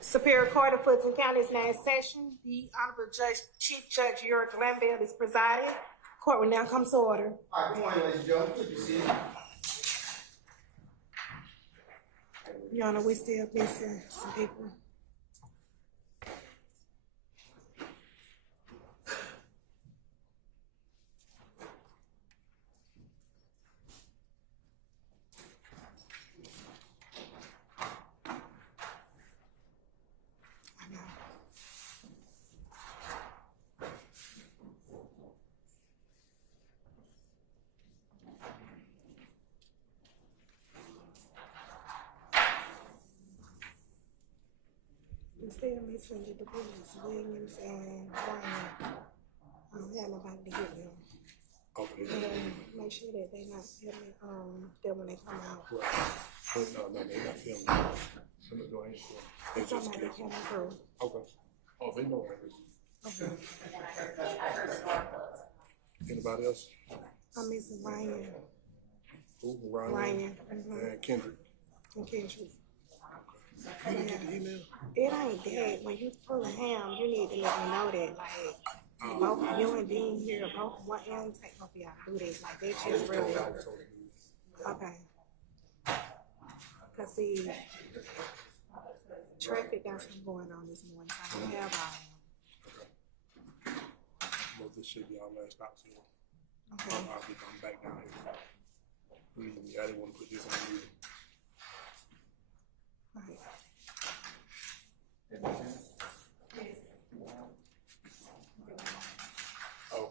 Superior Court of Fulton County is now in session. The Honorable Chief Judge Ural Glanville is presiding. Court will now come to order. All right, good morning, ladies and gentlemen. Please be seated. Your Honor, we still missing some people. We're still missing the defendants, Williams and Ryan. I don't have nobody to get them. Okay. Make sure that they not filming them when they come out. Right. No, they're not filming. Let me go ahead. They just Somebody coming through. Okay. Oh, they know that. Okay. Anybody else? I'm missing Ryan. Who? Ryan. Ryan. And Kendrick. And Kendrick. You didn't get the email? It ain't that. When you pull a ham, you need to let me know that. Like, both you and Dean here, both one and take both of y'all do this. Like, that's just really. Okay. Because, see, traffic got something going on this morning. So I don't have all. Okay. Well, this should be our last stop here. Okay. I'll be coming back down here. I didn't want to put this on you. All right. Oh.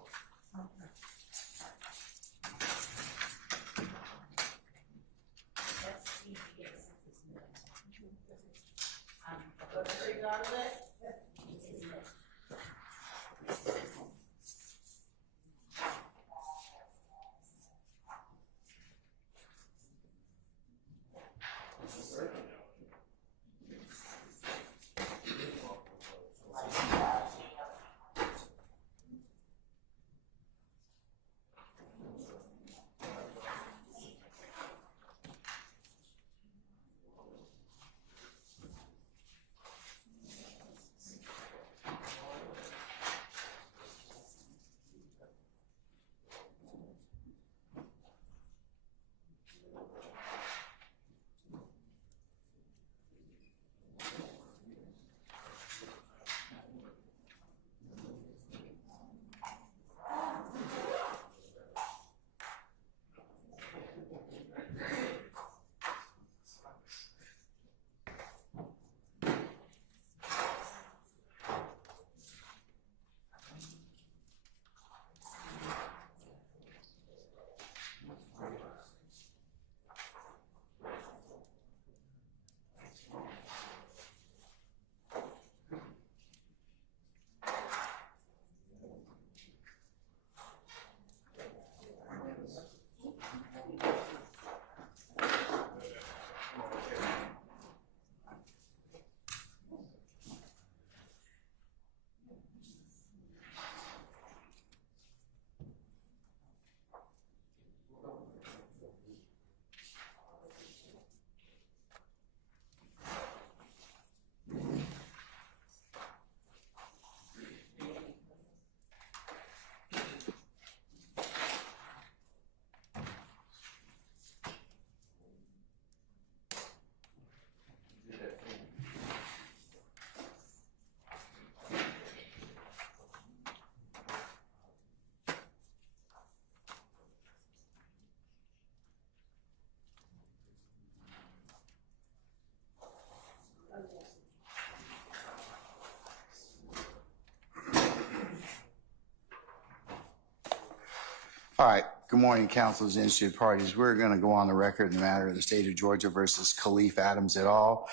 All right. Good morning, councilors and interested parties. We're going to go on the record in the matter of the state of Georgia versus Khalif Adams et al.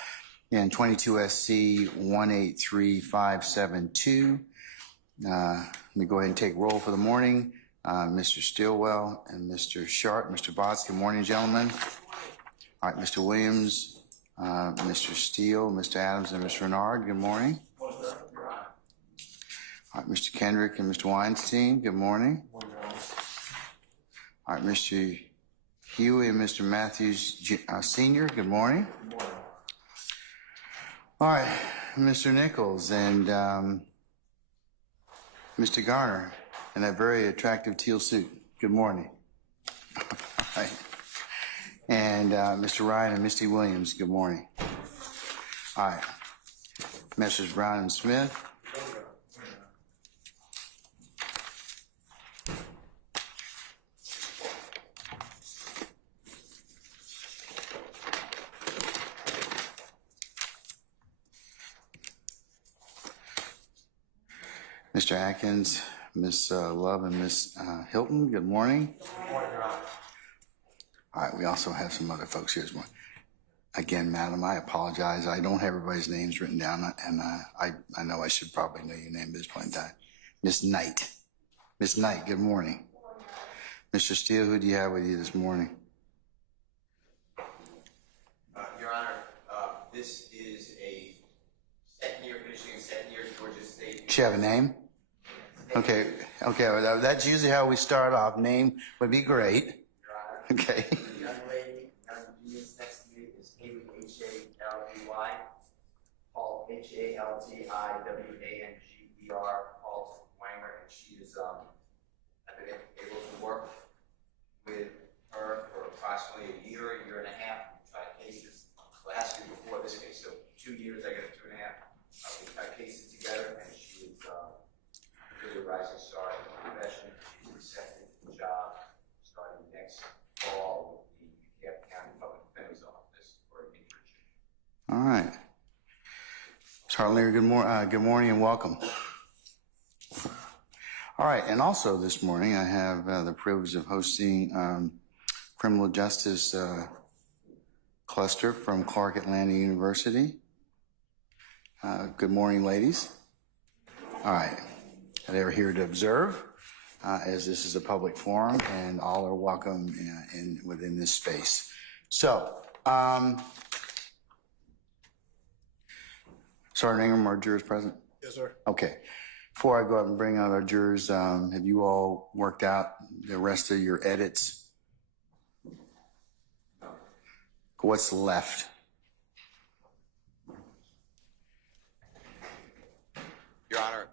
In 22 SC 183572. Let me go ahead and take roll for the morning. Mr. Stillwell and Mr. Sharp, Mr. Botts. Good morning, gentlemen. All right, Mr. Williams, Mr. Steele, Mr. Adams, and Mr. Renard. Good morning. All right, Mr. Kendrick and Mr. Weinstein. Good morning. All right, Mr. Huey and Mr. Matthews Sr., good morning. Good morning. All right, Mr. Nichols and Mr. Garner in that very attractive teal suit. Good morning. All right. And Mr. Ryan and Misty Williams, good morning. All right. Messrs. Brown and Smith. Mr. Atkins, Ms. Love, and Ms. Hilton, good morning. Good morning, Your Honor. All right, we also have some other folks here this morning. Again, madam, I apologize. I don't have everybody's names written down, and I know I should probably know your name at this point in time. Ms. Knight. Ms. Knight, good morning. Mr. Steele, who do you have with you this morning? Your Honor, this is a second year, finishing a second year Georgia State. Does she have a name? Okay, well, that's usually how we start off. Name would be great. Your Honor. Okay. The young lady, next to me is Haley, H-A-L-E-Y, Paul, H-A-L-T-I-W-A-N-G-E-R, Paul Wanger, and she is, I've been able to work with her for approximately a year and a half. We tried cases last year before this case, so 2 years, I got 2.5. We tried cases together, and she is really a rising star in the profession. She's accepted the job starting next fall with the DeKalb County Public Defender's Office for an internship. All right. Ms. Hartlinger, good morning and welcome. All right, and also this morning I have the privilege of hosting criminal justice cluster from Clark Atlanta University. Good morning, ladies. All right, they're here to observe, as this is a public forum, and all are welcome within this space. So, Sergeant Ingram, our jurors present? Yes, sir. Okay. Before I go up and bring out our jurors, have you all worked out the rest of your edits? What's left? Your Honor,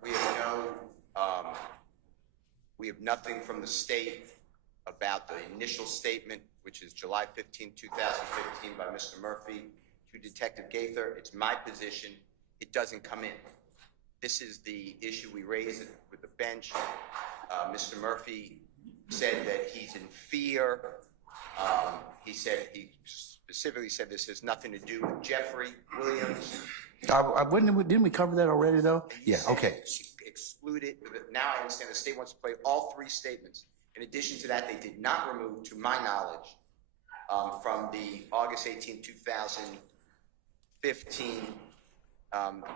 we have nothing from the state about the initial statement, which is July 15, 2015 by Mr. Murphy to Detective Gaither. It's my position. It doesn't come in. This is the issue we raised with the bench. Mr. Murphy said that he's in fear. He specifically said this has nothing to do with Jeffery Williams. Didn't we cover that already, though? Yeah, okay. She excluded. Now I understand the state wants to play all 3 statements. In addition to that, they did not remove, to my knowledge, from the August 18, 2015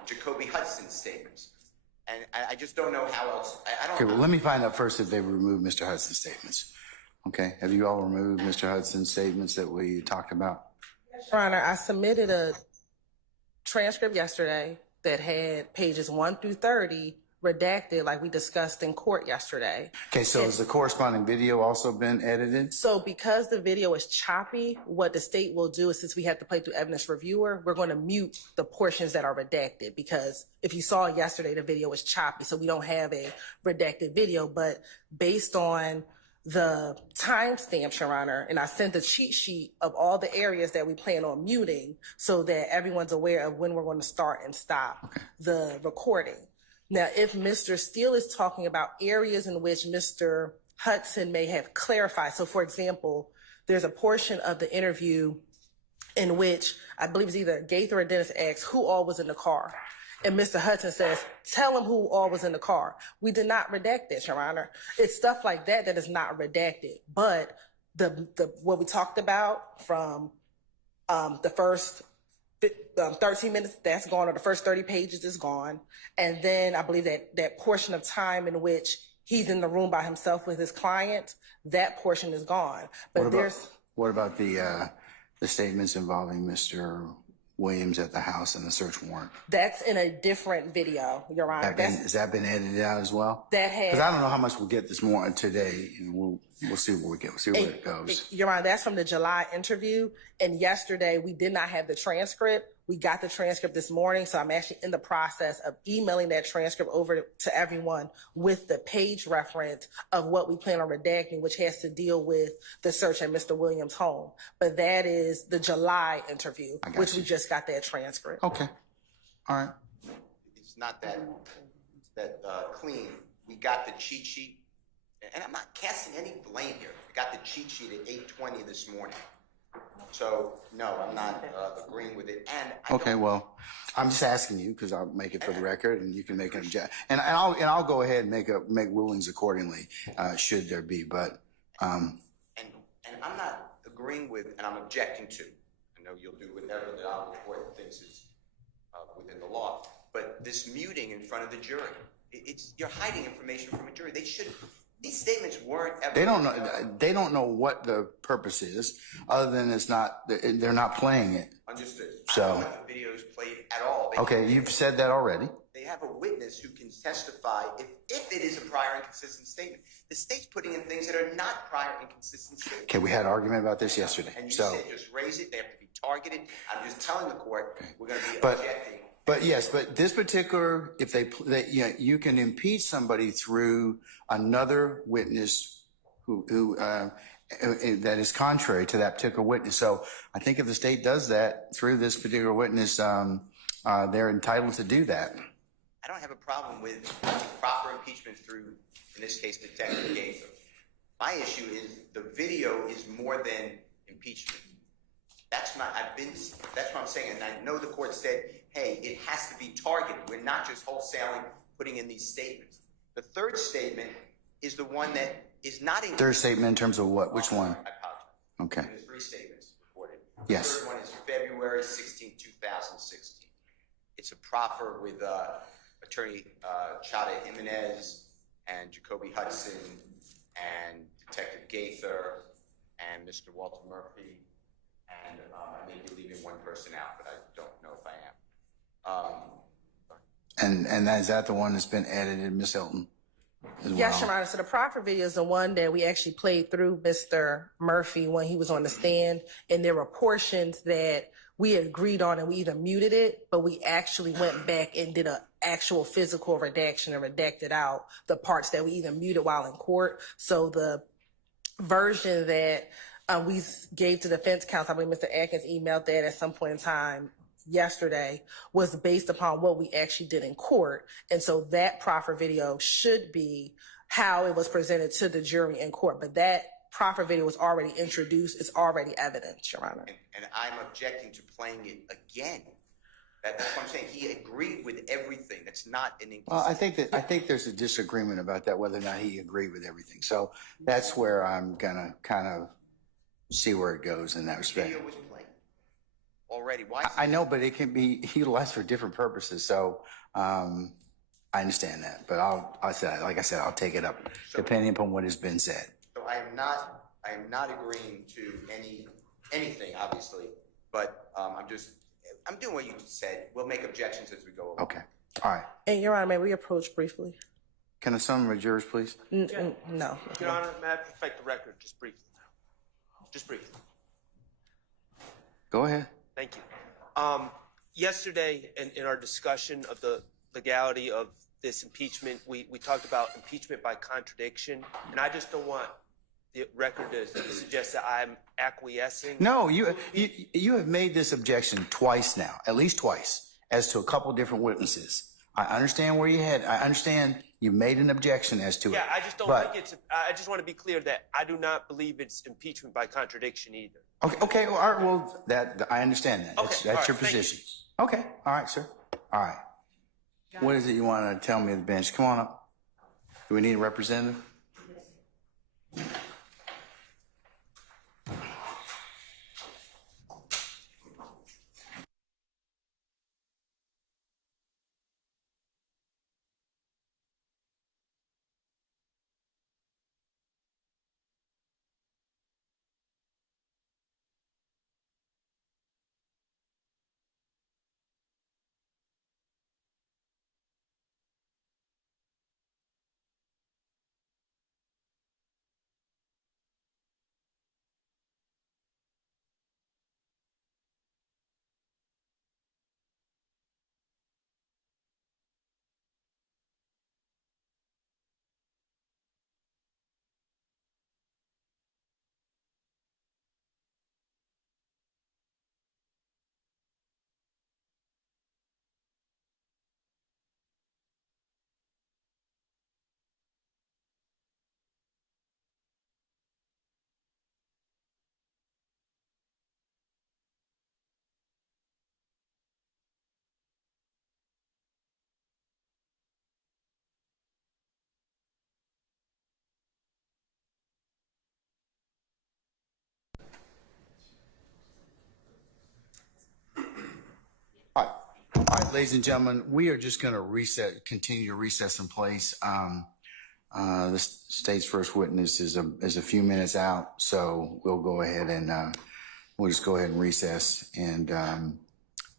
Jacoby Hudson statements. And I just don't know how else. I don't Okay, well, let me find out first if they've removed Mr. Hudson's statements. Okay, have you all removed Mr. Hudson's statements that we talked about? Your Honor, I submitted a transcript yesterday that had pages 1 through 30 redacted like we discussed in court yesterday. Okay, so has the corresponding video also been edited? So because the video is choppy, what the state will do is, since we have to play through evidence reviewer, we're going to mute the portions that are redacted, because if you saw yesterday, the video was choppy, so we don't have a redacted video. But based on the timestamps, Your Honor, and I sent a cheat sheet of all the areas that we plan on muting so that everyone's aware of when we're going to start and stop the recording. Now, if Mr. Steele is talking about areas in which Mr. Hudson may have clarified, so for example, there's a portion of the interview in which I believe it's either Gaither or Dennis asks who all was in the car. And Mr. Hudson says, tell him who all was in the car. We did not redact that, Your Honor. It's stuff like that that is not redacted. But the what we talked about from the first 13 minutes, that's gone, or the first 30 pages is gone. And then I believe that portion of time in which he's in the room by himself with his client, that portion is gone. But what about the statements involving Mr. Williams at the house and the search warrant? That's in a different video, Your Honor. Has that been edited out as well? That has. Because I don't know how much we'll get this morning today. And we'll see where we go. See where it goes. Your Honor, that's from the July interview. And yesterday we did not have the transcript. We got the transcript this morning. So I'm actually in the process of emailing that transcript over to everyone with the page reference of what we plan on redacting, which has to deal with the search at Mr. Williams' home. But that is the July interview, which we just got that transcript. Okay. All right. It's not that clean. We got the cheat sheet, and I'm not casting any blame here. We got the cheat sheet at 8:20 this morning. So no, I'm not agreeing with it. And Okay, well, I'm just asking you because I'll make it for the record, and you can make an objection, and I'll go ahead and make rulings accordingly, should there be. But and I'm not agreeing with, and I'm objecting to. I know you'll do whatever the honorable court thinks is within the law, but this muting in front of the jury, you're hiding information from a jury. These statements weren't ever. They don't know what the purpose is, other than they're not playing it. Understood. So I don't have the videos played at all. Okay, you've said that already. They have a witness who can testify if it is a prior inconsistent statement. The state's putting in things that are not prior inconsistent statements. Okay, we had an argument about this yesterday. And you said just raise it. They have to be targeted. I'm just telling the court we're going to be But- objecting. But yes, but this particular, if you can impeach somebody through another witness who that is contrary to that particular witness. So I think if the state does that through this particular witness, they're entitled to do that. I don't have a problem with proper impeachment through, in this case, Detective Gaither. My issue is the video is more than impeachment. That's what I'm saying. And I know the court said, hey, it has to be targeted. We're not just wholesaling, putting in these statements. The third statement is the one that is not in. Third statement in terms of what? Which one? I apologize. Okay. There's 3 statements reported. Yes. The third one is February 16, 2016. It's a proffer with Attorney Chada Jimenez and Jacoby Hudson and Detective Gaither and Mr. Walter Murphy. And I may be leaving one person out, but I don't know if I am. And is that the one that's been edited, Ms. Hilton? Yes, Your Honor. So the proffer video is the one that we actually played through Mr. Murphy when he was on the stand. And there were portions that we had agreed on and we either muted it, but we actually went back and did an actual physical redaction and redacted out the parts that we either muted while in court. So the version that we gave to defense counsel, I believe Mr. Atkins emailed that at some point in time yesterday, was based upon what we actually did in court. And so that proffer video should be how it was presented to the jury in court. But that proffer video was already introduced. It's already evidence, Your Honor. And I'm objecting to playing it again. That's what I'm saying. He agreed with everything. That's not an inconsistency. Well, I think there's a disagreement about that, whether or not he agreed with everything. So that's where I'm gonna kind of see where it goes in that respect. The video was played already. Why? I know, but it can be utilized for different purposes. So I understand that, but like I said, I'll take it up depending upon what has been said. So I am not agreeing to anything, obviously, but I'm doing what you said. We'll make objections as we go along. Okay. All right. And Your Honor, may we approach briefly? Can I summon the jurors, please? No. Your Honor, may I perfect the record just briefly? Just briefly. Go ahead. Thank you. Yesterday, in our discussion of the legality of this impeachment, we talked about impeachment by contradiction, and I just don't want the record to suggest that I'm acquiescing. No, you have made this objection twice now, at least twice, as to a couple different witnesses. I understand where you head. I understand you made an objection as to it. Yeah, I just don't think it's. I just want to be clear that I do not believe it's impeachment by contradiction either. Okay. Well, all right. Well, I understand that. Okay, That's all your right, thank position. Okay. All right, sir. All right. What is it you want to tell me at the bench? Come on up. Do we need a representative? ladies and gentlemen, we are just going to continue to recess in place. The state's first witness is a few minutes out, so we'll go ahead and we'll just go ahead and recess and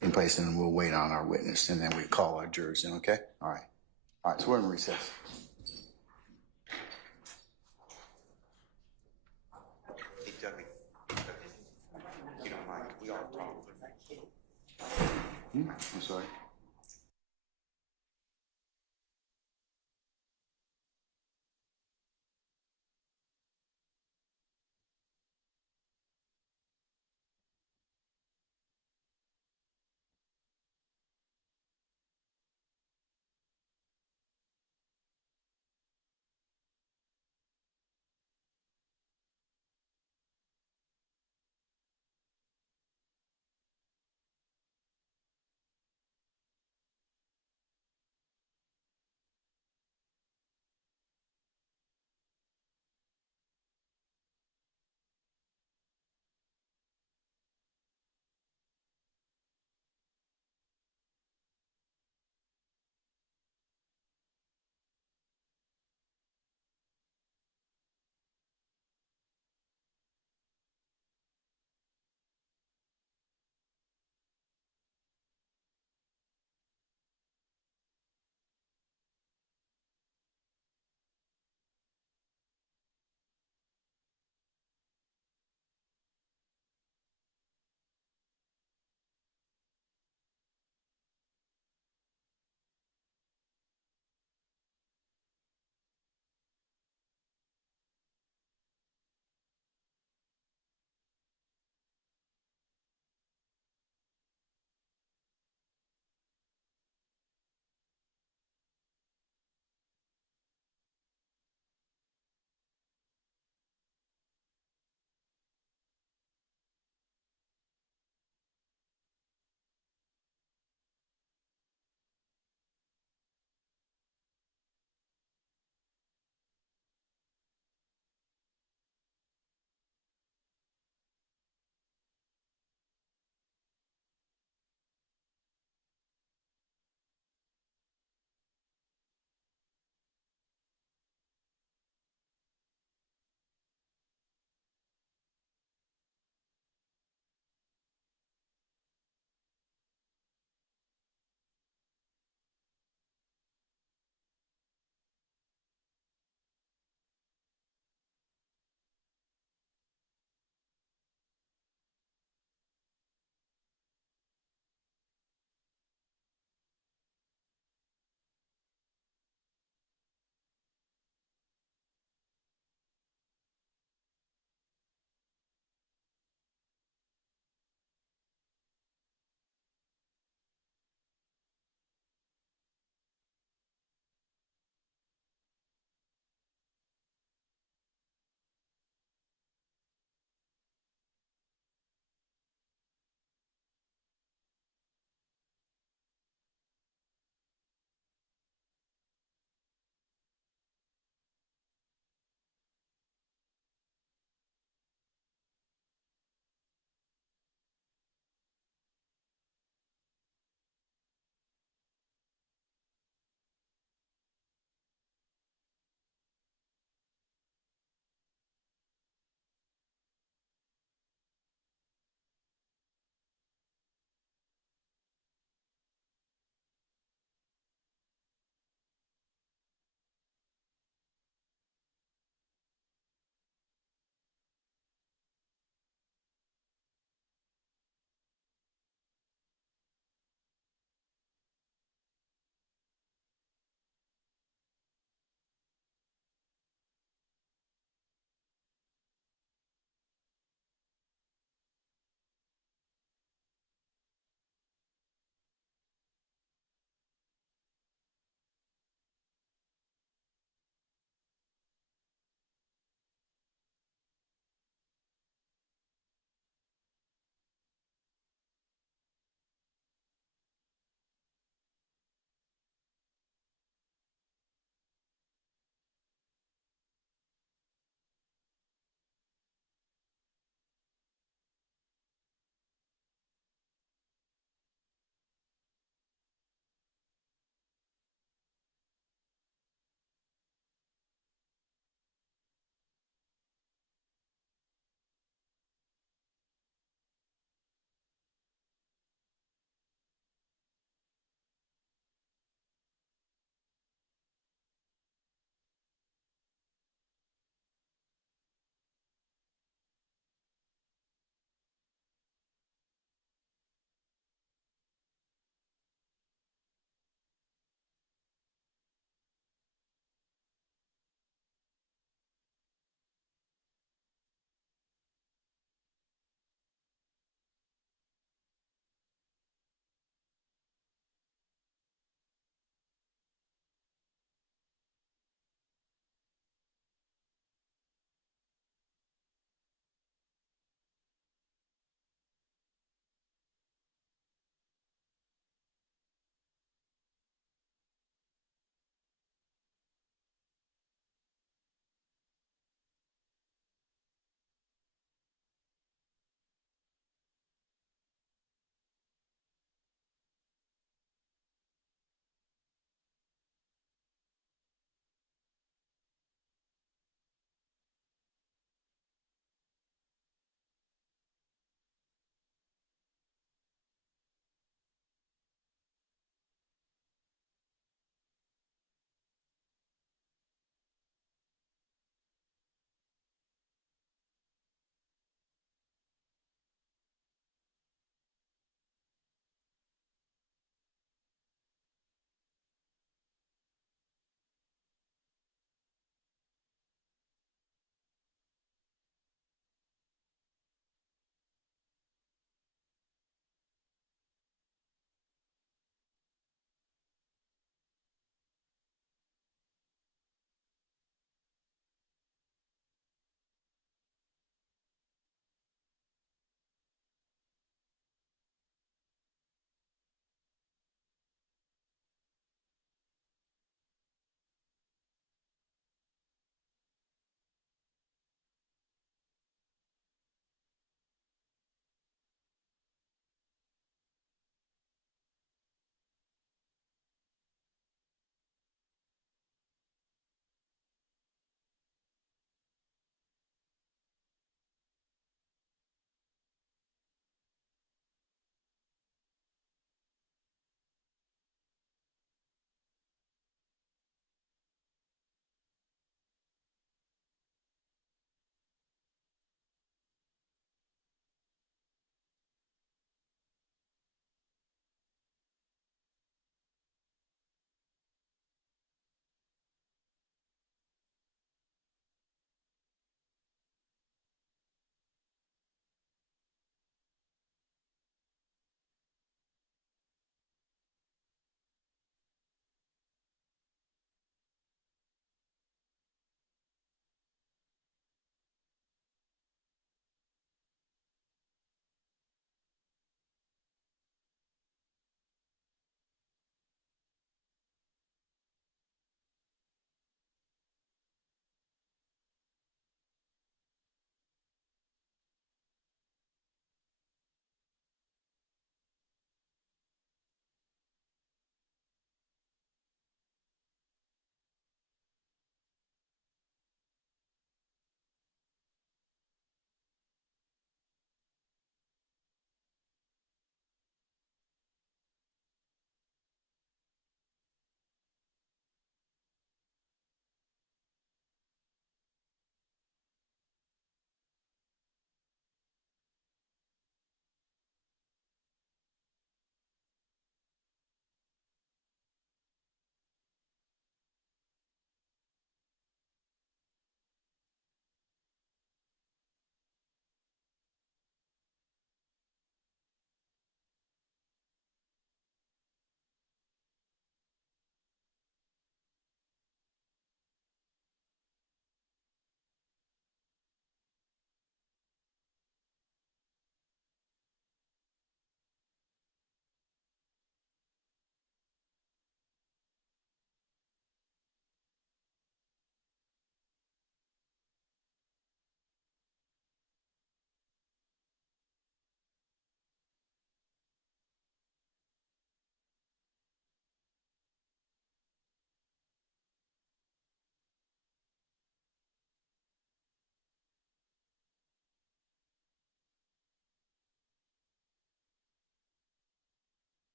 in place, and we'll wait on our witness, and then we call our jurors in. Okay. All right. So we're in recess. Hey, Debbie, you don't mind, we all talk. I'm sorry.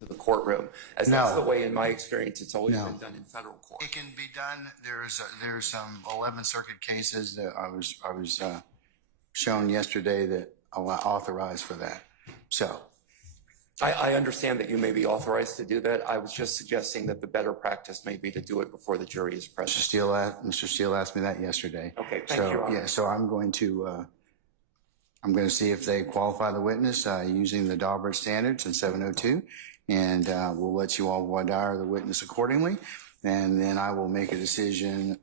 to the courtroom, as No. that's the way, in my experience, it's always No. been done in federal court. It can be done. There's some 11th Circuit cases that I was shown yesterday that authorized for that. So, I understand that you may be authorized to do that. I was just suggesting that the better practice may be to do it before the jury is present. Mr. Steele asked me that yesterday. Okay, thank you, Your Honor. Yeah, so I'm going to see if they qualify the witness using the Daubert standards in 702, and we'll let you all voir dire the witness accordingly, and then I will make a decision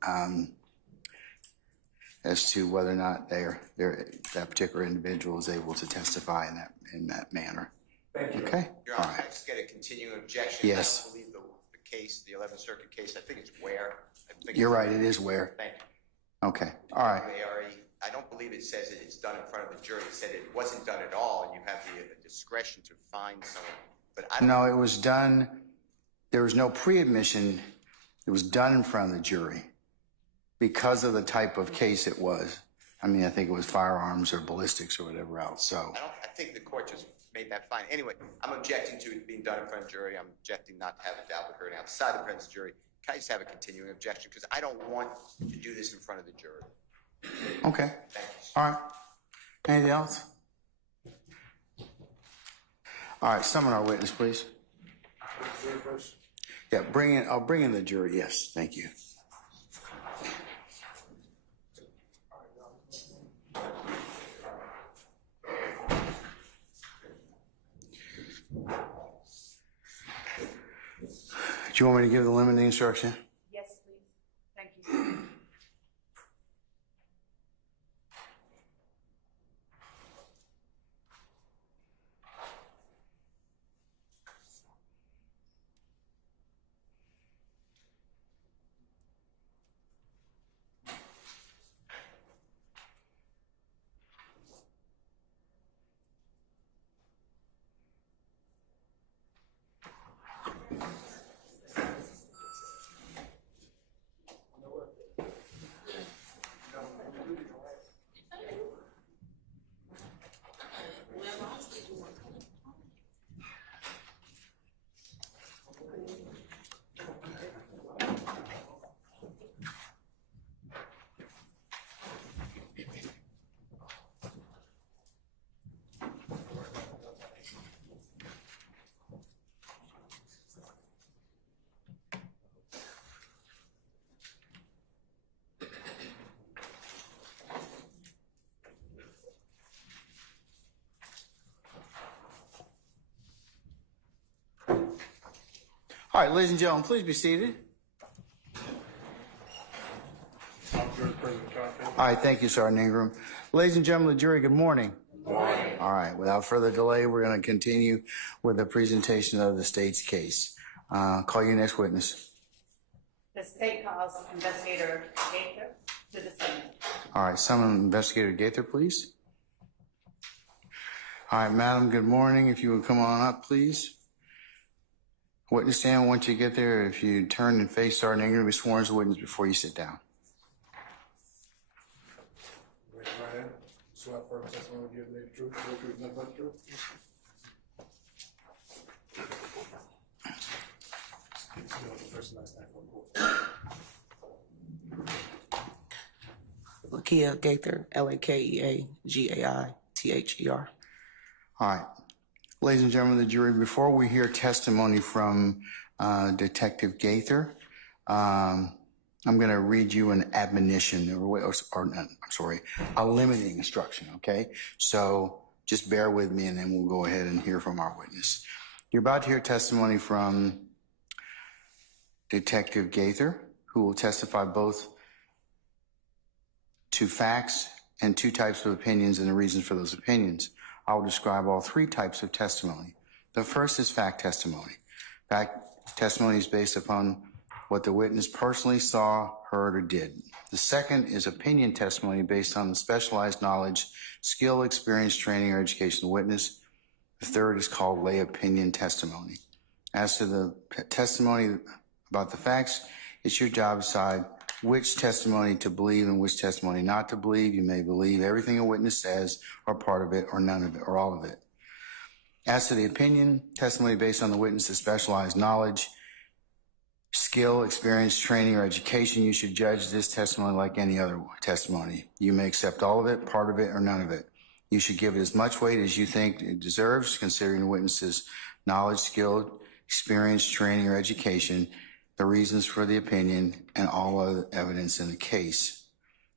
as to whether or not that particular individual is able to testify in that manner. Thank you. Okay? Your All Honor, right. I just get a continuing objection. Yes. I don't believe the case, the 11th Circuit case, I think it's Ware. You're right, it is Ware. Thank you. Okay, all right. I don't believe it says that it's done in front of the jury. It said it wasn't done at all, and you have the discretion to find someone. But I don't. No, it was done, there was no pre-admission. It was done in front of the jury because of the type of case it was. I mean, I think it was firearms or ballistics or whatever else, so. I think the court just made that fine. Anyway, I'm objecting to it being done in front of the jury. I'm objecting not to have it dealt with heard outside the presence of the jury. Can I just have a continuing objection? Because I don't want to do this in front of the jury. Okay, Thank you. all right. Anything else? All right, summon our witness, please. Yeah, I'll bring in the jury, yes, thank you. Do you want me to give the limiting instruction? Yes, please. Thank you. All right, ladies and gentlemen, please be seated. All right, thank you, Sergeant Ingram. Ladies and gentlemen of the jury, good morning. Good morning. All right, without further delay, we're going to continue with the presentation of the state's case. Call your next witness. The state calls Investigator Gaither to the stand. All right, summon Investigator Gaither, please. All right, madam, good morning. If you would come on up, please. Witness stand, once you get there, if you turn and face Sergeant Ingram, be sworn as a witness before you sit down. Raise your right hand. Swear firm testimony to give the truth, the whole truth, nothing but the truth. Still the first and last name for the court. Lakia Gaither, Lakeagather. All right. Ladies and gentlemen of the jury, before we hear testimony from Detective Gaither, I'm going to read you an admonition, a limiting instruction, okay? So just bear with me and then we'll go ahead and hear from our witness. You're about to hear testimony from Detective Gaither, who will testify both to facts and two types of opinions and the reasons for those opinions. I will describe all three types of testimony. The first is fact testimony. Fact testimony is based upon what the witness personally saw, heard, or did. The second is opinion testimony based on the specialized knowledge, skill, experience, training, or education of the witness. The third is called lay opinion testimony. As to the testimony about the facts, it's your job to decide which testimony to believe and which testimony not to believe. You may believe everything a witness says or part of it or none of it or all of it. As to the opinion, testimony based on the witness's specialized knowledge, skill, experience, training, or education, you should judge this testimony like any other testimony. You may accept all of it, part of it, or none of it. You should give it as much weight as you think it deserves, considering the witness's knowledge, skill, experience, training, or education, the reasons for the opinion, and all other evidence in the case.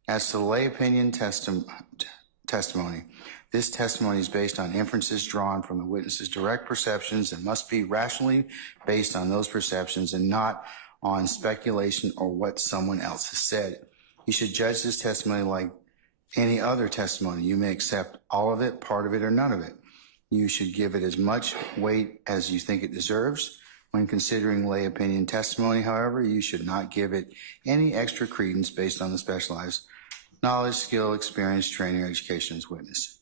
As to the lay opinion testimony, this testimony is based on inferences drawn from the witness's direct perceptions and must be rationally based on those perceptions and not on speculation or what someone else has said. You should judge this testimony like any other testimony. You may accept all of it, part of it, or none of it. You should give it as much weight as you think it deserves. When considering lay opinion testimony, however, you should not give it any extra credence based on the specialized knowledge, skill, experience, training, or education as witness.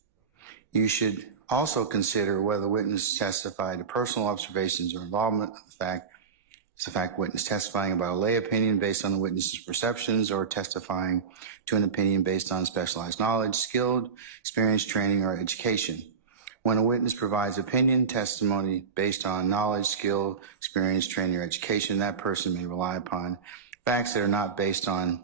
You should also consider whether the witness testified to personal observations or involvement of the fact witness testifying about a lay opinion based on the witness's perceptions or testifying to an opinion based on specialized knowledge, skilled, experience, training, or education. When a witness provides opinion testimony based on knowledge, skill, experience, training, or education, that person may rely upon facts that are not based on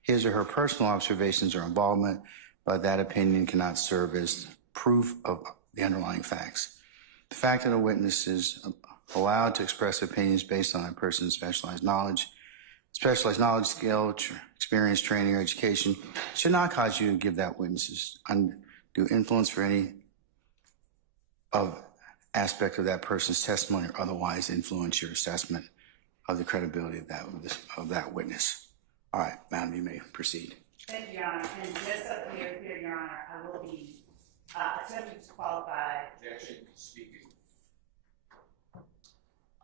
his or her personal observations or involvement, but that opinion cannot serve as proof of the underlying facts. The fact that a witness is allowed to express opinions based on a person's specialized knowledge, skill, experience, training, or education should not cause you to give that witness's undue influence for any of aspect of that person's testimony or otherwise influence your assessment of the credibility of that witness. All right, madam, you may proceed. Thank you, Your Honor. And just so clear here, Your Honor, I will be attempting to qualify. Objection, speaking.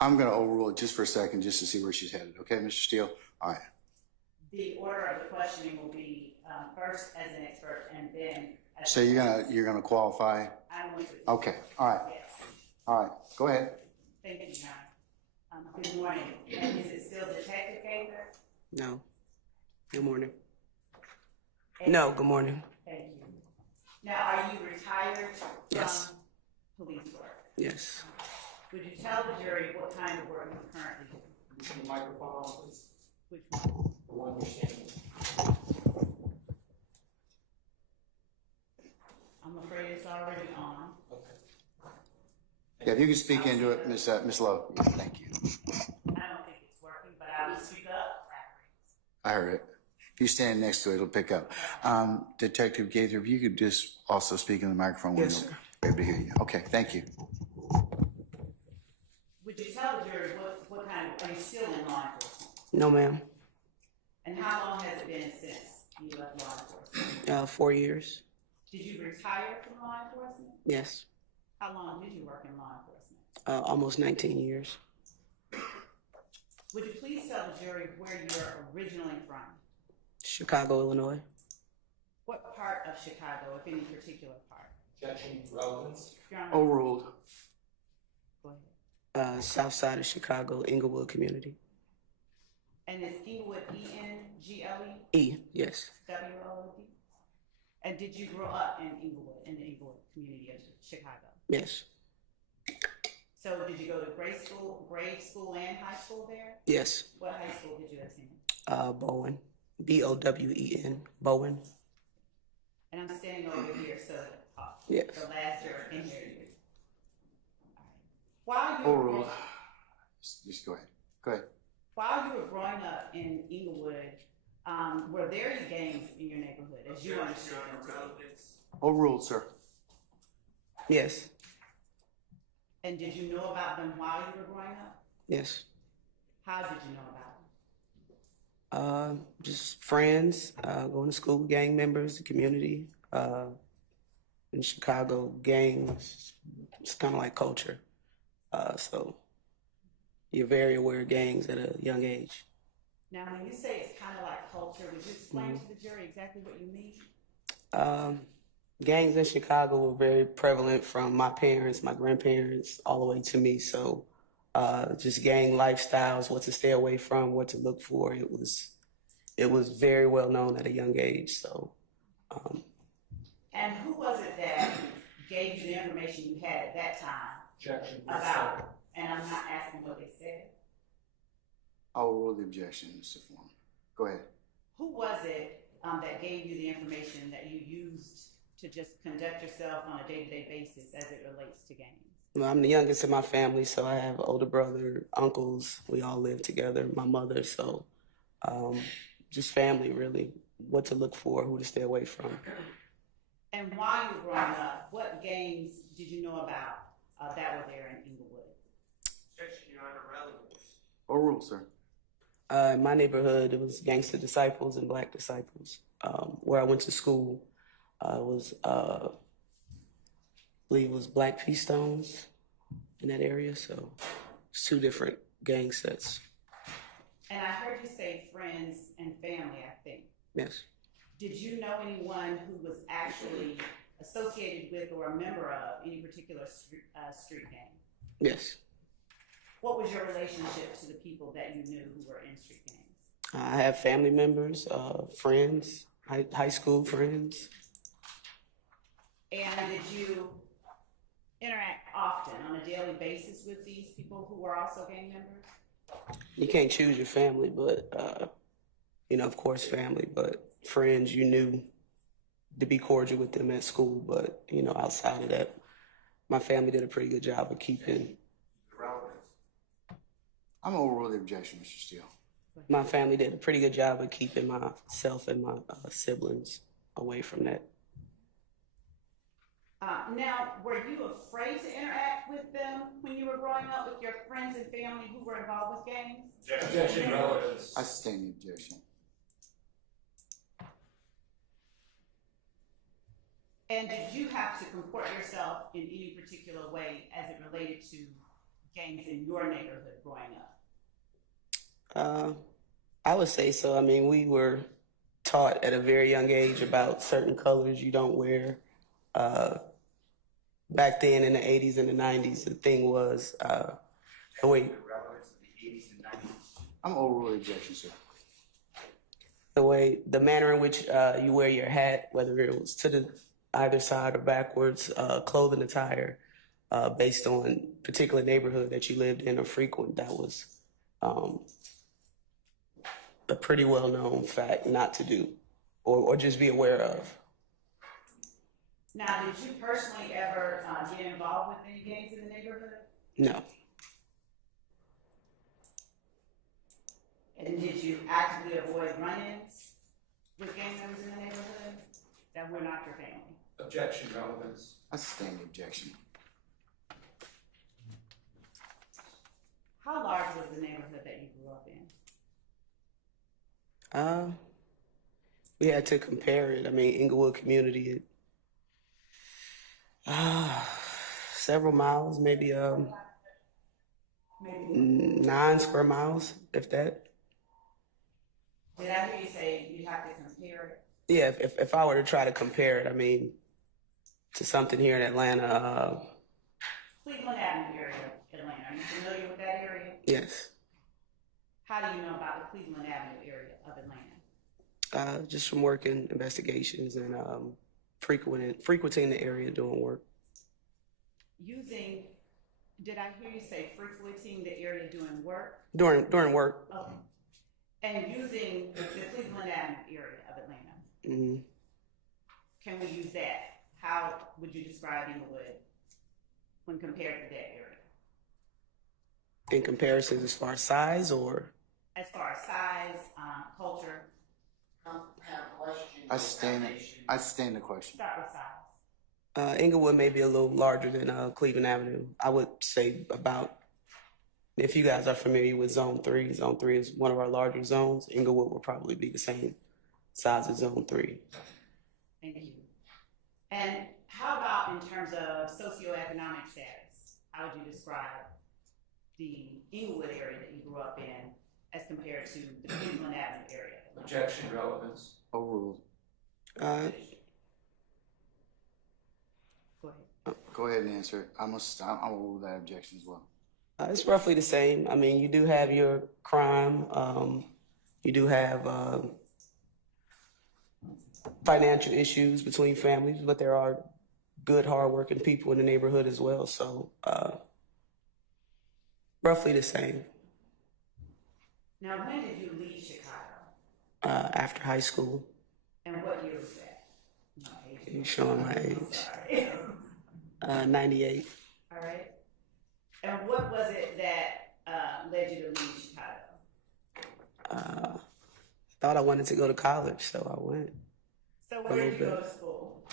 I'm going to overrule it just for a second, just to see where she's headed. Okay, Mr. Steele? All right. The order of the questioning will be first as an expert and then as So you're gonna qualify? I'm going to. Okay, all right. Yes. All right, go ahead. Thank you, Your Honor. Good morning. And is it still Detective Gaither? No. Good morning. No, good morning. Thank you. Now, are you retired Yes. from police work? Yes. Would you tell the jury what kind of work you currently do? The microphone on, please. Which one? The one you're standing. I'm afraid it's already on. Yeah, if you can speak into it, Miss Lowe. Thank you. I don't think it's working, but I will speak up. I heard it. If you stand next to it, it'll pick up. Detective Gaither, if you could just also speak in the microphone. Yes, we'll sir. be able to hear you. Okay, thank you. Would you tell the jury what kind of, are you still in law enforcement? No, ma'am. And how long has it been since you left law enforcement? 4 years. Did you retire from law enforcement? Yes. How long did you work in law enforcement? Almost 19 years. Would you please tell the jury where you're originally from? Chicago, Illinois. What part of Chicago, if any particular part? Objection, relevance. Your Honor, Overruled. go ahead. South side of Chicago, Inglewood community. And is Inglewood E-N-G-L-E? E, yes. W-O-O-D? And did you grow up in Inglewood, in the Inglewood community of Chicago? Yes. So did you go to grade school and high school there? Yes. What high school did you attend? Bowen. B-O-W-E-N. Bowen. And I'm standing over here, so Yes. the last year in here. While you were Overruled. Just go ahead. Go ahead. While you were growing up in Inglewood, were there any gangs in your neighborhood, as you understood them to be? Overruled, sir. Yes. And did you know about them while you were growing up? Yes. How did you know about them? Just friends, going to school, gang members, the community. In Chicago, gangs, it's kind of like culture. So you're very aware of gangs at a young age. Now, when you say it's kind of like culture, would you explain to the jury exactly what you mean? Gangs in Chicago were very prevalent from my parents, my grandparents, all the way to me. So just gang lifestyles, what to stay away from, what to look for. It was very well known at a young age. So. And who was it that gave you the information you had at that time about, and I'm not asking what they said. I'll rule the objection, Mr. Foreman. Go ahead. Who was it that gave you the information that you used to just conduct yourself on a day-to-day basis as it relates to gangs? Well, I'm the youngest in my family, so I have older brother, uncles. We all live together. My mother, so just family, really. What to look for, who to stay away from. And while you were growing up, what gangs did you know about that were there in Inglewood? Objection, Your Honor, relevance. Overruled, sir. In my neighborhood, it was Gangster Disciples and Black Disciples. Where I went to school was, I believe it was Black Pea Stones in that area. So it's two different gang sets. And I heard you say friends and family, I think. Yes. Did you know anyone who was actually associated with or a member of any particular street gang? Yes. What was your relationship to the people that you knew who were in street gangs? I have family members, friends, high school friends. And did you interact often on a daily basis with these people who were also gang members? You can't choose your family, but, of course family, but friends, you knew to be cordial with them at school. But, outside of that, my family did a pretty good job of keeping. I'm going to overrule the objection, Mr. Steele. My family did a pretty good job of keeping myself and my siblings away from that. Now, were you afraid to interact with them when you were growing up with your friends and family who were involved with gangs? Objection, relevance. I sustain the objection. And did you have to comport yourself in any particular way as it related to gangs in your neighborhood growing up? I would say so. I mean, we were taught at a very young age about certain colors you don't wear. Back then in the 80s and the 90s, the thing was the way. I'm going to overrule the objection, sir. The manner in which you wear your hat, whether it was to the either side or backwards, clothing attire, based on particular neighborhood that you lived in or frequent, that was a pretty well-known fact not to do or just be aware of. Now, did you personally ever get involved with any gangs in the neighborhood? No. And did you actively avoid run-ins with gang members in the neighborhood that were not your family? Objection, relevance. I sustain the objection. How large was the neighborhood that you grew up in? We had to compare it. I mean, Inglewood community, several miles, maybe 9 square miles, if that. Did I hear you say you have to compare it? Yeah, if I were to try to compare it, I mean, to something here in Atlanta. Cleveland Avenue area of Atlanta. Are you familiar with that area? Yes. How do you know about the Cleveland Avenue area of Atlanta? Just from working investigations and frequenting the area doing work. Did I hear you say frequenting the area doing work? During work. Okay. And using the Cleveland Avenue area of Atlanta. Mm-hmm. Can we use that? How would you describe Inglewood when compared to that area? In comparison as far as size or? As far as size, culture. I sustain the question. Start with size. Inglewood may be a little larger than Cleveland Avenue. I would say about, if you guys are familiar with Zone 3, Zone 3 is one of our larger zones. Inglewood will probably be the same size as Zone 3. Thank you. And how about in terms of socioeconomic status? How would you describe the Inglewood area that you grew up in as compared to the Cleveland Avenue area? Objection, relevance. Overruled. Go ahead. Go ahead and answer it. I'm gonna rule that objection as well. It's roughly the same. I mean, you do have your crime. You do have financial issues between families, but there are good, hardworking people in the neighborhood as well. So Roughly the same. Now, when did you leave Chicago? After high school. And what year was that? You're showing my age. Sorry. 98. All right. And what was it that led you to leave Chicago? Thought I wanted to go to college, so I went. So where did you go to school?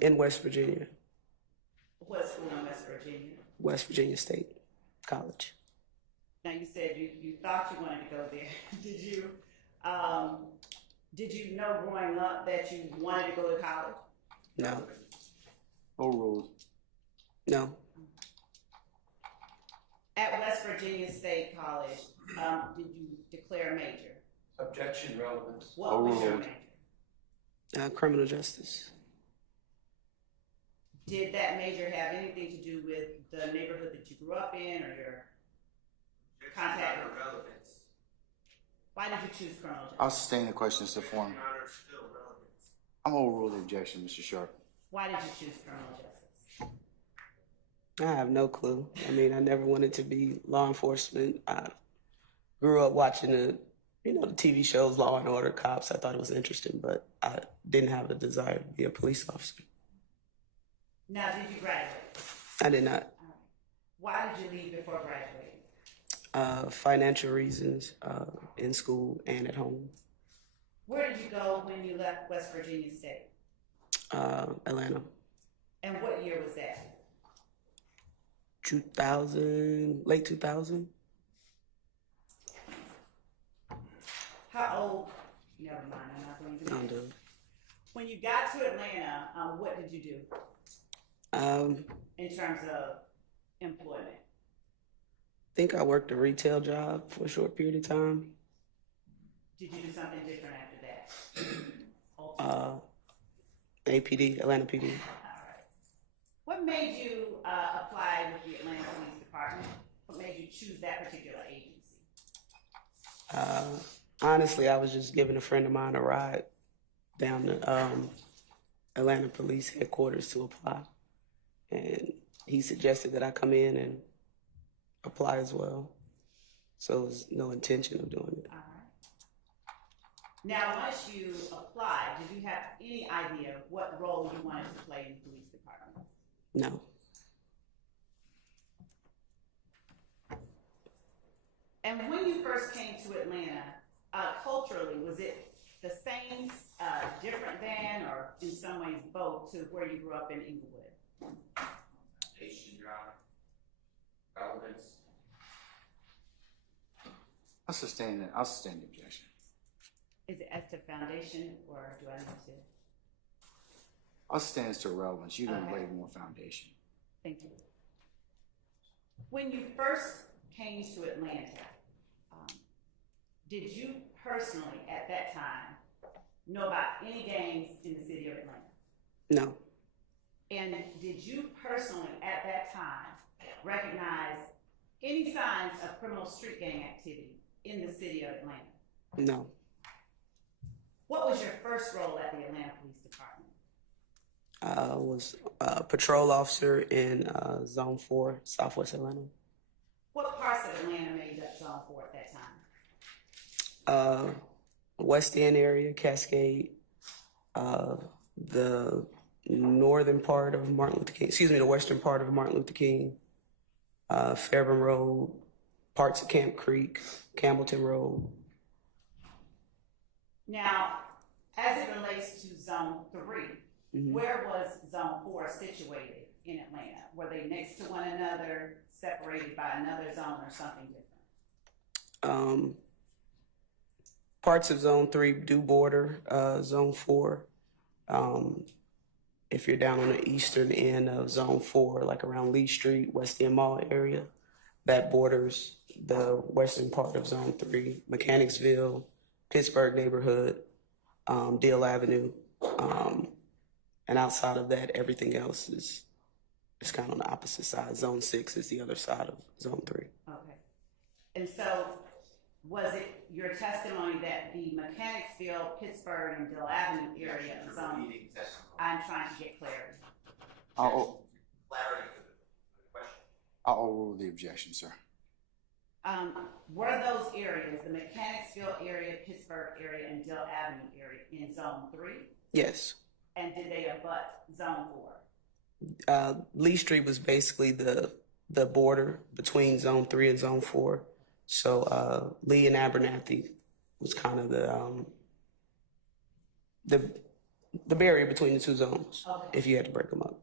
In West Virginia. What school in West Virginia? West Virginia State College. Now you said you thought you wanted to go there. Did you know growing up that you wanted to go to college? No. Overruled. No. At West Virginia State College, did you declare a major? Objection, relevance. What was your major? Criminal justice. Did that major have anything to do with the neighborhood that you grew up in or your contact? Relevance. Why did you choose criminal justice? I'll sustain the questions to form. I'm overrule the objection, Mr. Sharp. Why did you choose criminal justice? I have no clue. I mean, I never wanted to be law enforcement. I grew up watching the TV shows, Law and Order, Cops. I thought it was interesting, but I didn't have the desire to be a police officer. Now, did you graduate? I did not. All right. Why did you leave before graduating? Financial reasons, in school and at home. Where did you go when you left West Virginia State? Atlanta. And what year was that? 2000, late 2000. How old? Never mind, I'm not going to I'm do it. done. When you got to Atlanta, what did you do in terms of employment? I think I worked a retail job for a short period of time. Did you do something different after that? APD, Atlanta PD. All right. What made you apply with the Atlanta Police Department? What made you choose that particular agency? Honestly, I was just giving a friend of mine a ride down to Atlanta Police headquarters to apply. And he suggested that I come in and apply as well. So there was no intention of doing it. All right. Now, once you applied, did you have any idea what role you wanted to play in the police department? No. And when you first came to Atlanta, culturally, was it the same, different than, or in some ways both, to where you grew up in Inglewood? Foundation, Your Honor. Relevance. I'll sustain the objection. Is it as to foundation, or do I need to? I'll sustain as to relevance. You can Okay. lay more foundation. Thank you. When you first came to Atlanta, did you personally, at that time, know about any gangs in the city of Atlanta? No. And did you personally, at that time, recognize any signs of criminal street gang activity in the city of Atlanta? No. What was your first role at the Atlanta Police Department? I was a patrol officer in Zone 4, Southwest Atlanta. What parts of Atlanta made up Zone 4 at that time? West End area, Cascade, the northern part of Martin Luther King, the western part of Martin Luther King, Fairburn Road, parts of Camp Creek, Campbellton Road. Now, as it relates to Zone 3, where was Zone 4 situated in Atlanta? Were they next to one another, separated by another zone, or something different? Parts of Zone 3 do border Zone 4. If you're down on the eastern end of Zone 4, like around Lee Street, West End Mall area, that borders the western part of Zone 3, Mechanicsville, Pittsburgh neighborhood, Deal Avenue. And outside of that, everything else is kind of on the opposite side. Zone 6 is the other side of Zone 3. Okay. And so, was it your testimony that the Mechanicsville, Pittsburgh, and Deal Avenue area of zone? I'm trying to get clarity. I'll Clarity for the question. overrule the objection, sir. Were those areas, the Mechanicsville area, Pittsburgh area, and Dill Avenue area, in Zone 3? Yes. And did they abut Zone 4? Lee Street was basically the border between Zone 3 and Zone 4. So Lee and Abernathy was kind of the barrier between the two zones, Okay. if you had to break them up.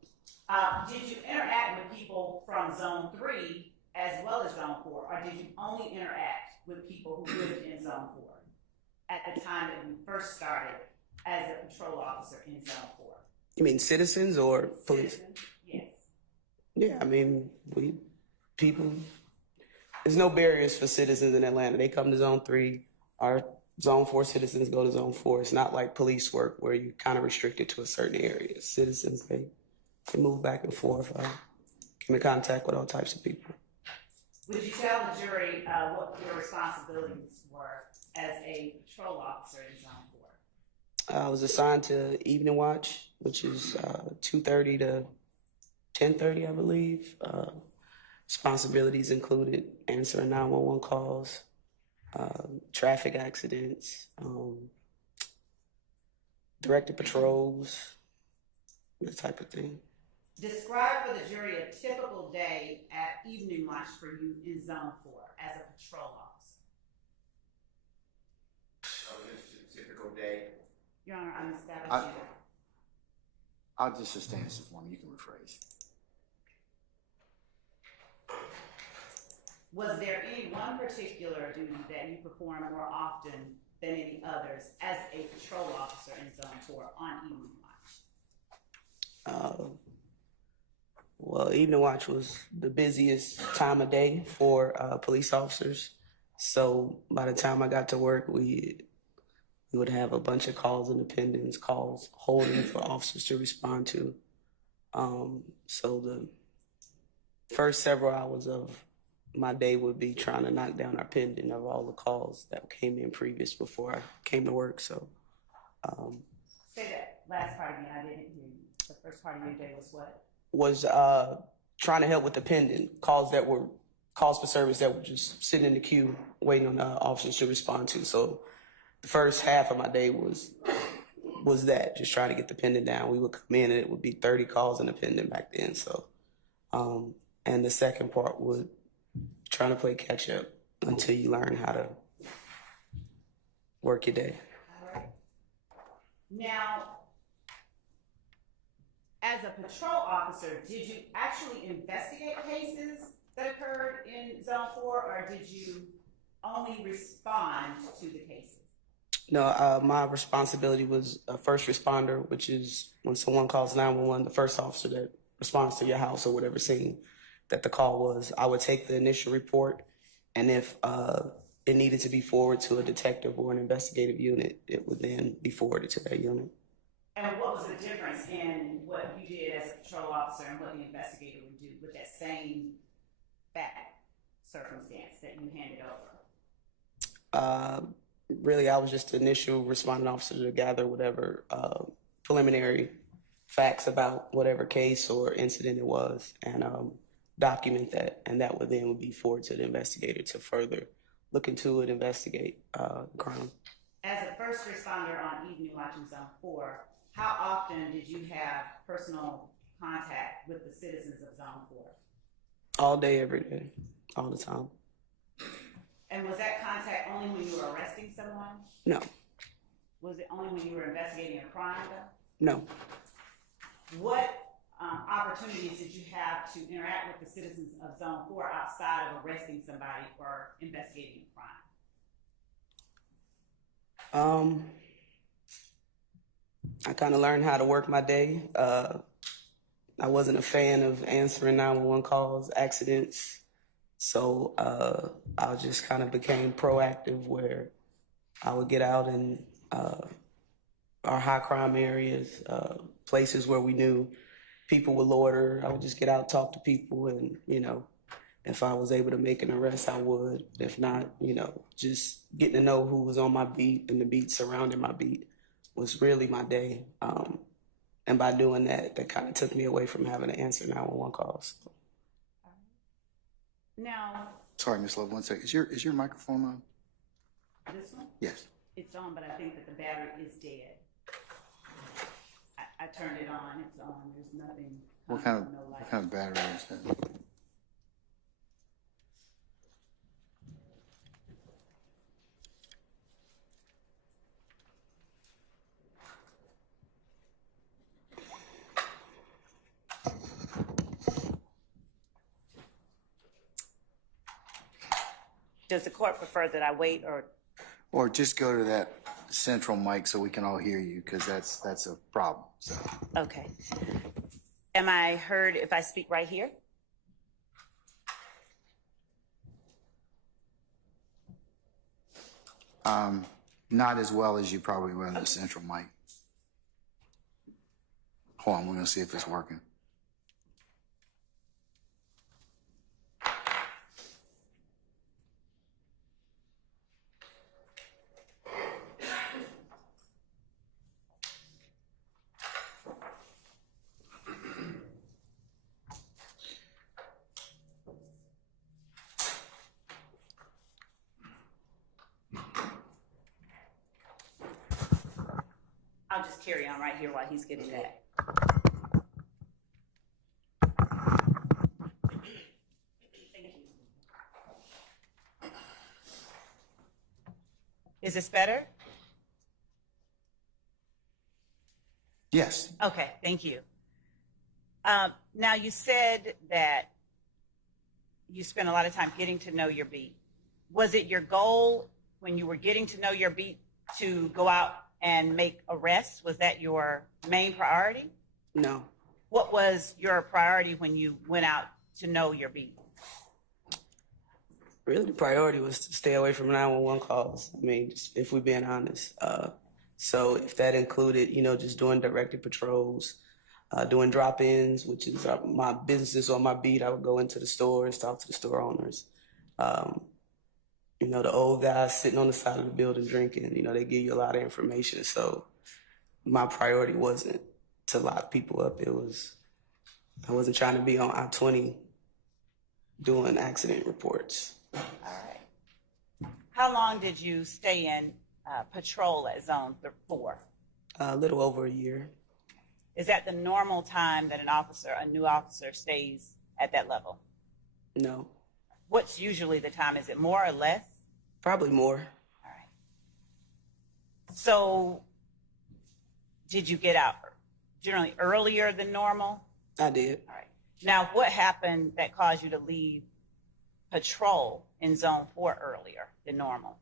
Did you interact with people from Zone 3 as well as Zone 4, or did you only interact with people who lived in Zone 4 at the time that you first started as a patrol officer in Zone 4? You mean citizens or police? Citizens? Yes. Yeah, I mean, there's no barriers for citizens in Atlanta. They come to Zone 3. Our Zone 4 citizens go to Zone 4. It's not like police work where you're kind of restricted to a certain area. Citizens, they move back and forth, come in contact with all types of people. Would you tell the jury what your responsibilities were as a patrol officer in Zone 4? I was assigned to evening watch, which is 2:30 to 10:30, I believe. Responsibilities included answering 911 calls, traffic accidents, directed patrols, that type of thing. Describe for the jury a typical day at evening watch for you in Zone 4 as a patrol officer. So just a typical day. Your Honor, I'm establishing. I'll just sustain this for me. You can rephrase. Was there any one particular duty that you performed more often than any others as a patrol officer in Zone 4 on evening watch? Well, evening watch was the busiest time of day for police officers. So by the time I got to work, we would have a bunch of calls in attendance, calls holding for officers to respond to. So the first several hours of my day would be trying to knock down our pending of all the calls that came in previous before I came to work. So Say that last part again. I didn't hear you. The first part of your day was what? was trying to help with the pending calls that were calls for service that were just sitting in the queue waiting on officers to respond to. So the first half of my day was that, just trying to get the pending down. We would come in and it would be 30 calls in the pending back then. So and the second part would trying to play catch up until you learn how to work your day. All right. Now, as a patrol officer, did you actually investigate cases that occurred in Zone 4, or did you only respond to the cases? No, my responsibility was a first responder, which is when someone calls 911, the first officer that responds to your house or whatever scene that the call was. I would take the initial report, and if it needed to be forwarded to a detective or an investigative unit, it would then be forwarded to that unit. And what was the difference in what you did as a patrol officer and what the investigator would do with that same fact circumstance that you handed over? Really, I was just the initial responding officer to gather whatever preliminary facts about whatever case or incident it was, and document that, and that would then be forwarded to the investigator to further look into it, investigate the crime. As a first responder on evening watch in Zone 4, how often did you have personal contact with the citizens of Zone 4? All day, every day, all the time. And was that contact only when you were arresting someone? No. Was it only when you were investigating a crime, though? No. What opportunities did you have to interact with the citizens of Zone 4 outside of arresting somebody or investigating a crime? I kind of learned how to work my day. I wasn't a fan of answering 911 calls, accidents. So I just kind of became proactive, where I would get out in our high crime areas, places where we knew people would loiter. I would just get out, talk to people, and, if I was able to make an arrest, I would. If not, just getting to know who was on my beat and the beat surrounding my beat was really my day. And by doing that, that kind of took me away from having to answer 911 calls. Now, Sorry, Ms. Love, one second. Is your microphone on? This one? Yes. It's on, but I think that the battery is dead. I turned it on, it's on, there's nothing. What kind no light. of battery is that? Does the court prefer that I wait or? Or just go to that central mic so we can all hear you, because that's a problem. So. Okay. Am I heard if I speak right here? Not as well as you probably will in the central mic. Hold on, we're gonna see if it's working. I'll just carry on right here while he's getting that. Thank you. Is this better? Yes. Okay, thank you. Now, you said that you spent a lot of time getting to know your beat. Was it your goal when you were getting to know your beat to go out and make arrests? Was that your main priority? No. What was your priority when you went out to know your beat? Really, the priority was to stay away from 911 calls. I mean, just, if we're being honest. So if that included, just doing directed patrols, doing drop-ins, which is my businesses on my beat, I would go into the stores, talk to the store owners. The old guys sitting on the side of the building drinking, they give you a lot of information. So my priority wasn't to lock people up. I wasn't trying to be on I-20 doing accident reports. All right. How long did you stay in patrol at Zone 4? A little over a year. Is that the normal time that a new officer stays at that level? No. What's usually the time? Is it more or less? Probably more. All right. So did you get out generally earlier than normal? I did. All right. Now, what happened that caused you to leave patrol in Zone 4 earlier than normal?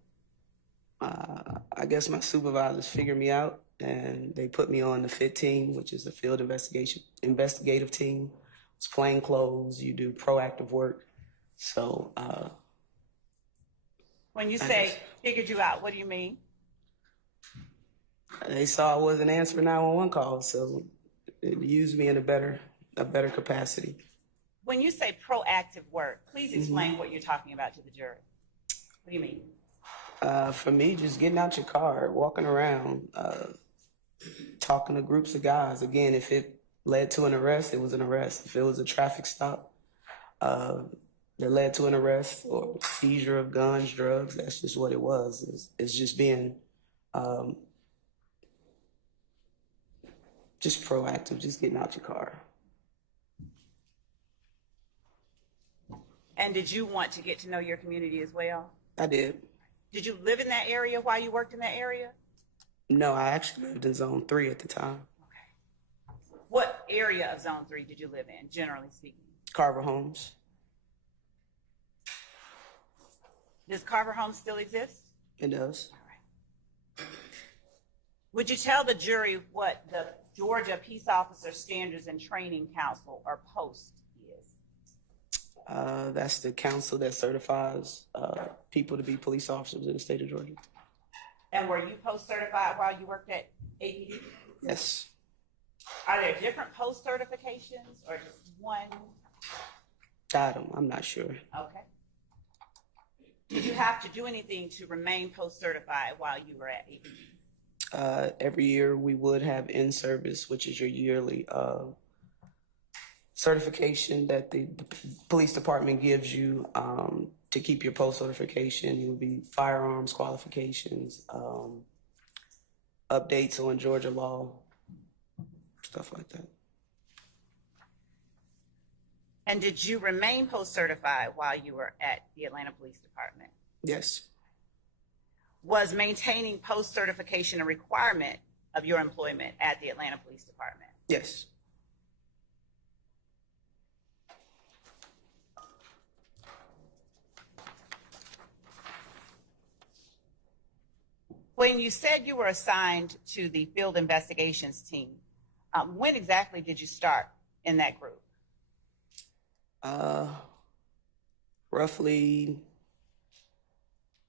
I guess my supervisors figured me out, and they put me on the FIT team, which is the field investigative team. It's plain clothes. You do proactive work. So when you say figured you out, what do you mean? They saw I wasn't answering 911 calls, so it used me in a better capacity. When you say proactive work, please explain what you're talking about to the jury. What do you mean? For me, just getting out your car, walking around, talking to groups of guys. Again, if it led to an arrest, it was an arrest. If it was a traffic stop that led to an arrest or seizure of guns, drugs, that's just what it was. It's just being just proactive, just getting out your car. And did you want to get to know your community as well? I did. Did you live in that area while you worked in that area? No, I actually lived in Zone 3 at the time. Okay. What area of Zone 3 did you live in, generally speaking? Carver Homes. Does Carver Homes still exist? It does. All right. Would you tell the jury what the Georgia Peace Officer Standards and Training Council, or POST, is? That's the council that certifies people to be police officers in the state of Georgia. And were you POST certified while you worked at APD? Yes. Are there different POST certifications or just one? I'm not sure. Okay. Did you have to do anything to remain POST certified while you were at APD? Every year we would have in-service, which is your yearly certification that the police department gives you to keep your post certification. It would be firearms qualifications, updates on Georgia law, stuff like that. And did you remain post-certified while you were at the Atlanta Police Department? Yes. Was maintaining post-certification a requirement of your employment at the Atlanta Police Department? Yes. When you said you were assigned to the field investigations team, when exactly did you start in that group? Roughly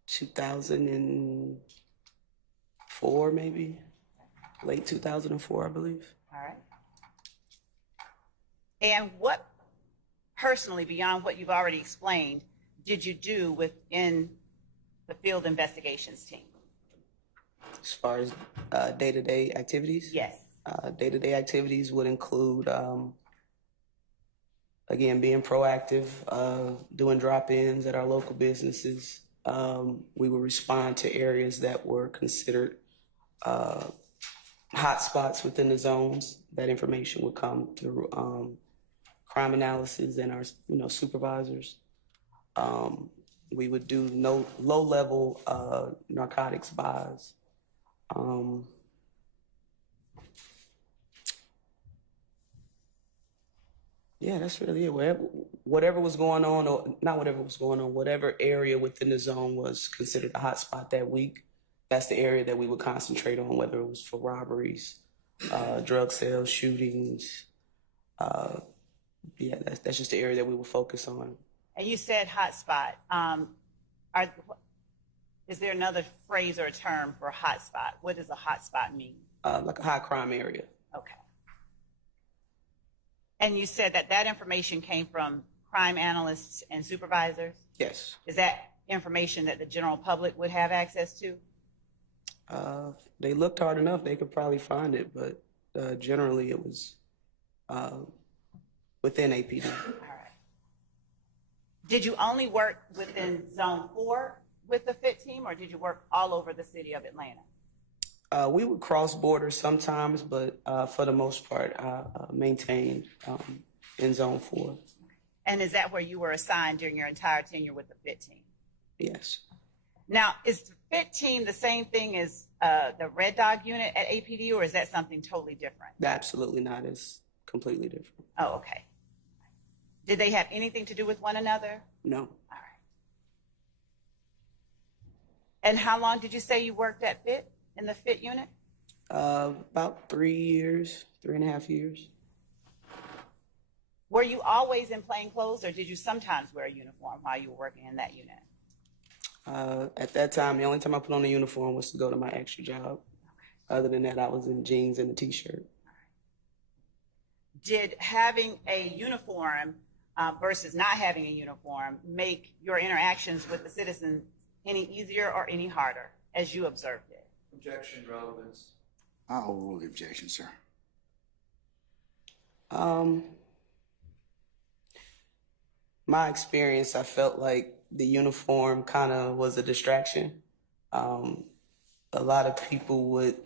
2004, maybe late 2004, I believe. All right. And what personally, beyond what you've already explained, did you do within the field investigations team? As far as day-to-day activities? Yes. Day-to-day activities would include, again, being proactive, doing drop-ins at our local businesses. We would respond to areas that were considered hot spots within the zones. That information would come through crime analysis and our supervisors. We would do low-level narcotics buys. Yeah, that's really it. Whatever was going on, or not whatever was going on, whatever area within the zone was considered a hot spot that week, that's the area that we would concentrate on, whether it was for robberies, drug sales, shootings. Yeah, that's just the area that we would focus on. And you said hot spot. Is there another phrase or a term for hot spot? What does a hot spot mean? Like a high crime area. Okay. And you said that information came from crime analysts and supervisors? Yes. Is that information that the general public would have access to? They looked hard enough, they could probably find it, but generally it was within APD. All right. Did you only work within Zone 4 with the FIT team, or did you work all over the city of Atlanta? We would cross borders sometimes, but for the most part, I maintained in Zone 4. And is that where you were assigned during your entire tenure with the FIT team? Yes. Now, is the FIT team the same thing as the Red Dog unit at APD, or is that something totally different? Absolutely not. It's completely different. Oh, okay. Did they have anything to do with one another? No. All right. And how long did you say you worked at FIT, in the FIT unit? About 3 years, 3.5 years. Were you always in plain clothes, or did you sometimes wear a uniform while you were working in that unit? At that time, the only time I put on a uniform was to go to my extra job. Other than that, I was in jeans and a t-shirt. Did having a uniform versus not having a uniform make your interactions with the citizens any easier or any harder, as you observed it? Objection, relevance. I'll rule the objection, sir. My experience, I felt like the uniform kind of was a distraction. A lot of people would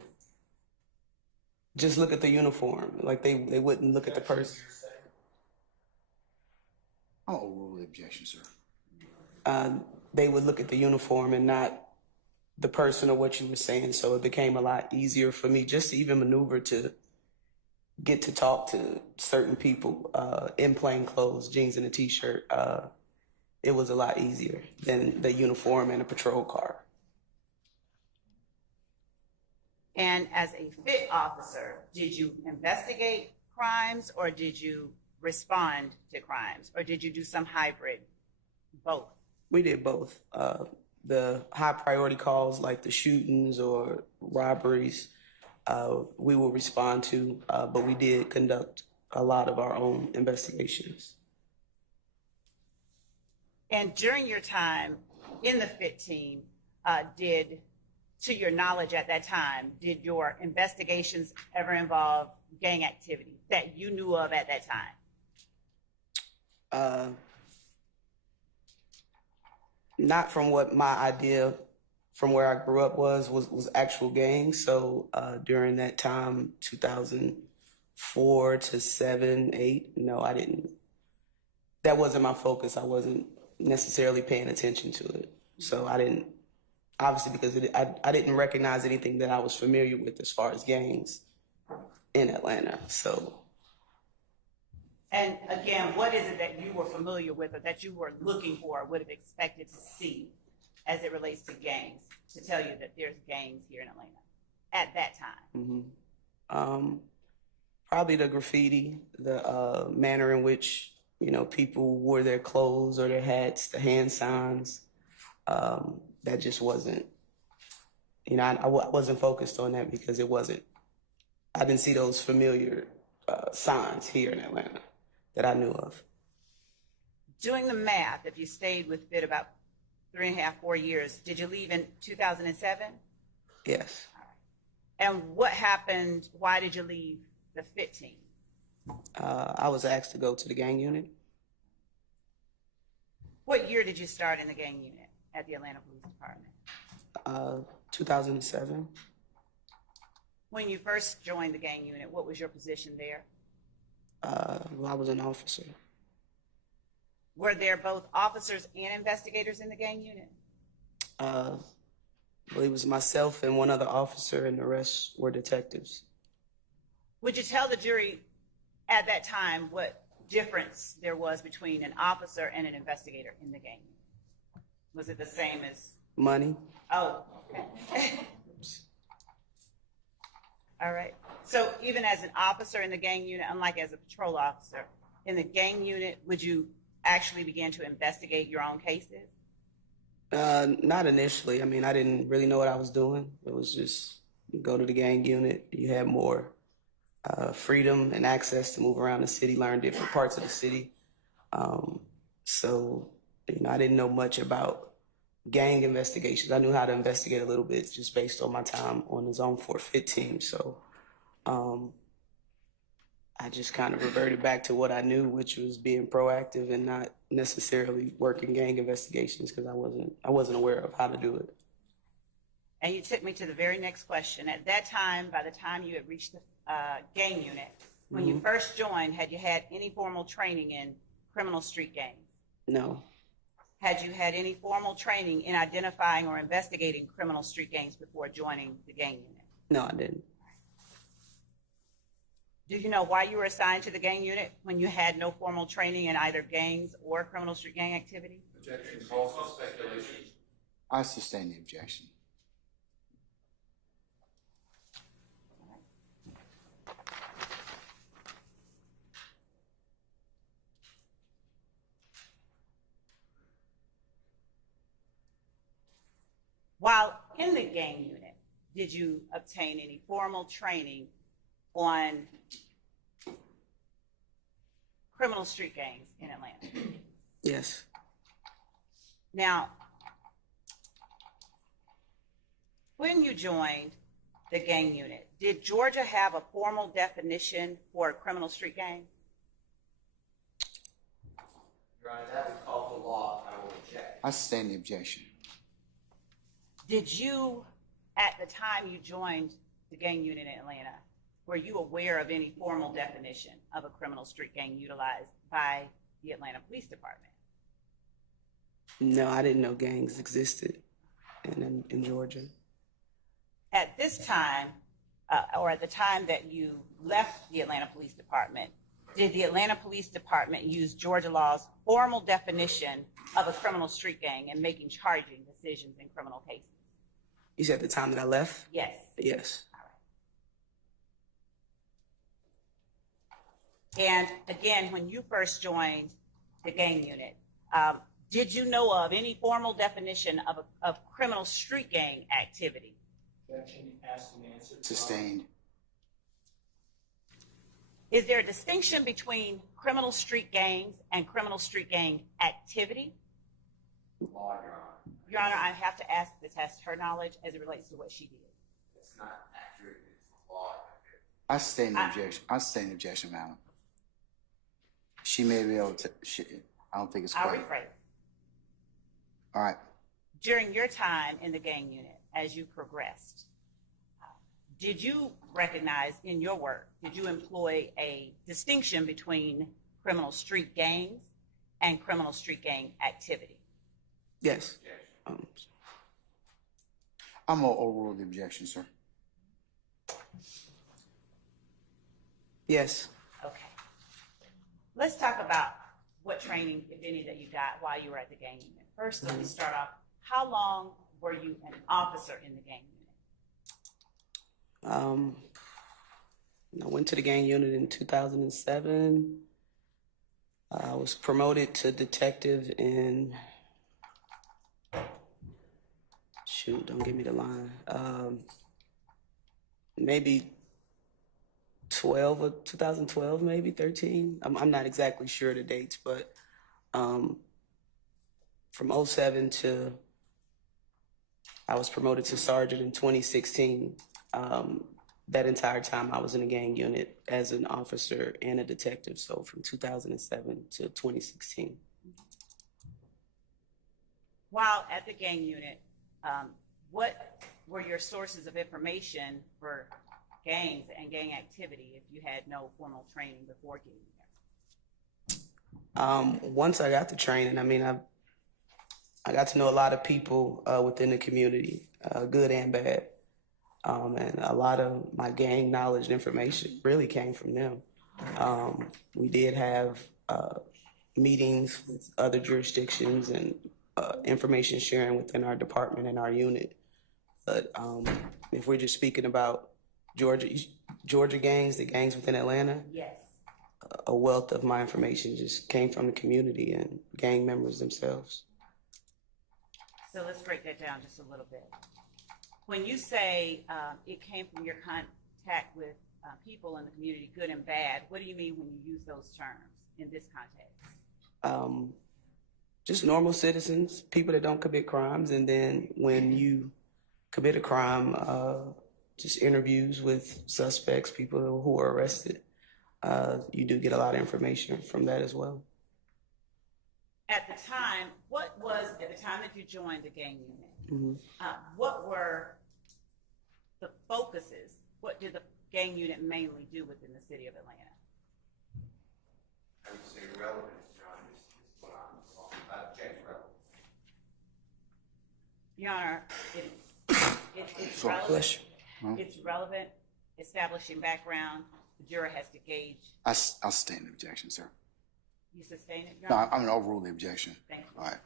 just look at the uniform, like they wouldn't look at the person. I'll rule the objection, sir. They would look at the uniform and not the person or what you were saying, so it became a lot easier for me just to even maneuver to get to talk to certain people in plain clothes, jeans and a t-shirt. It was a lot easier than the uniform and a patrol car. And as a FIT officer, did you investigate crimes, or did you respond to crimes, or did you do some hybrid, both? We did both. The high priority calls like the shootings or robberies, we will respond to, but we did conduct a lot of our own investigations. And during your time in the FIT team, to your knowledge at that time, did your investigations ever involve gang activity that you knew of at that time? not from what my idea from where I grew up was actual gangs. So during that time, 2004 to 7, 8, no, I didn't. That wasn't my focus. I wasn't necessarily paying attention to it. So I didn't, obviously, because I didn't recognize anything that I was familiar with as far as gangs in Atlanta. So. And again, what is it that you were familiar with or that you were looking for or would have expected to see as it relates to gangs to tell you that there's gangs here in Atlanta at that time? Mm-hmm. Probably the graffiti, the manner in which, you know, people wore their clothes or their hats, the hand signs. That just wasn't, you know, I wasn't focused on that because it wasn't, I didn't see those familiar signs here in Atlanta that I knew of. Doing the math, if you stayed with FIT about 3.5, 4 years, did you leave in 2007? Yes. And what happened? Why did you leave the FIT team? I was asked to go to the gang unit. What year did you start in the gang unit at the Atlanta Police Department? 2007. When you first joined the gang unit, what was your position there? Well, I was an officer. Were there both officers and investigators in the gang unit? Well, it was myself and one other officer, and the rest were detectives. Would you tell the jury at that time what difference there was between an officer and an investigator in the gang unit? Was it the same as? Money. Oh, okay. All right. So even as an officer in the gang unit, unlike as a patrol officer, in the gang unit, would you actually begin to investigate your own cases? Not initially. I mean, I didn't really know what I was doing. It was just, you go to the gang unit, you have more freedom and access to move around the city, learn different parts of the city. So, you know, I didn't know much about gang investigations. I knew how to investigate a little bit just based on my time on the Zone 4 FIT team. So I just kind of reverted back to what I knew, which was being proactive and not necessarily working gang investigations because I wasn't aware of how to do it. And you took me to the very next question. At that time, by the time you had reached the gang unit, when you first joined, had you had any formal training in criminal street gangs? No. Had you had any formal training in identifying or investigating criminal street gangs before joining the gang unit? No, I didn't. Do you know why you were assigned to the gang unit when you had no formal training in either gangs or criminal street gang activity? Objection, false or speculation. I sustain the objection. While in the gang unit, did you obtain any formal training on criminal street gangs in Atlanta? Yes. Now, when you joined the gang unit, did Georgia have a formal definition for a criminal street gang? Your Honor, that would call for law. I will object. I sustain the objection. Did you, at the time you joined the gang unit in Atlanta, were you aware of any formal definition of a criminal street gang utilized by the Atlanta Police Department? No, I didn't know gangs existed in Georgia. At this time, or at the time that you left the Atlanta Police Department, did the Atlanta Police Department use Georgia law's formal definition of a criminal street gang in making charging decisions in criminal cases? You said at the time that I left? Yes. Yes. And again, when you first joined the gang unit, did you know of any formal definition of criminal street gang activity? Sustained. Is there a distinction between criminal street gangs and criminal street gang activity? Law, Your Honor. Your Honor, I have to ask to test her knowledge as it relates to what she did. It's not accurate. It's law. I sustain the objection. I sustain the objection, madam. She may be able to. I don't think it's I'll quite. rephrase. All right. during your time in the gang unit, as you progressed, did you recognize in your work, did you employ a distinction between criminal street gangs and criminal street gang activity? Yes. I'm gonna overrule the objection, sir. Yes. Okay. Let's talk about what training, if any, that you got while you were at the gang unit. First, let me start off. How long were you an officer in the gang unit? I went to the gang unit in 2007. I was promoted to detective in, shoot, don't give me the line. Maybe 2012, maybe 13. I'm not exactly sure the dates, but from 07 to I was promoted to sergeant in 2016. That entire time I was in a gang unit as an officer and a detective, so from 2007 to 2016. While at the gang unit, what were your sources of information for gangs and gang activity if you had no formal training before getting there? Once I got the training, I mean, I got to know a lot of people within the community, good and bad. And a lot of my gang knowledge and information really came from them. We did have meetings with other jurisdictions and information sharing within our department and our unit. But if we're just speaking about Georgia gangs, the gangs within Atlanta, yes, a wealth of my information just came from the community and gang members themselves. So let's break that down just a little bit. When you say it came from your contact with people in the community, good and bad, what do you mean when you use those terms in this context? Just normal citizens, people that don't commit crimes, and then when you commit a crime, just interviews with suspects, people who are arrested. You do get a lot of information from that as well. At the time, at the time that you joined the gang unit, what were the focuses? What did the gang unit mainly do within the city of Atlanta? I would say relevant, Your Honor, is what I'm object relevant. Your Honor, it's relevant. It's relevant, establishing background. The juror has to gauge. I'll sustain the objection, sir. You sustain it, Your No, Honor? I'm gonna overrule the objection. Thank you. All right.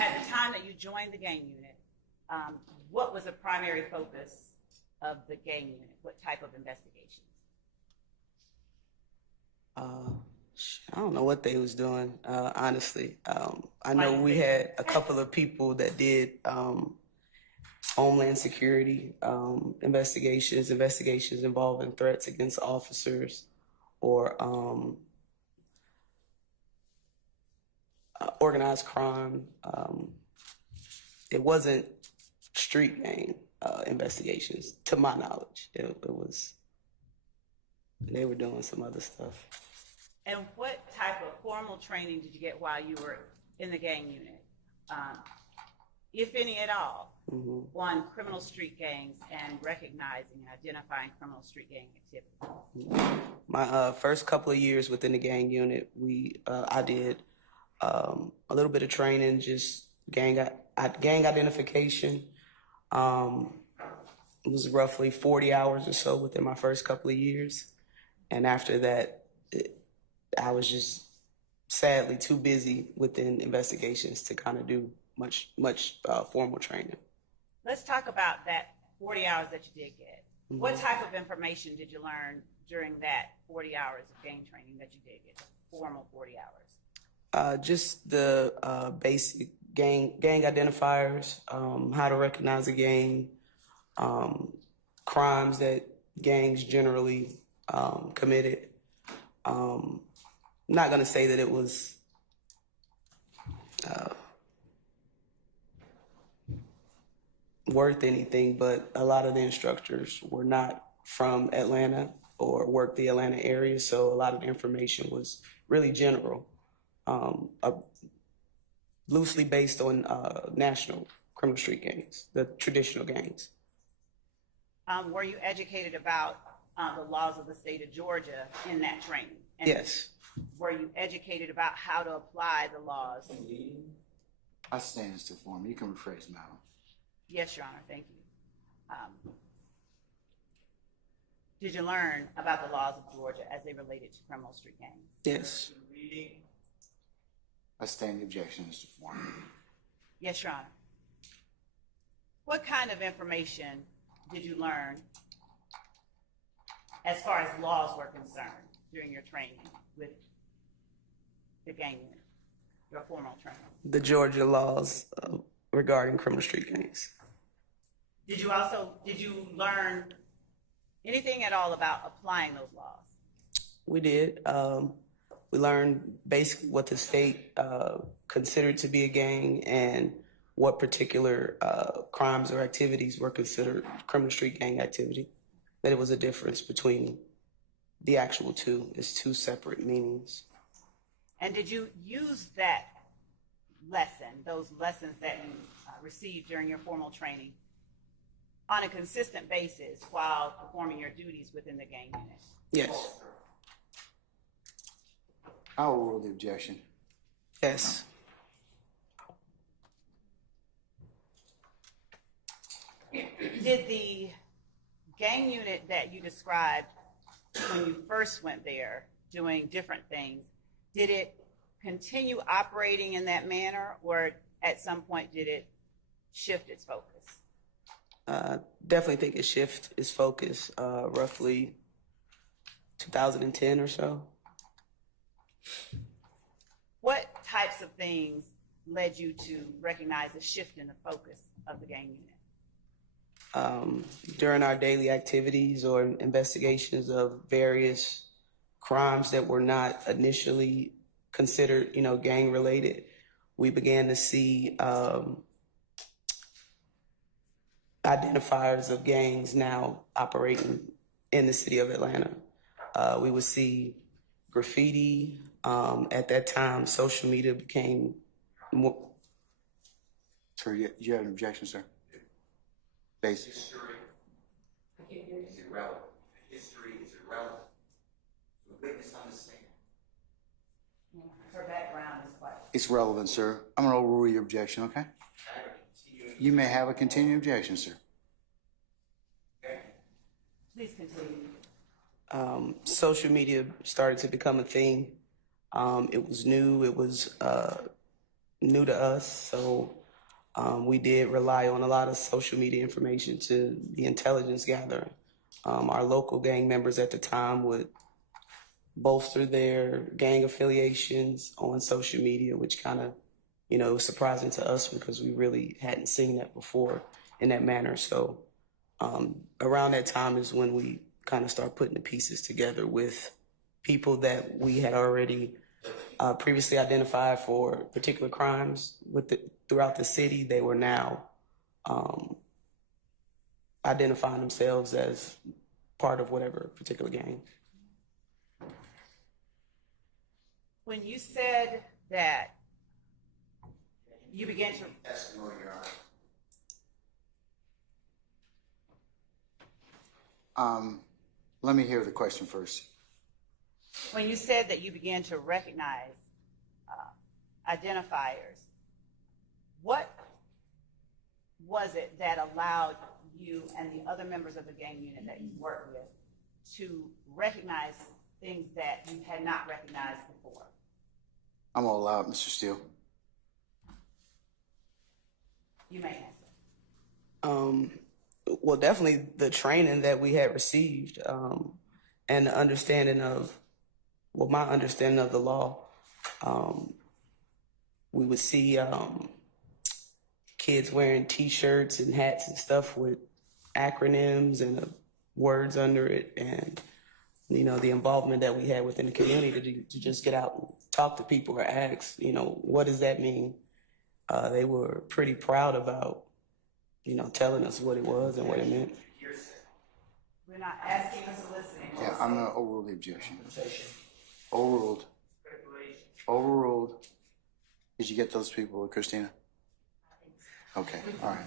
At the time that you joined the gang unit, what was the primary focus of the gang unit? What type of investigations? I don't know what they was doing, honestly. I know we had a couple of people that did homeland security investigations involving threats against officers or organized crime. It wasn't street gang investigations, to my knowledge. It was, they were doing some other stuff. And what type of formal training did you get while you were in the gang unit, if any at all, on criminal street gangs and recognizing and identifying criminal street gang activity? My first couple of years within the gang unit, I did a little bit of training, just gang identification. It was roughly 40 hours or so within my first couple of years. And after that, I was just sadly too busy within investigations to kind of do much formal training. Let's talk about that 40 hours that you did get. What type of information did you learn during that 40 hours of gang training that you did get, formal 40 hours? Just the basic gang identifiers, how to recognize a gang, crimes that gangs generally committed. I'm not going to say that it was worth anything, but a lot of the instructors were not from Atlanta or worked the Atlanta area, so a lot of the information was really general. loosely based on national criminal street gangs, the traditional gangs. Were you educated about the laws of the state of Georgia in that training? And Yes. were you educated about how to apply the laws? I stand still for me. You can rephrase, madam. Yes, Your Honor, thank you. Did you learn about the laws of Georgia as they related to criminal street gangs? Yes. I stand the objection, Mr. Foreman. Yes, Your Honor. What kind of information did you learn as far as laws were concerned during your training with the gang unit, your formal training? The Georgia laws regarding criminal street gangs. Did you learn anything at all about applying those laws? We did. We learned basically what the state considered to be a gang and what particular crimes or activities were considered criminal street gang activity. That it was a difference between the actual two. It's two separate meanings. And did you use that lesson, those lessons that you received during your formal training, on a consistent basis while performing your duties within the gang unit? Yes. I will rule the objection. Yes. Did the gang unit that you described when you first went there doing different things, did it continue operating in that manner, or at some point did it shift its focus? Definitely think it shifted its focus roughly 2010 or so. What types of things led you to recognize a shift in the focus of the gang unit? During our daily activities or investigations of various crimes that were not initially considered, gang related, we began to see identifiers of gangs now operating in the city of Atlanta. We would see graffiti. At that time, social media became more. Sir, you have an objection, sir? Basic. History is irrelevant. History is irrelevant. The witness understand. Her background is quite. It's relevant, sir. I'm going to overrule your objection, okay? You may have a continuing objection, sir. Please continue. Social media started to become a thing. It was new. It was new to us. So we did rely on a lot of social media information to the intelligence gathering. Our local gang members at the time would bolster their gang affiliations on social media, which kind of, was surprising to us because we really hadn't seen that before in that manner. So around that time is when we kind of start putting the pieces together with people that we had already previously identified for particular crimes throughout the city. They were now identifying themselves as part of whatever particular gang. When you said that you began to. Testimony, Your Honor. Let me hear the question first. When you said that you began to recognize identifiers, what was it that allowed you and the other members of the gang unit that you worked with to recognize things that you had not recognized before? I'm going to allow it, Mr. Steele. You may answer. Well, definitely the training that we had received and the understanding of, my understanding of the law. We would see kids wearing T-shirts and hats and stuff with acronyms and words under it, and the involvement that we had within the community to just get out and talk to people or ask, what does that mean? They were pretty proud about, telling us what it was and what it meant. We're not asking us to listen. Yeah, I'm going to overrule the objection. Overruled. Overruled. Did you get those people, Christina? Okay, all right.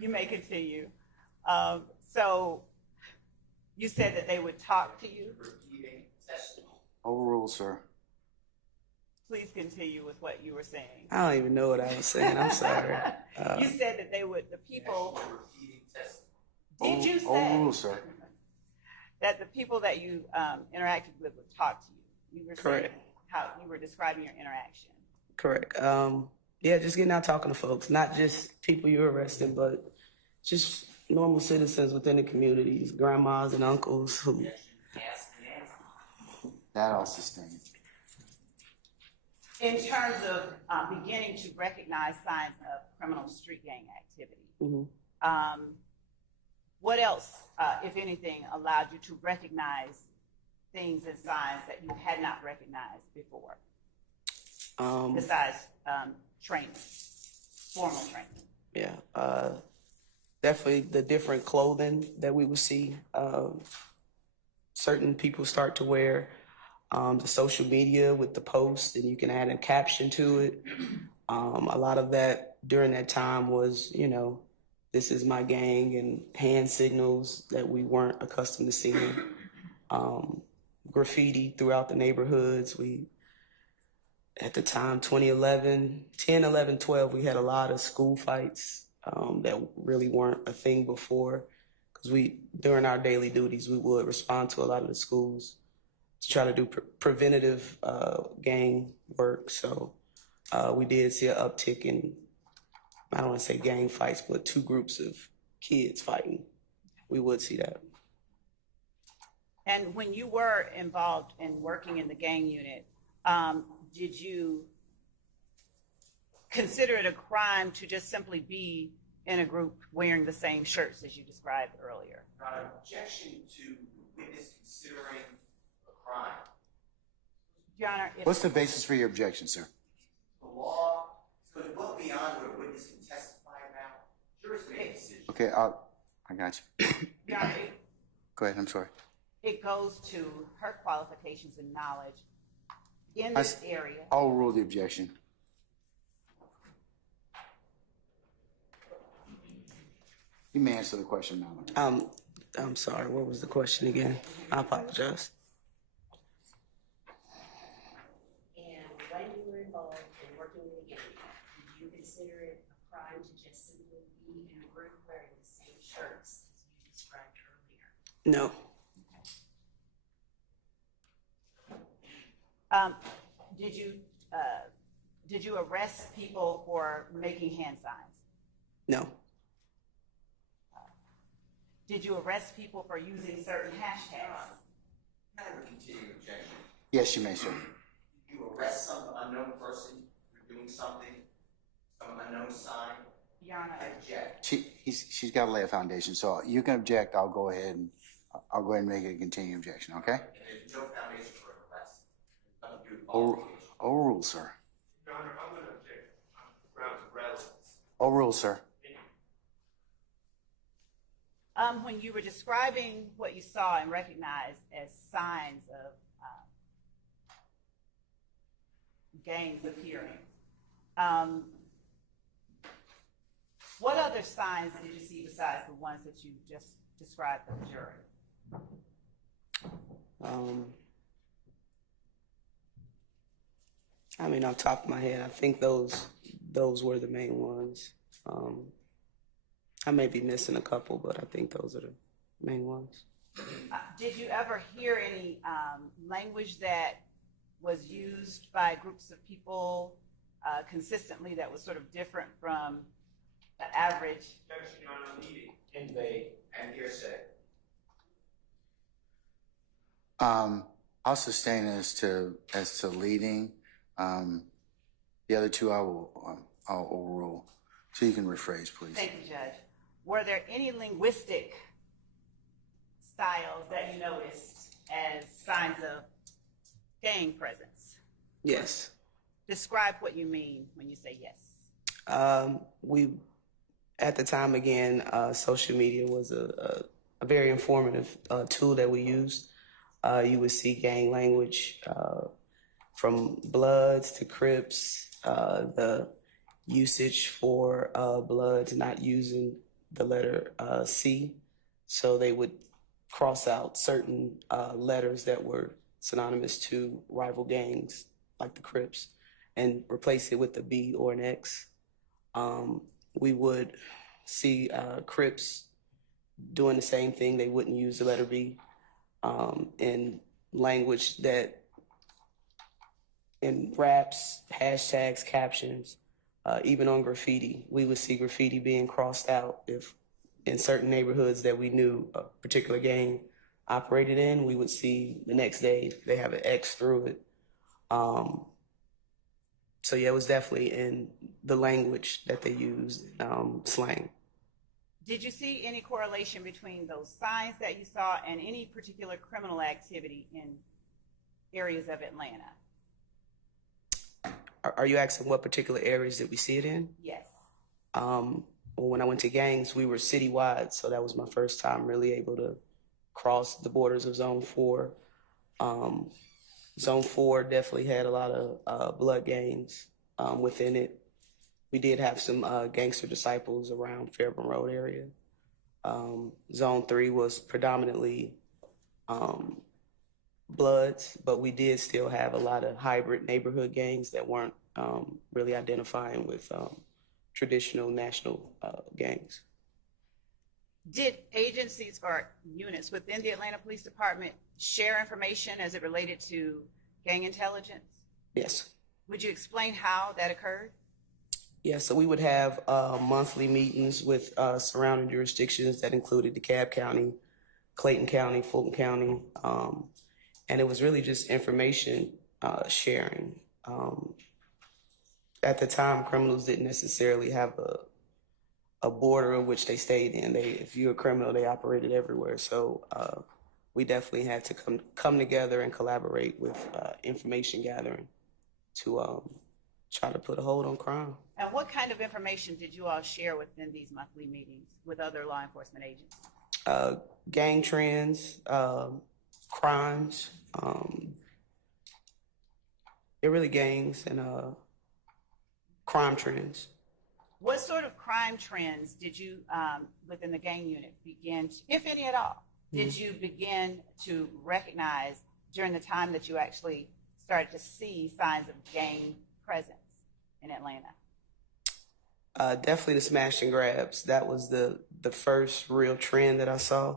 You may continue. So you said that they would talk to you. Overruled, sir. Please continue with what you were saying. I don't even know what I was saying. I'm sorry. You said that they would, the people. Did you say Overruled, sir. that the people that you interacted with would talk to you? You were saying Correct. how you were describing your interaction. Correct. Yeah, just getting out talking to folks, not just people you're arresting, but just normal citizens within the communities, grandmas and uncles who. That I'll sustain. In terms of beginning to recognize signs of criminal street gang activity, what else, if anything, allowed you to recognize things and signs that you had not recognized before, besides training, formal training? Yeah, definitely the different clothing that we would see. Certain people start to wear. The social media with the post, and you can add a caption to it. A lot of that during that time was, this is my gang, and hand signals that we weren't accustomed to seeing. Graffiti throughout the neighborhoods. At the time, 2011, 10, 11, 12, we had a lot of school fights that really weren't a thing before. Because during our daily duties, we would respond to a lot of the schools to try to do preventative gang work. So we did see an uptick in, I don't want to say gang fights, but two groups of kids fighting. We would see that. And when you were involved in working in the gang unit, did you consider it a crime to just simply be in a group wearing the same shirts as you described earlier? Objection to the witness considering crime. Your Honor, What's the basis for your objection, sir? The law is going to go beyond what a witness can testify about. Jurors make a decision. Okay, I got you. Your Honor, Go ahead, I'm sorry. it goes to her qualifications and knowledge in this area. I'll rule the objection. You may answer the question now. I'm sorry, what was the question again? I apologize. And when you were involved in working in the gang, did you consider it a crime to just simply be in a group wearing the same shirts as you described earlier? No. Did you arrest people for making hand signs? No. Did you arrest people for using certain hashtags? I have a continuing objection. Yes, you may, sir. You arrest some unknown person for doing something, some unknown sign. Your Honor, I object. She's got to lay a foundation, so you can object. I'll go ahead and make it a continuing objection. Okay. And there's no foundation for an arrest. Nothing to do with qualification. Overruled, sir. Your Honor, I'm going to object on grounds of relevance. Overruled, sir. when you were describing what you saw and recognized as signs of gangs appearing, what other signs did you see besides the ones that you just described to the jury? I mean, off the top of my head, I think those were the main ones. I may be missing a couple, but I think those are the main ones. Did you ever hear any language that was used by groups of people consistently that was sort of different from the average? Invade and hearsay. I'll sustain as to leading. The other two I'll overrule. So you can rephrase, please. Thank you, Judge. Were there any linguistic styles that you noticed as signs of gang presence? Yes. Describe what you mean when you say yes. We, at the time, again, social media was a very informative tool that we used. You would see gang language from Bloods to Crips, the usage for Bloods not using the letter C. So they would cross out certain letters that were synonymous to rival gangs, like the Crips, and replace it with the B or an X. We would see Crips doing the same thing. They wouldn't use the letter B in language that in raps, hashtags, captions, even on graffiti. We would see graffiti being crossed out if in certain neighborhoods that we knew a particular gang operated in, we would see the next day they have an X through it. So yeah, it was definitely in the language that they used, slang. Did you see any correlation between those signs that you saw and any particular criminal activity in areas of Atlanta? Are you asking what particular areas did we see it in? Yes. Well, when I went to gangs, we were citywide, so that was my first time really able to cross the borders of Zone 4. Zone 4 definitely had a lot of blood gangs within it. We did have some gangster disciples around Fairburn Road area. Zone 3 was predominantly Bloods, but we did still have a lot of hybrid neighborhood gangs that weren't really identifying with traditional national gangs. Did agencies or units within the Atlanta Police Department share information as it related to gang intelligence? Yes. Would you explain how that occurred? Yeah, so we would have monthly meetings with surrounding jurisdictions that included DeKalb County, Clayton County, Fulton County, and it was really just information sharing. At the time, criminals didn't necessarily have a border in which they stayed in. If you're a criminal, they operated everywhere. So we definitely had to come together and collaborate with information gathering to try to put a hold on crime. And what kind of information did you all share within these monthly meetings with other law enforcement agencies? Gang trends, crimes, they're really gangs and crime trends. What sort of crime trends did you, within the gang unit, begin, if any at all, did you begin to recognize during the time that you actually started to see signs of gang presence in Atlanta? Definitely the smash and grabs. That was the first real trend that I saw.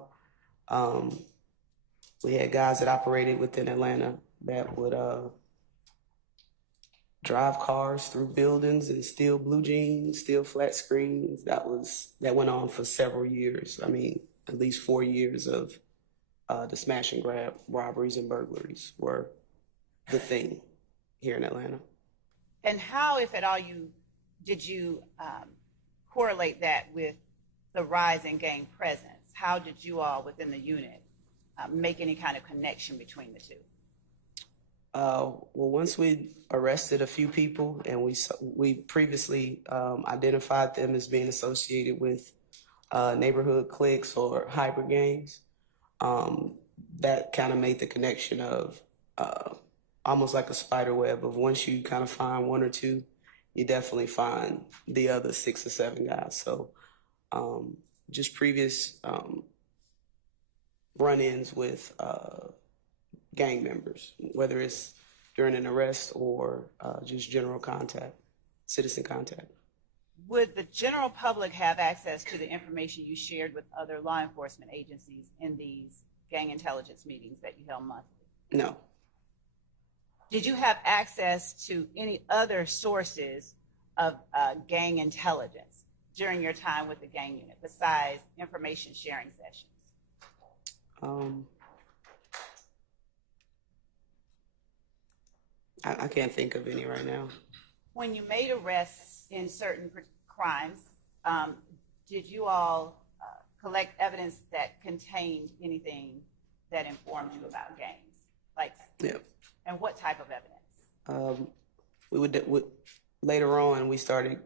We had guys that operated within Atlanta that would drive cars through buildings and steal blue jeans, steal flat screens. That went on for several years. I mean, at least 4 years of the smash and grab robberies and burglaries were the thing here in Atlanta. And how, if at all, did you correlate that with the rise in gang presence? How did you all within the unit make any kind of connection between the two? Well, once we arrested a few people and we previously identified them as being associated with neighborhood cliques or hybrid gangs, that kind of made the connection of almost like a spider web of once you kind of find one or two, you definitely find the other 6 or 7 guys. So just previous run-ins with gang members, whether it's during an arrest or just general contact, citizen contact. Would the general public have access to the information you shared with other law enforcement agencies in these gang intelligence meetings that you held monthly? No. Did you have access to any other sources of gang intelligence during your time with the gang unit besides information sharing sessions? I can't think of any right now. When you made arrests in certain crimes, did you all collect evidence that contained anything that informed you about gangs? Like, yeah. And what type of evidence? We would later on we started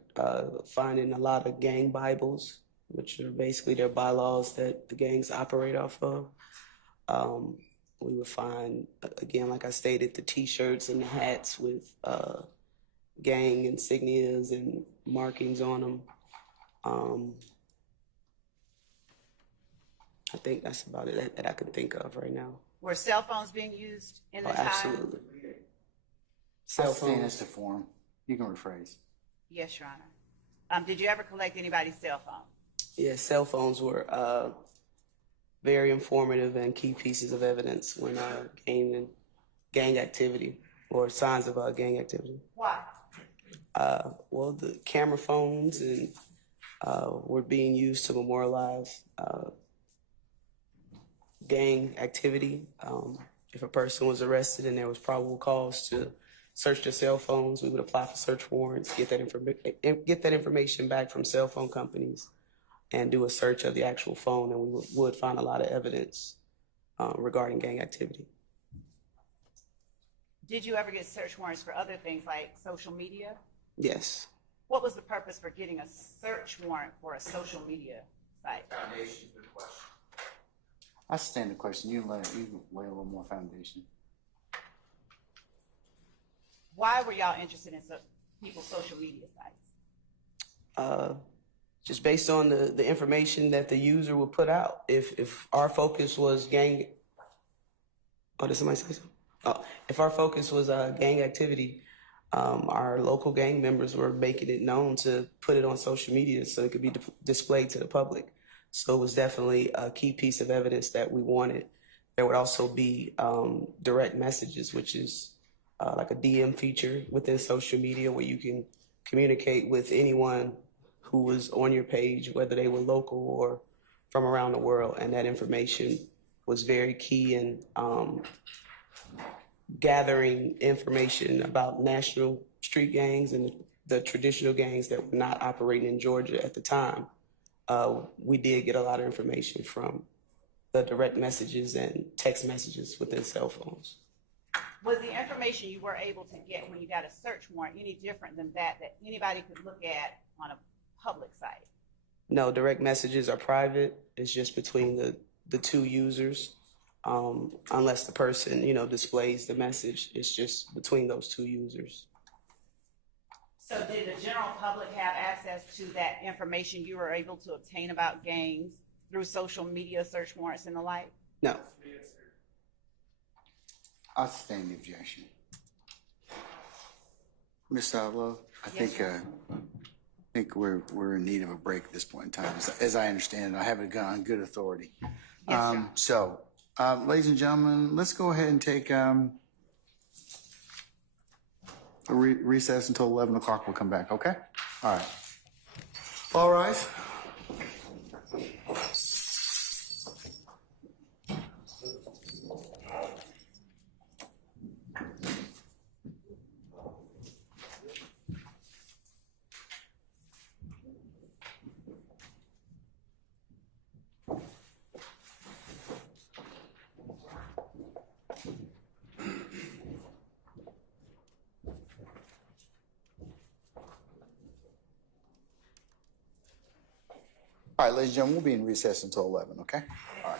finding a lot of gang Bibles, which are basically their bylaws that the gangs operate off of. We would find, again, like I stated, the T-shirts and the hats with gang insignias and markings on them. I think that's about it that I can think of right now. Were cell phones being used in the Oh, time? absolutely. Cell Cell phone phones. is the form. You can rephrase. Yes, Your Honor. Did you ever collect anybody's cell phone? Yeah, cell phones were very informative and key pieces of evidence when gaining gang activity or signs of gang activity. Why? Well, the camera phones and were being used to memorialize gang activity. If a person was arrested and there was probable cause to search their cell phones, we would apply for search warrants, get that information back from cell phone companies, and do a search of the actual phone, and we would find a lot of evidence regarding gang activity. Did you ever get search warrants for other things like social media? Yes. What was the purpose for getting a search warrant for a social media site? Foundation for the question. I stand the question. You lay a little more foundation. Why were y'all interested in people's social media sites? Just based on the information that the user would put out. If our focus was gang, did somebody say something? If our focus was gang activity, our local gang members were making it known to put it on social media so it could be displayed to the public. So it was definitely a key piece of evidence that we wanted. There would also be direct messages, which is like a DM feature within social media where you can communicate with anyone who was on your page, whether they were local or from around the world. And that information was very key in gathering information about national street gangs and the traditional gangs that were not operating in Georgia at the time. We did get a lot of information from the direct messages and text messages within cell phones. Was the information you were able to get when you got a search warrant any different than that anybody could look at on a public site? No, direct messages are private. It's just between the two users. Unless the person, displays the message, it's just between those two users. So did the general public have access to that information you were able to obtain about gangs through social media search warrants and the like? No. I'll sustain the objection. Ms. Love, I think we're in need of a break at this point in time, as I understand it. I have it on good authority. Yes, Ladies and gentlemen, let's go ahead and take a recess until 11 o'clock. We'll come back, okay? All right. All rise. All right, ladies and gentlemen, we'll be in recess until 11, okay? All right.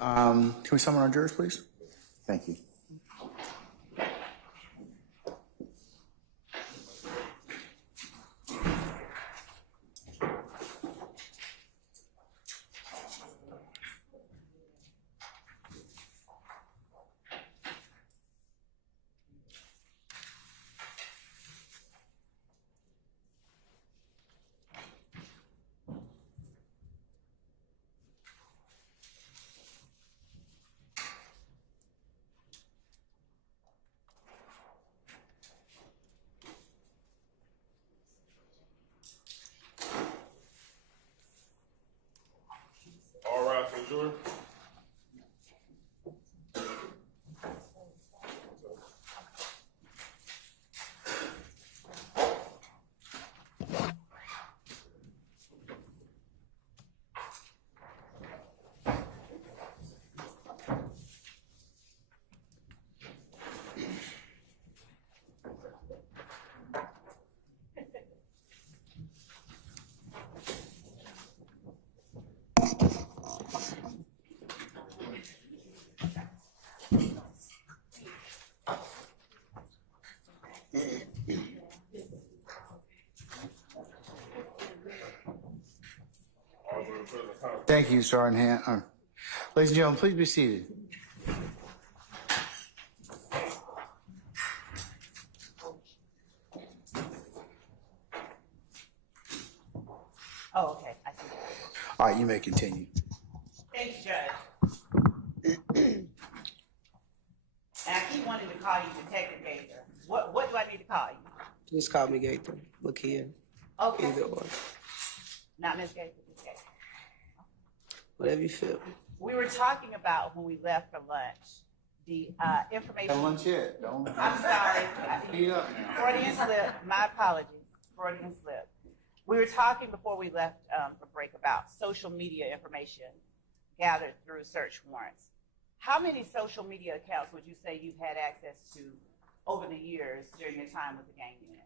Can we summon our jurors, please? Thank you. All right, for sure. Thank you, Sergeant Hand. Ladies and gentlemen, please be seated. Oh, okay, I see. All right, you may continue. Thank you, Judge. And I keep wanting to call you Detective Gaither. What do I need to call you? Just call me Gaither, Lakia, Okay. either or, Not Ms. Gaither, Ms. Gaither. whatever you feel. We were talking about when we left for lunch, the information. Lunch yet? Don't. I'm sorry. Speed up now. Freudian slip. My apologies. Freudian slip. We were talking before we left for break about social media information gathered through search warrants. How many social media accounts would you say you've had access to over the years during your time with the gang unit?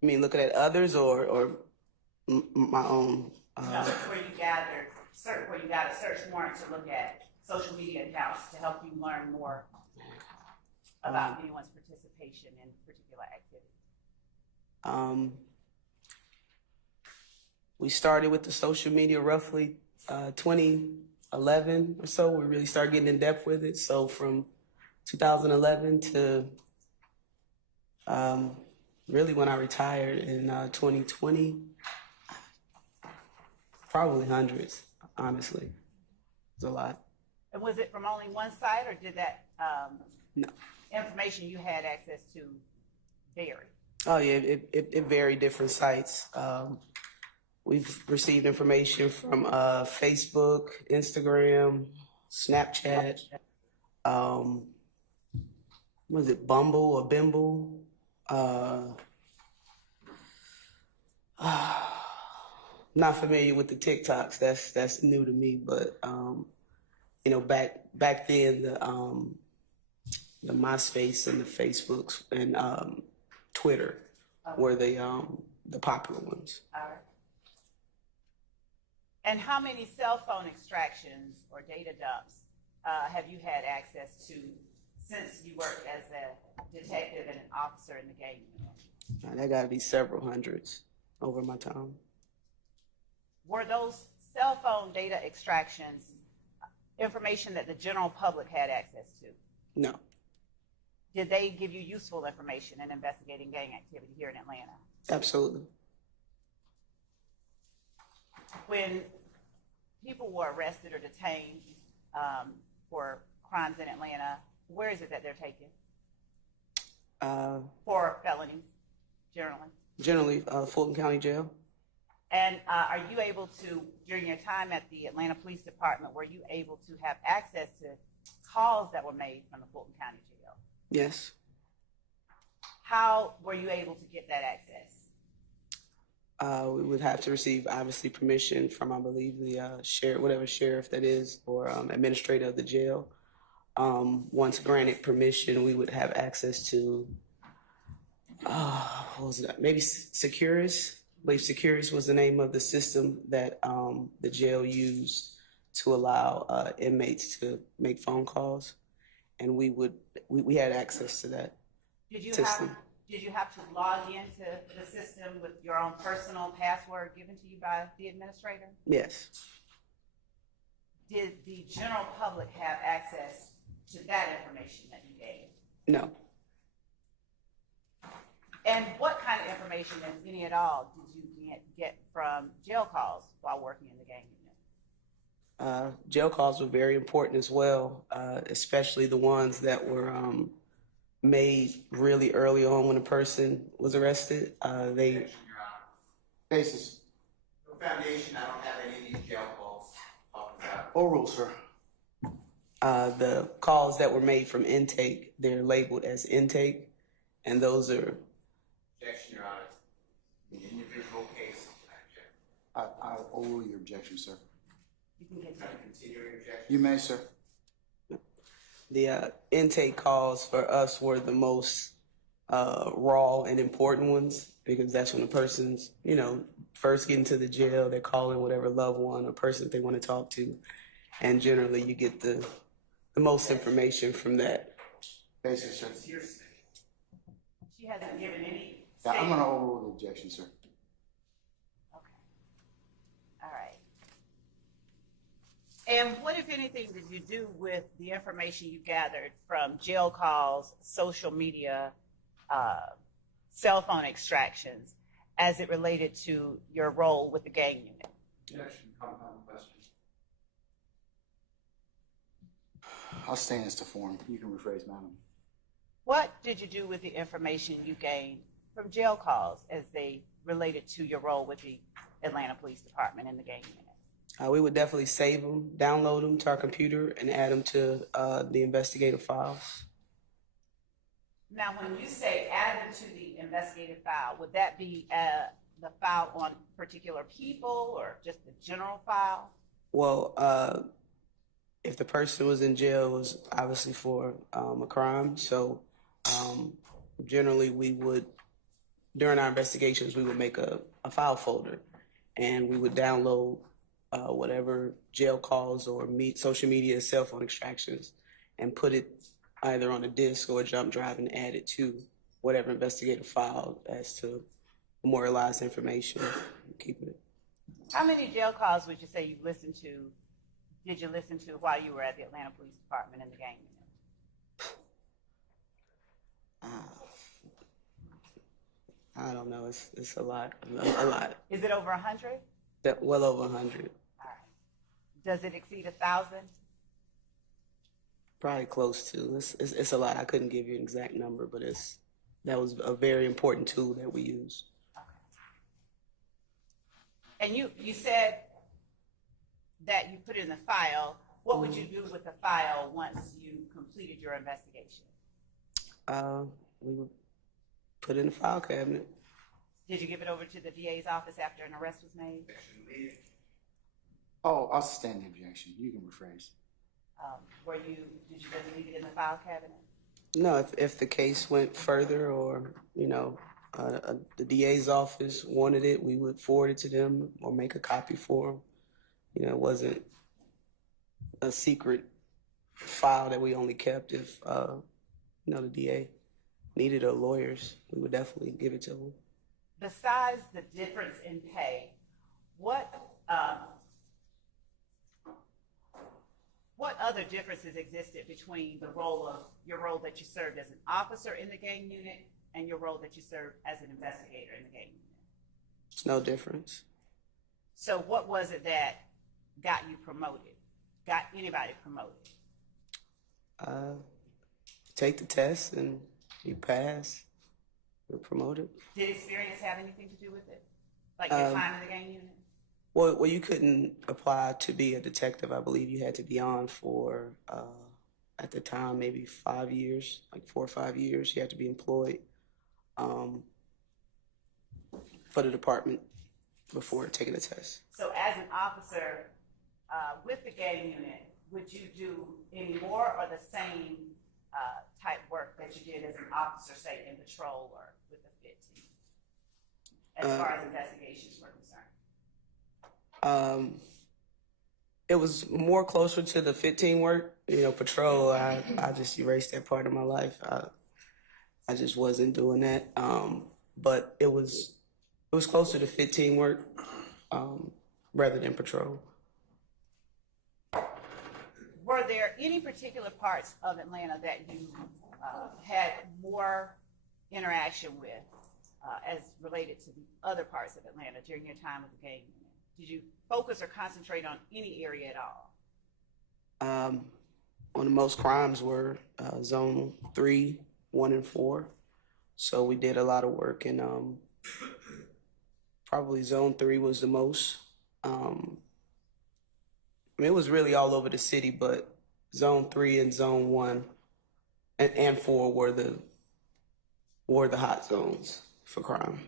You mean looking at others or my own? No, where you got a search warrant to look at social media accounts to help you learn more about anyone's participation in particular activity. We started with the social media roughly 2011 or so. We really started getting in depth with it. So from 2011 to really when I retired in 2020, probably hundreds, honestly. It's a lot. And was it from only one site, or did that No. information you had access to vary? Oh yeah, it varied different sites. We've received information from Facebook, Instagram, Snapchat. Was it Bumble or Bimble? Not familiar with the TikToks. That's new to me. But you know, back then the MySpace and the Facebooks and Twitter were the popular ones. All right. And how many cell phone extractions or data dumps have you had access to since you worked as a detective and an officer in the gang unit? That got to be several hundreds over my time. Were those cell phone data extractions information that the general public had access to? No. Did they give you useful information in investigating gang activity here in Atlanta? Absolutely. When people were arrested or detained for crimes in Atlanta, where is it that they're taken? For felonies, generally? Generally, Fulton County Jail. And are you able to, during your time at the Atlanta Police Department, were you able to have access to calls that were made from the Fulton County Jail? Yes. How were you able to get that access? We would have to receive, obviously, permission from, I believe, the sheriff, whatever sheriff that is, or administrator of the jail. Once granted permission, we would have access to, what was that? Maybe Securus, believe Securus was the name of the system that the jail used to allow inmates to make phone calls, and we had access to that system. Did you have to log into the system with your own personal password given to you by the administrator? Yes. Did the general public have access to that information that you gave? No. And what kind of information, if any at all, did you get from jail calls while working in the gang unit? Jail calls were very important as well, especially the ones that were made really early on when a person was arrested. Basis. No foundation, I don't have any of these jail calls talking about. Oral, sir. The calls that were made from intake, they're labeled as intake, and those are. Objection, Your Honor. The individual case, I object. I overrule your objection, sir. You can get Is that a continuing objection? You may, sir. The intake calls for us were the most raw and important ones, because that's when the person's, first getting to the jail, they're calling whatever loved one or person they want to talk to, and generally you get the most information from that. Basis, sir. She hasn't given any. Yeah, I'm going to overrule the objection, sir. Okay. All right. And what, if anything, did you do with the information you gathered from jail calls, social media, cell phone extractions, as it related to your role with the gang unit? Objection, compound question. I'll stand as to form. You can rephrase, madam. What did you do with the information you gained from jail calls as they related to your role with the Atlanta Police Department and the gang unit? We would definitely save them, download them to our computer, and add them to the investigative files. Now, when you say add them to the investigative file, would that be the file on particular people or just the general file? Well, if the person was in jail, it was obviously for a crime. So generally we would, during our investigations, we would make a file folder, and we would download whatever jail calls or social media, cell phone extractions, and put it either on a disk or a jump drive and add it to whatever investigative file as to memorialize information and keep it. How many jail calls would you say you listened to, did you listen to while you were at the Atlanta Police Department and the gang unit? I don't know. It's a lot. A lot. Is it over 100? Well over 100. All right. Does it exceed 1,000? Probably close to. It's a lot. I couldn't give you an exact number, but that was a very important tool that we use. Okay. And you said that you put it in the file. What would you do with the file once you completed your investigation? We would put it in the file cabinet. Did you give it over to the DA's office after an arrest was made? Oh, I'll sustain the objection. You can rephrase. Did you just leave it in the file cabinet? No, if the case went further, or the DA's office wanted it, we would forward it to them or make a copy for them. It wasn't a secret file that we only kept. If the DA needed or lawyers, we would definitely give it to them. Besides the difference in pay, what other differences existed between your role that you served as an officer in the gang unit and your role that you served as an investigator in the gang unit? There's no difference. So what was it that got you promoted? Got anybody promoted? Take the test and you pass, you're promoted. Did experience have anything to do with it? Like your time in the gang unit? Well, you couldn't apply to be a detective. I believe you had to be on for, at the time, maybe 5 years, like 4 or 5 years. You had to be employed for the department before taking the test. So as an officer with the gang unit, would you do any more or the same type work that you did as an officer, say, in patrol or with the FIT team as far as investigations were concerned? It was more closer to the 15 work. You know, patrol, I just erased that part of my life. I just wasn't doing that. But it was closer to 15 work rather than patrol. Were there any particular parts of Atlanta that you had more interaction with as related to the other parts of Atlanta during your time with the gang unit? Did you focus or concentrate on any area at all? One of the most crimes were Zone 3, 1, and 4. So we did a lot of work in probably Zone 3 was the most. I mean, it was really all over the city, but Zone 3 and Zone 1 and 4 were the hot zones for crime.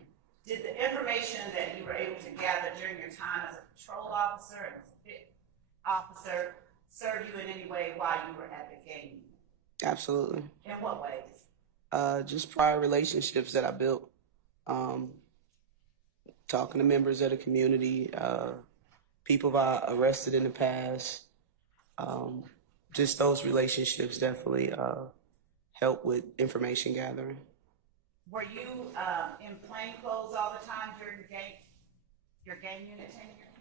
Did the information that you were able to gather during your time as a patrol officer and as a fit officer serve you in any way while you were at the gang unit? Absolutely. In what ways? Just prior relationships that I built, talking to members of the community, people I arrested in the past. Just those relationships definitely help with information gathering. Were you in plain clothes all the time during your gang unit tenure?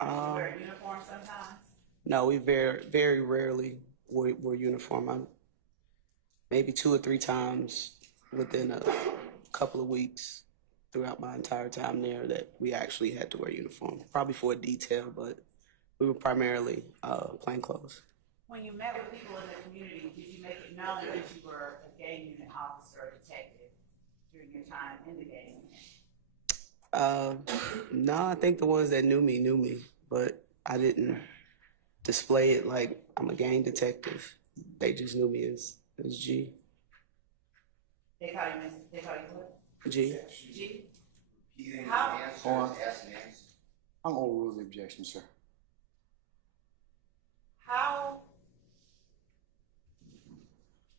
Did you wear a uniform sometimes? No, we very rarely wore uniform. Maybe 2 or 3 times within a couple of weeks throughout my entire time there that we actually had to wear uniform. Probably for a detail, but we were primarily plain clothes. When you met with people in the community, did you make it known that you were a gang unit officer or detective during your time in the gang unit? No, I think the ones that knew me, but I didn't display it like I'm a gang detective. They just knew me as G. They call you what? G. G? How? I'm overruled the objection, sir. How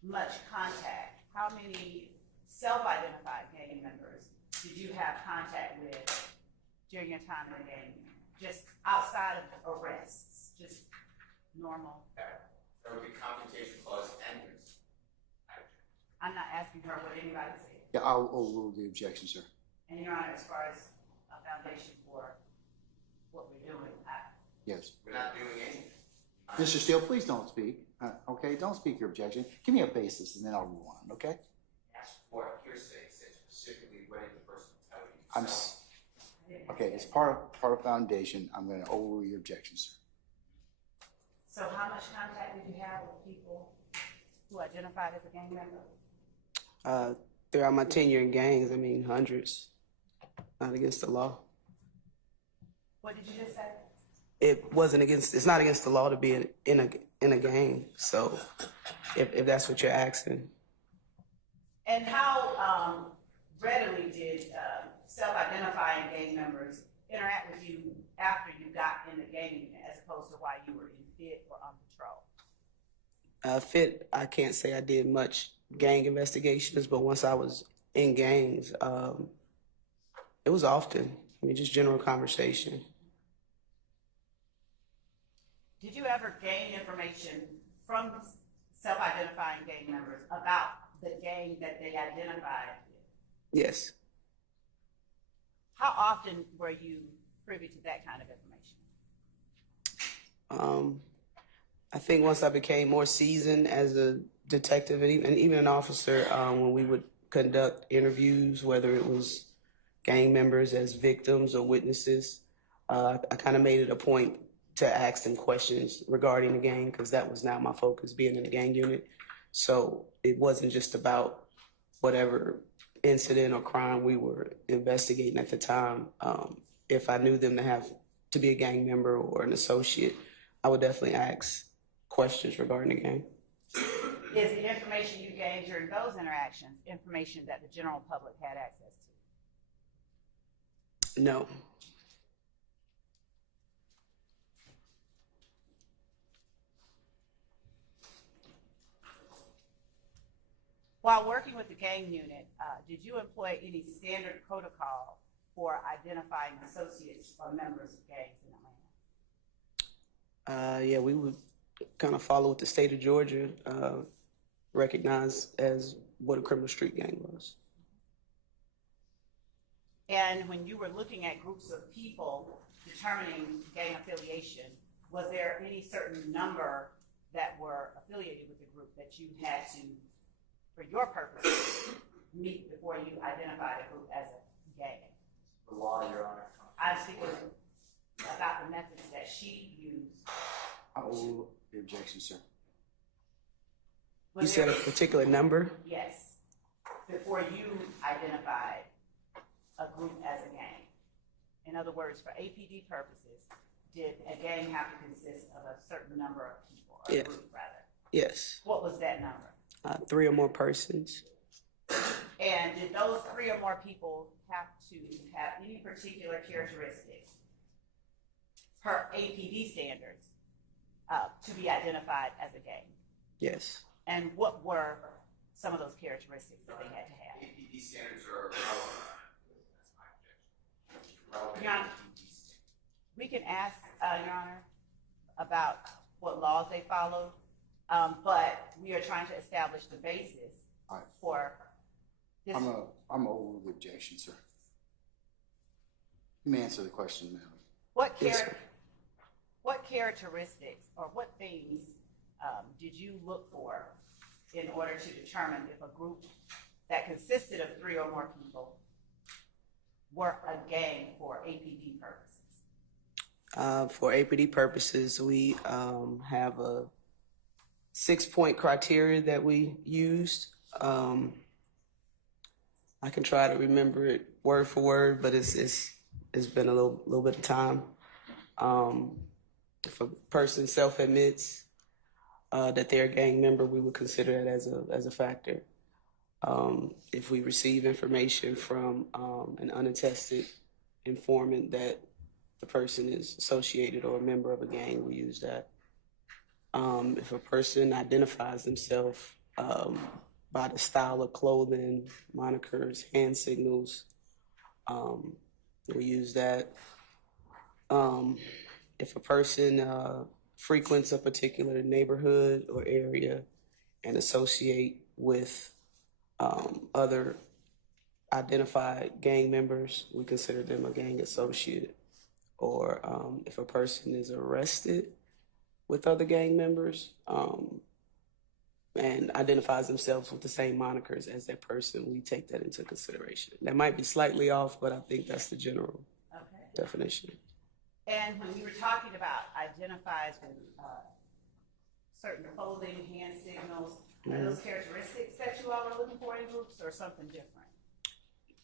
much contact, how many self-identified gang members did you have contact with during your time in the gang unit? Just outside of arrests, just normal? There would be confrontation clause enders. I'm not asking her what anybody said. Yeah, I'll overrule the objection, sir. And Your Honor, as far as a foundation for what we're doing, Yes. We're not doing anything. Mr. Steele, please don't speak. Okay, don't speak your objection. Give me a basis, and then I'll move on. Okay. Ask for hearsay, said specifically what did the person tell you? Okay. It's part of foundation. I'm going to overrule your objection, sir. So how much contact did you have with people who identified as a gang member? Throughout my tenure in gangs, I mean, hundreds. Not against the law. What did you just say? It's not against the law to be in a gang. So if that's what you're asking. And how readily did self-identifying gang members interact with you after you got in the gang unit as opposed to while you were in FIT or on patrol? FIT, I can't say I did much gang investigations, but once I was in gangs, it was often, just general conversation. Did you ever gain information from self-identifying gang members about the gang that they identified with? Yes. How often were you privy to that kind of information? I think once I became more seasoned as a detective and even an officer, when we would conduct interviews, whether it was gang members as victims or witnesses, I kind of made it a point to ask them questions regarding the gang because that was now my focus, being in the gang unit. So it wasn't just about whatever incident or crime we were investigating at the time. If I knew them to be a gang member or an associate, I would definitely ask questions regarding the gang. Is the information you gained during those interactions information that the general public had access to? No. While working with the gang unit, did you employ any standard protocol for identifying associates or members of gangs in Atlanta? Yeah, we would kind of follow what the state of Georgia recognized as what a criminal street gang was. And when you were looking at groups of people determining gang affiliation, was there any certain number that were affiliated with the group that you had to, for your purposes, meet before you identified a group as a gang? The law, Your Honor. I'm speaking about the methods that she used. I will the objection, sir. You said a particular number? Yes, before you identified a group as a gang. In other words, for APD purposes, did a gang have to consist of a certain number of people, or Yes. a group rather? Yes. What was that number? 3 or more persons. And did those 3 or more people have to have any particular characteristics per APD standards to be identified as a gang? Yes. And what were some of those characteristics that they had to have? APD standards are relevant. That's my objection. Relevant Your Honor, APD standards. we can ask, Your Honor, about what laws they followed, but we are trying to establish the basis All right. for this. I'm over the objection, sir. You may answer the question, ma'am. Yes, sir. What characteristics or what things did you look for in order to determine if a group that consisted of 3 or more people were a gang for APD purposes? For APD purposes, we have a 6-point criteria that we used. I can try to remember it word for word, but it's been a little bit of time. If a person self-admits that they're a gang member, we would consider that as a factor. If we receive information from an unattested informant that the person is associated or a member of a gang, we use that. If a person identifies themselves by the style of clothing, monikers, hand signals, we use that. If a person frequents a particular neighborhood or area and associate with other identified gang members, we consider them a gang associate. Or if a person is arrested with other gang members and identifies themselves with the same monikers as that person, we take that into consideration. That might be slightly off, but I think that's the general definition. And when you were talking about identifies with certain clothing, hand signals, are those characteristics that you all are looking for in groups or something different?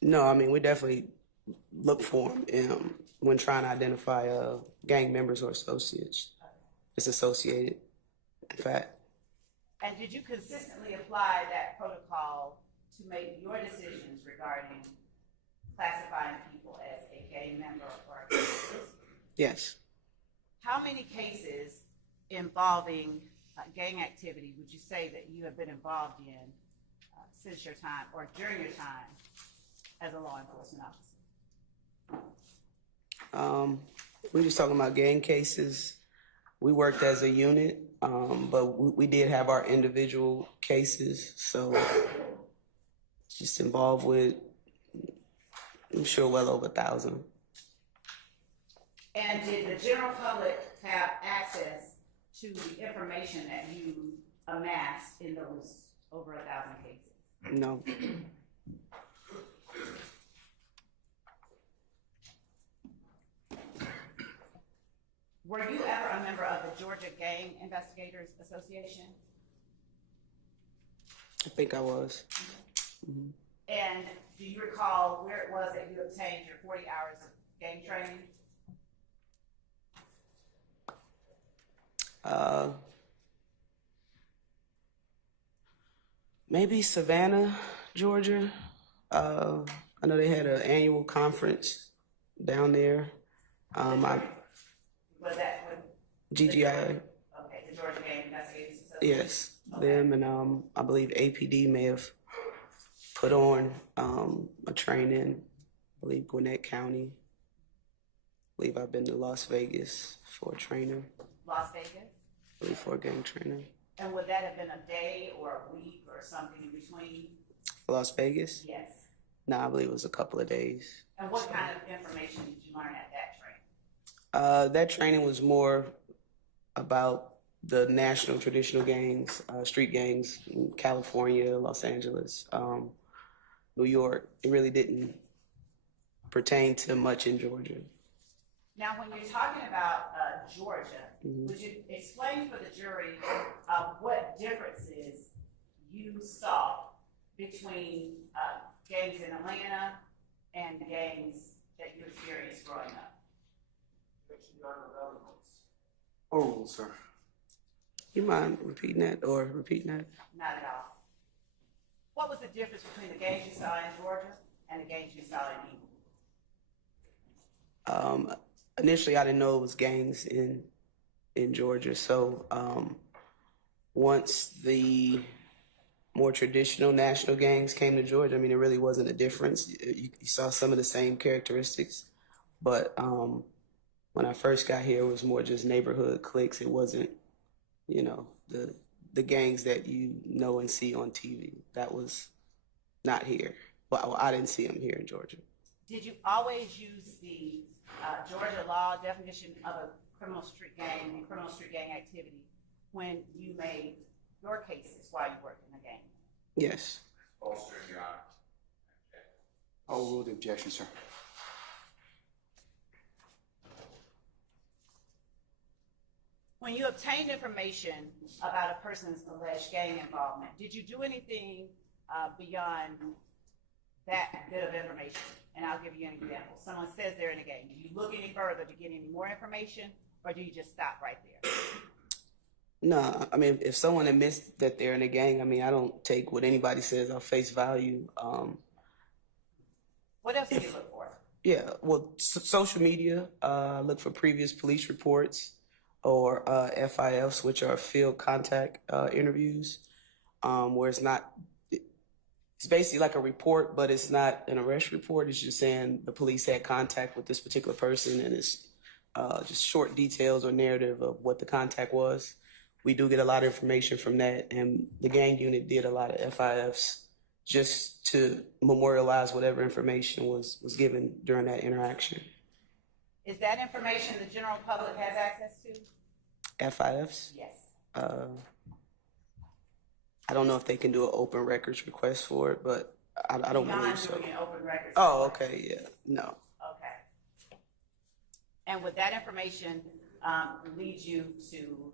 No, I mean, we definitely look for them when trying to identify gang members or associates. It's associated, in fact. And did you consistently apply that protocol to make your decisions regarding classifying people as a gang member or a gang associate? Yes. How many cases involving gang activity would you say that you have been involved in since your time or during your time as a law enforcement officer? We're just talking about gang cases. We worked as a unit, but we did have our individual cases, so just involved with, I'm sure, well over 1,000. And did the general public have access to the information that you amassed in those over 1,000 cases? No. Were you ever a member of the Georgia Gang Investigators Association? I think I was. Mm-hmm. And do you recall where it was that you obtained your 40 hours of gang training? Maybe Savannah, Georgia. I know they had an annual conference down there. Was that when? GGI. Okay, the Georgia Gang Investigators Association. Yes, them and I believe APD may have put on a training, I believe Gwinnett County. I believe I've been to Las Vegas for a training. Las Vegas? I believe for a gang training. And would that have been a day or a week or something in between? Las Vegas? Yes. No, I believe it was a couple of days. And what kind of information did you learn at that training? That training was more about the national traditional gangs, street gangs in California, Los Angeles, New York. It really didn't pertain to much in Georgia. Now, when you're talking about Georgia, would you explain for the jury what differences you saw between gangs in Atlanta and gangs that you experienced growing up? Oh, sir. You mind repeating that or repeating that? Not at all. What was the difference between the gangs you saw in Georgia and the gangs you saw in England? Initially, I didn't know it was gangs in Georgia. So once the more traditional national gangs came to Georgia, I mean, it really wasn't a difference. You saw some of the same characteristics, but when I first got here, it was more just neighborhood cliques. It wasn't, you know, the gangs that you know and see on TV. That was not here. Well, I didn't see them here in Georgia. Did you always use the Georgia law definition of a criminal street gang and criminal street gang activity when you made your cases while you worked in the gang? Yes. Bolster, Your Honor. I'll rule the objection, sir. When you obtained information about a person's alleged gang involvement, did you do anything beyond that bit of information? And I'll give you an example. Someone says they're in a gang. Do you look any further to get any more information, or do you just stop right there? No, I mean, if someone admits that they're in a gang, I mean, I don't take what anybody says on face value. What else do you look for? Yeah, well, social media, look for previous police reports or FIFs, which are field contact interviews, where it's basically like a report, but it's not an arrest report. It's just saying the police had contact with this particular person, and it's just short details or narrative of what the contact was. We do get a lot of information from that, and the gang unit did a lot of FIFs just to memorialize whatever information was given during that interaction. Is that information the general public has access to? FIFs? Yes. I don't know if they can do an open records request for it, but I don't believe so. Doing an open records Oh, request. okay, yeah, no. Okay. And would that information lead you to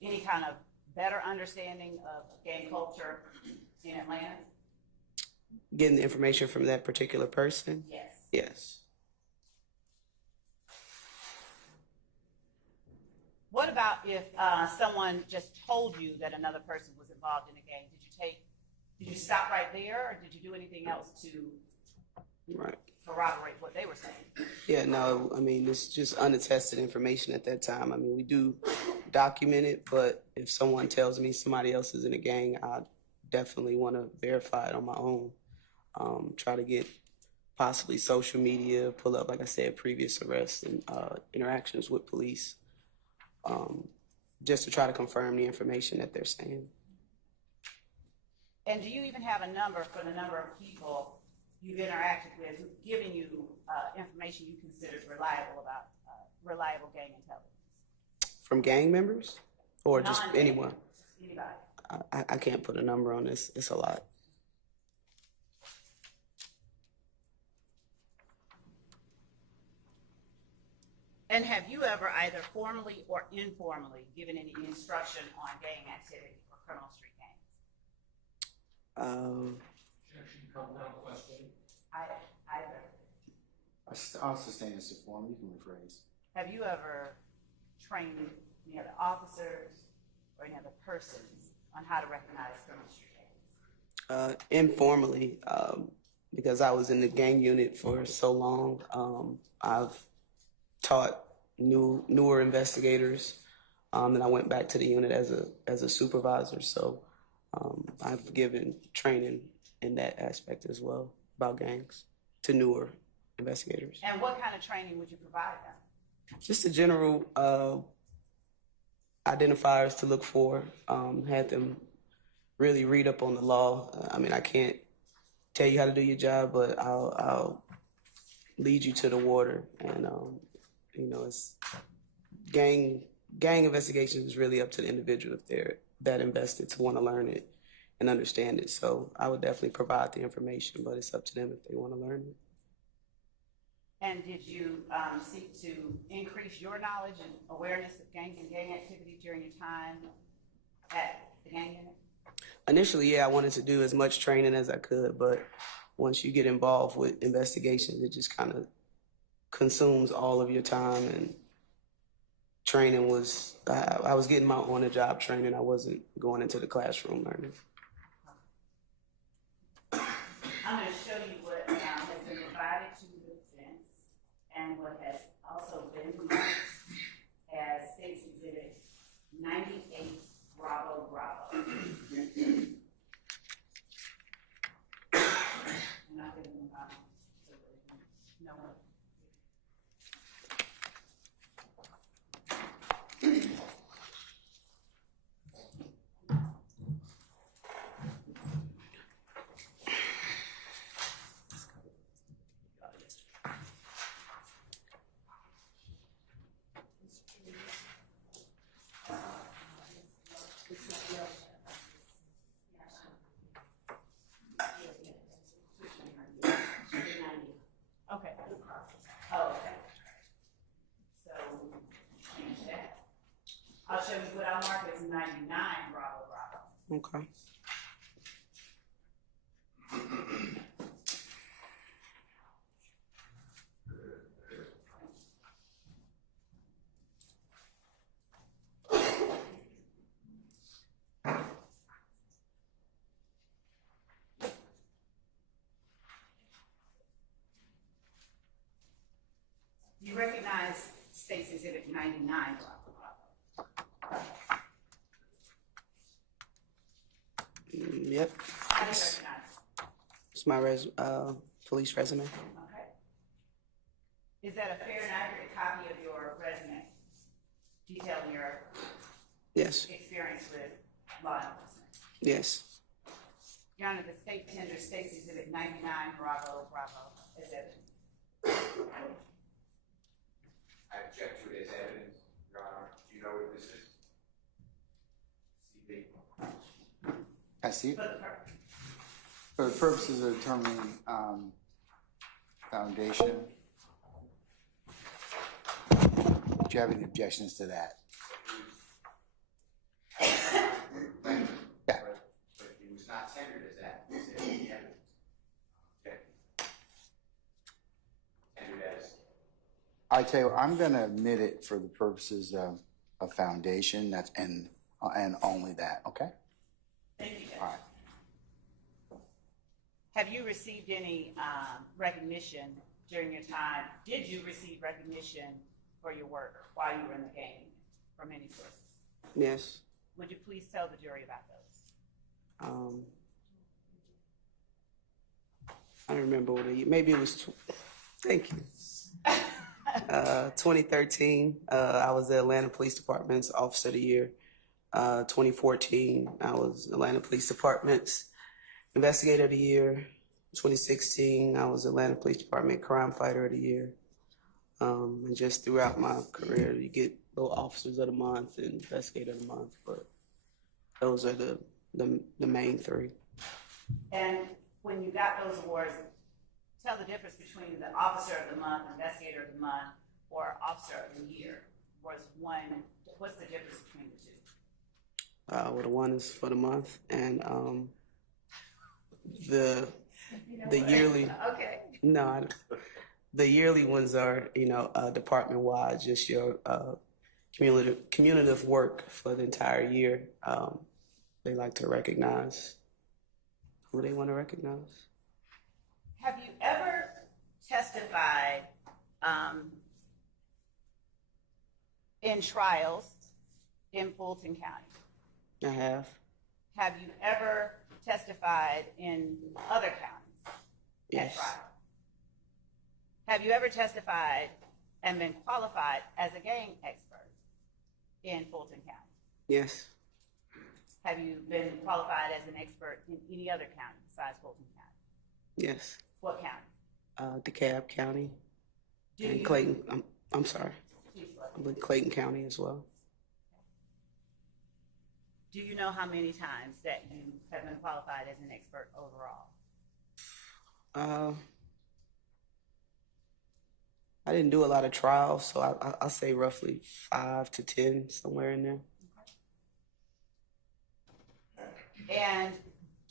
any kind of better understanding of gang culture in Atlanta? Getting the information from that particular person? Yes. Yes. What about if someone just told you that another person was involved in a gang? Did you stop right there, or did you do anything else to corroborate what they were saying? Yeah, no, I mean, it's just unattested information at that time. I mean, we do document it, but if someone tells me somebody else is in a gang, I definitely want to verify it on my own. Try to get possibly social media, pull up, like I said, previous arrests and interactions with police, just to try to confirm the information that they're saying. And do you even have a number for the number of people you've interacted with who've given you information you consider reliable about reliable gang intelligence? From gang members or just Non-gang anyone? members, just anybody. I can't put a number on this. It's a lot. And have you ever either formally or informally given any instruction on gang activity or criminal street gangs? I'll sustain this form. You can rephrase. Have you ever trained any other officers or any other persons on how to recognize criminal street gangs? Informally, because I was in the gang unit for so long, I've taught newer investigators, and I went back to the unit as a supervisor. So I've given training in that aspect as well about gangs to newer investigators. And what kind of training would you provide them? Just the general identifiers to look for. Had them really read up on the law. I mean, I can't tell you how to do your job, but I'll lead you to the water. And it's gang investigation is really up to the individual if they're that invested to want to learn it and understand it. So I would definitely provide the information, but it's up to them if they want to learn it. And did you seek to increase your knowledge and awareness of gangs and gang activity during your time at the gang unit? Initially, yeah, I wanted to do as much training as I could, but once you get involved with investigations, it just kind of consumes all of your time. And training was, I was getting my on-the-job training. I wasn't going into the classroom learning. I'm going to show you what has been provided to the defense and what has also been used as State's Exhibit 98 Bravo Bravo. I'm not going to so that no one. Okay. Oh, okay. So, change that. I'll show you what I'll mark as 99 Bravo Bravo. Okay. You recognize State's Exhibit 99 Bravo Bravo. Yep. How do you recognize it? It's my police resume. Okay. Is that a fair and accurate copy of your resume detailing your Yes. experience with law enforcement? Yes. Your Honor, the state tenders State's Exhibit 99 Bravo Bravo as evidence. I object to it as evidence, Your Honor. Do you know what this is? CB. I see. For the purpose. For the purposes of determining foundation, do you have any objections to that? Yeah. But it was not tendered as that. It was evidence. Okay. Tendered as. I tell you, I'm going to admit it for the purposes of foundation. That's and only that. Okay. Thank you, Judge. All right. Have you received any recognition during your time? Did you receive recognition for your work while you were in the gang from any sources? Yes. Would you please tell the jury about those? I don't remember what year. Maybe it was. Thank you. 2013, I was the Atlanta Police Department's Officer of the Year. 2014, I was Atlanta Police Department's Investigator of the Year. 2016, I was Atlanta Police Department Crime Fighter of the Year. And just throughout my career, you get little Officers of the Month and Investigator of the Month, but those are the main three. And when you got those awards, tell the difference between the Officer of the Month, Investigator of the Month, or Officer of the Year. What's the difference between the two? Well, the one is for the month, and the yearly. Okay. No, the yearly ones are department wide, just your cumulative work for the entire year. They like to recognize who they want to recognize. Have you ever testified in trials in Fulton County? I have. Have you ever testified in other counties at Yes. trial. Have you ever testified and been qualified as a gang expert in Fulton County? Yes. Have you been qualified as an expert in any other county besides Fulton County? Yes. What county? DeKalb County Do and you- Clayton. I'm sorry. Please go ahead. I'm with Clayton County as well. Do you know how many times that you have been qualified as an expert overall? I didn't do a lot of trials, so I'll say roughly 5 to 10, somewhere in there. And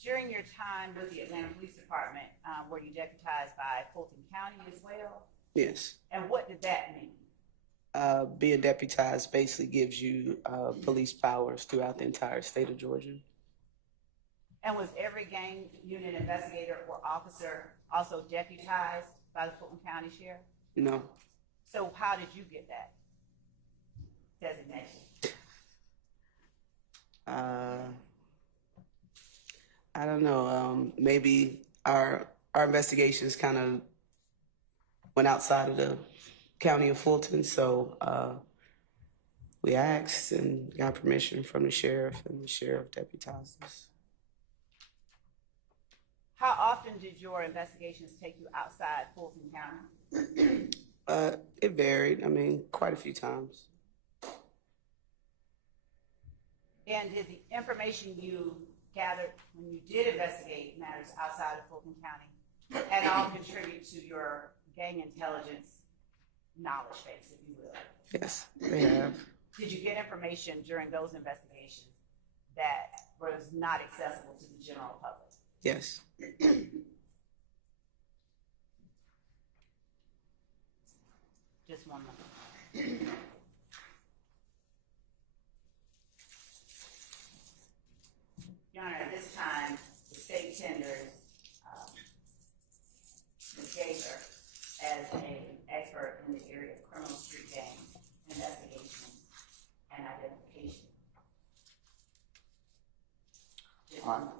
during your time with the Atlanta Police Department, were you deputized by Fulton County as well? Yes. And what did that mean? Being deputized basically gives you police powers throughout the entire state of Georgia. And was every gang unit investigator or officer also deputized by the Fulton County Sheriff? No. So how did you get that designation? I don't know. Maybe our investigations kind of went outside of the county of Fulton, so we asked and got permission from the sheriff, and the sheriff deputized us. How often did your investigations take you outside Fulton County? It varied. I mean, quite a few times. And did the information you gathered when you did investigate matters outside of Fulton County at all contribute to your gang intelligence knowledge base, if you will? Yes, they have. Did you get information during those investigations that was not accessible to the general public? Yes. Just one moment. Your Honor, at this time, the state tenders Ms. Gaither as an expert in the area of criminal street gang investigation and identification. Just one moment.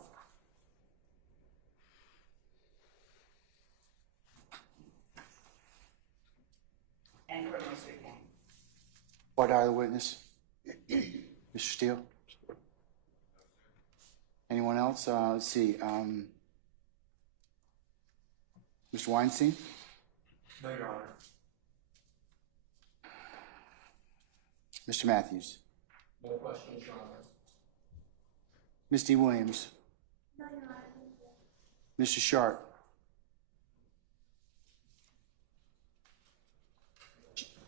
And criminal street gang. What are the witness? Mr. Steele? Anyone else? Let's see. Mr. Weinstein? No, Your Honor. Mr. Matthews? No questions, Your Honor. Ms. D. Williams? No, Your Honor. Mr. Sharp?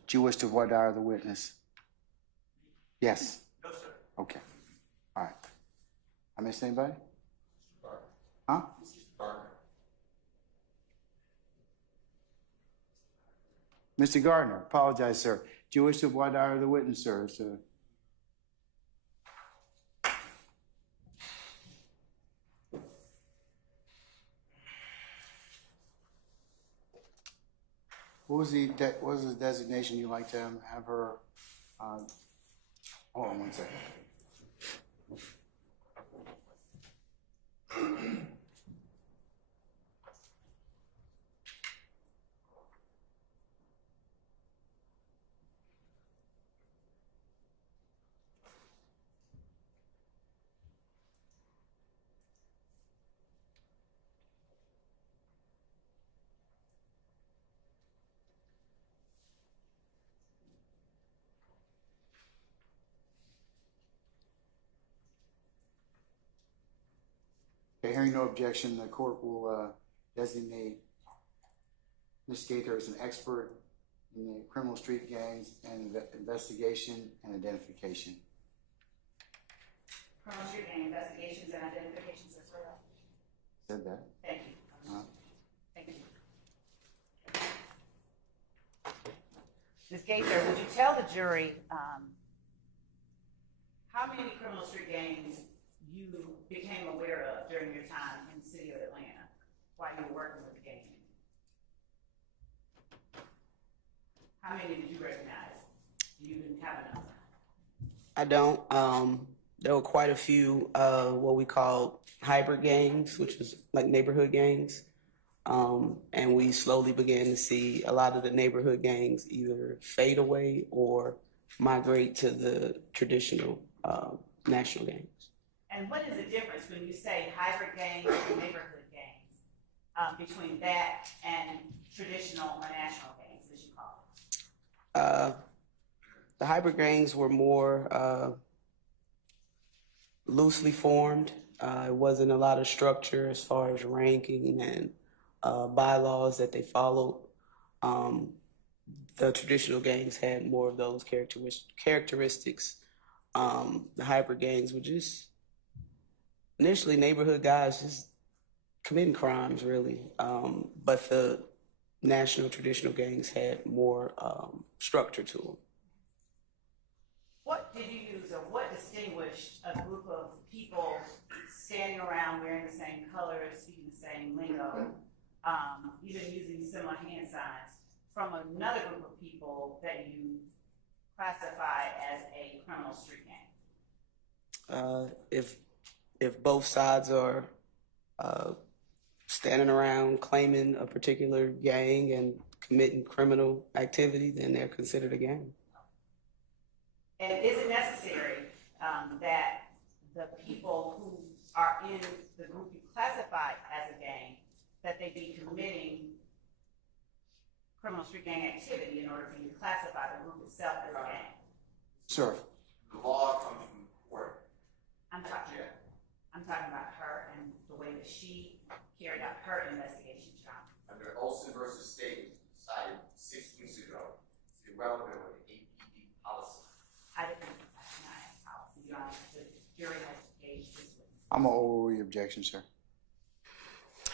Do you wish to voir dire the witness? Yes? No, sir. Okay. All right. I missed anybody? Gardner. Huh? Gardner. Mr. Gardner, apologize, sir. Do you wish to voir dire the witness, sir? What was the designation you'd like to have her? Hold on one second. Okay, hearing no objection, the court will designate Ms. Gaither as an expert in the criminal street gangs and investigation and identification. Criminal street gang investigations and identifications as well. Said that. Thank you. Thank you. Ms. Gaither, would you tell the jury how many criminal street gangs you became aware of during your time in the city of Atlanta while you were working with the gang? How many did you recognize? Do you even have a number? I don't. there were quite a few what we call hybrid gangs, which was like neighborhood gangs. And we slowly began to see a lot of the neighborhood gangs either fade away or migrate to the traditional national gangs. And what is the difference when you say hybrid gangs and neighborhood gangs between that and traditional or national gangs, as you call it? The hybrid gangs were more loosely formed. It wasn't a lot of structure as far as ranking and bylaws that they followed. The traditional gangs had more of those characteristics. The hybrid gangs were just initially neighborhood guys just committing crimes, really. But the national traditional gangs had more structure to them. What did you use, or what distinguished a group of people standing around wearing the same colors, speaking the same lingo, even using similar hand signs, from another group of people that you classify as a criminal street gang? If both sides are standing around claiming a particular gang and committing criminal activity, then they're considered a gang. And is it necessary that the people who are in the group you classify as a gang, that they be committing criminal street gang activity in order for you to classify the group itself as a gang? Sir. The law comes from the court. I'm talking about her and the way that she carried out her investigation job. Under Olson versus State, decided 6 weeks ago, it's irrelevant with the APD policy. I didn't ask policy. Your Honor, the jury has to gauge this witness. I'm gonna overrule your objection, sir.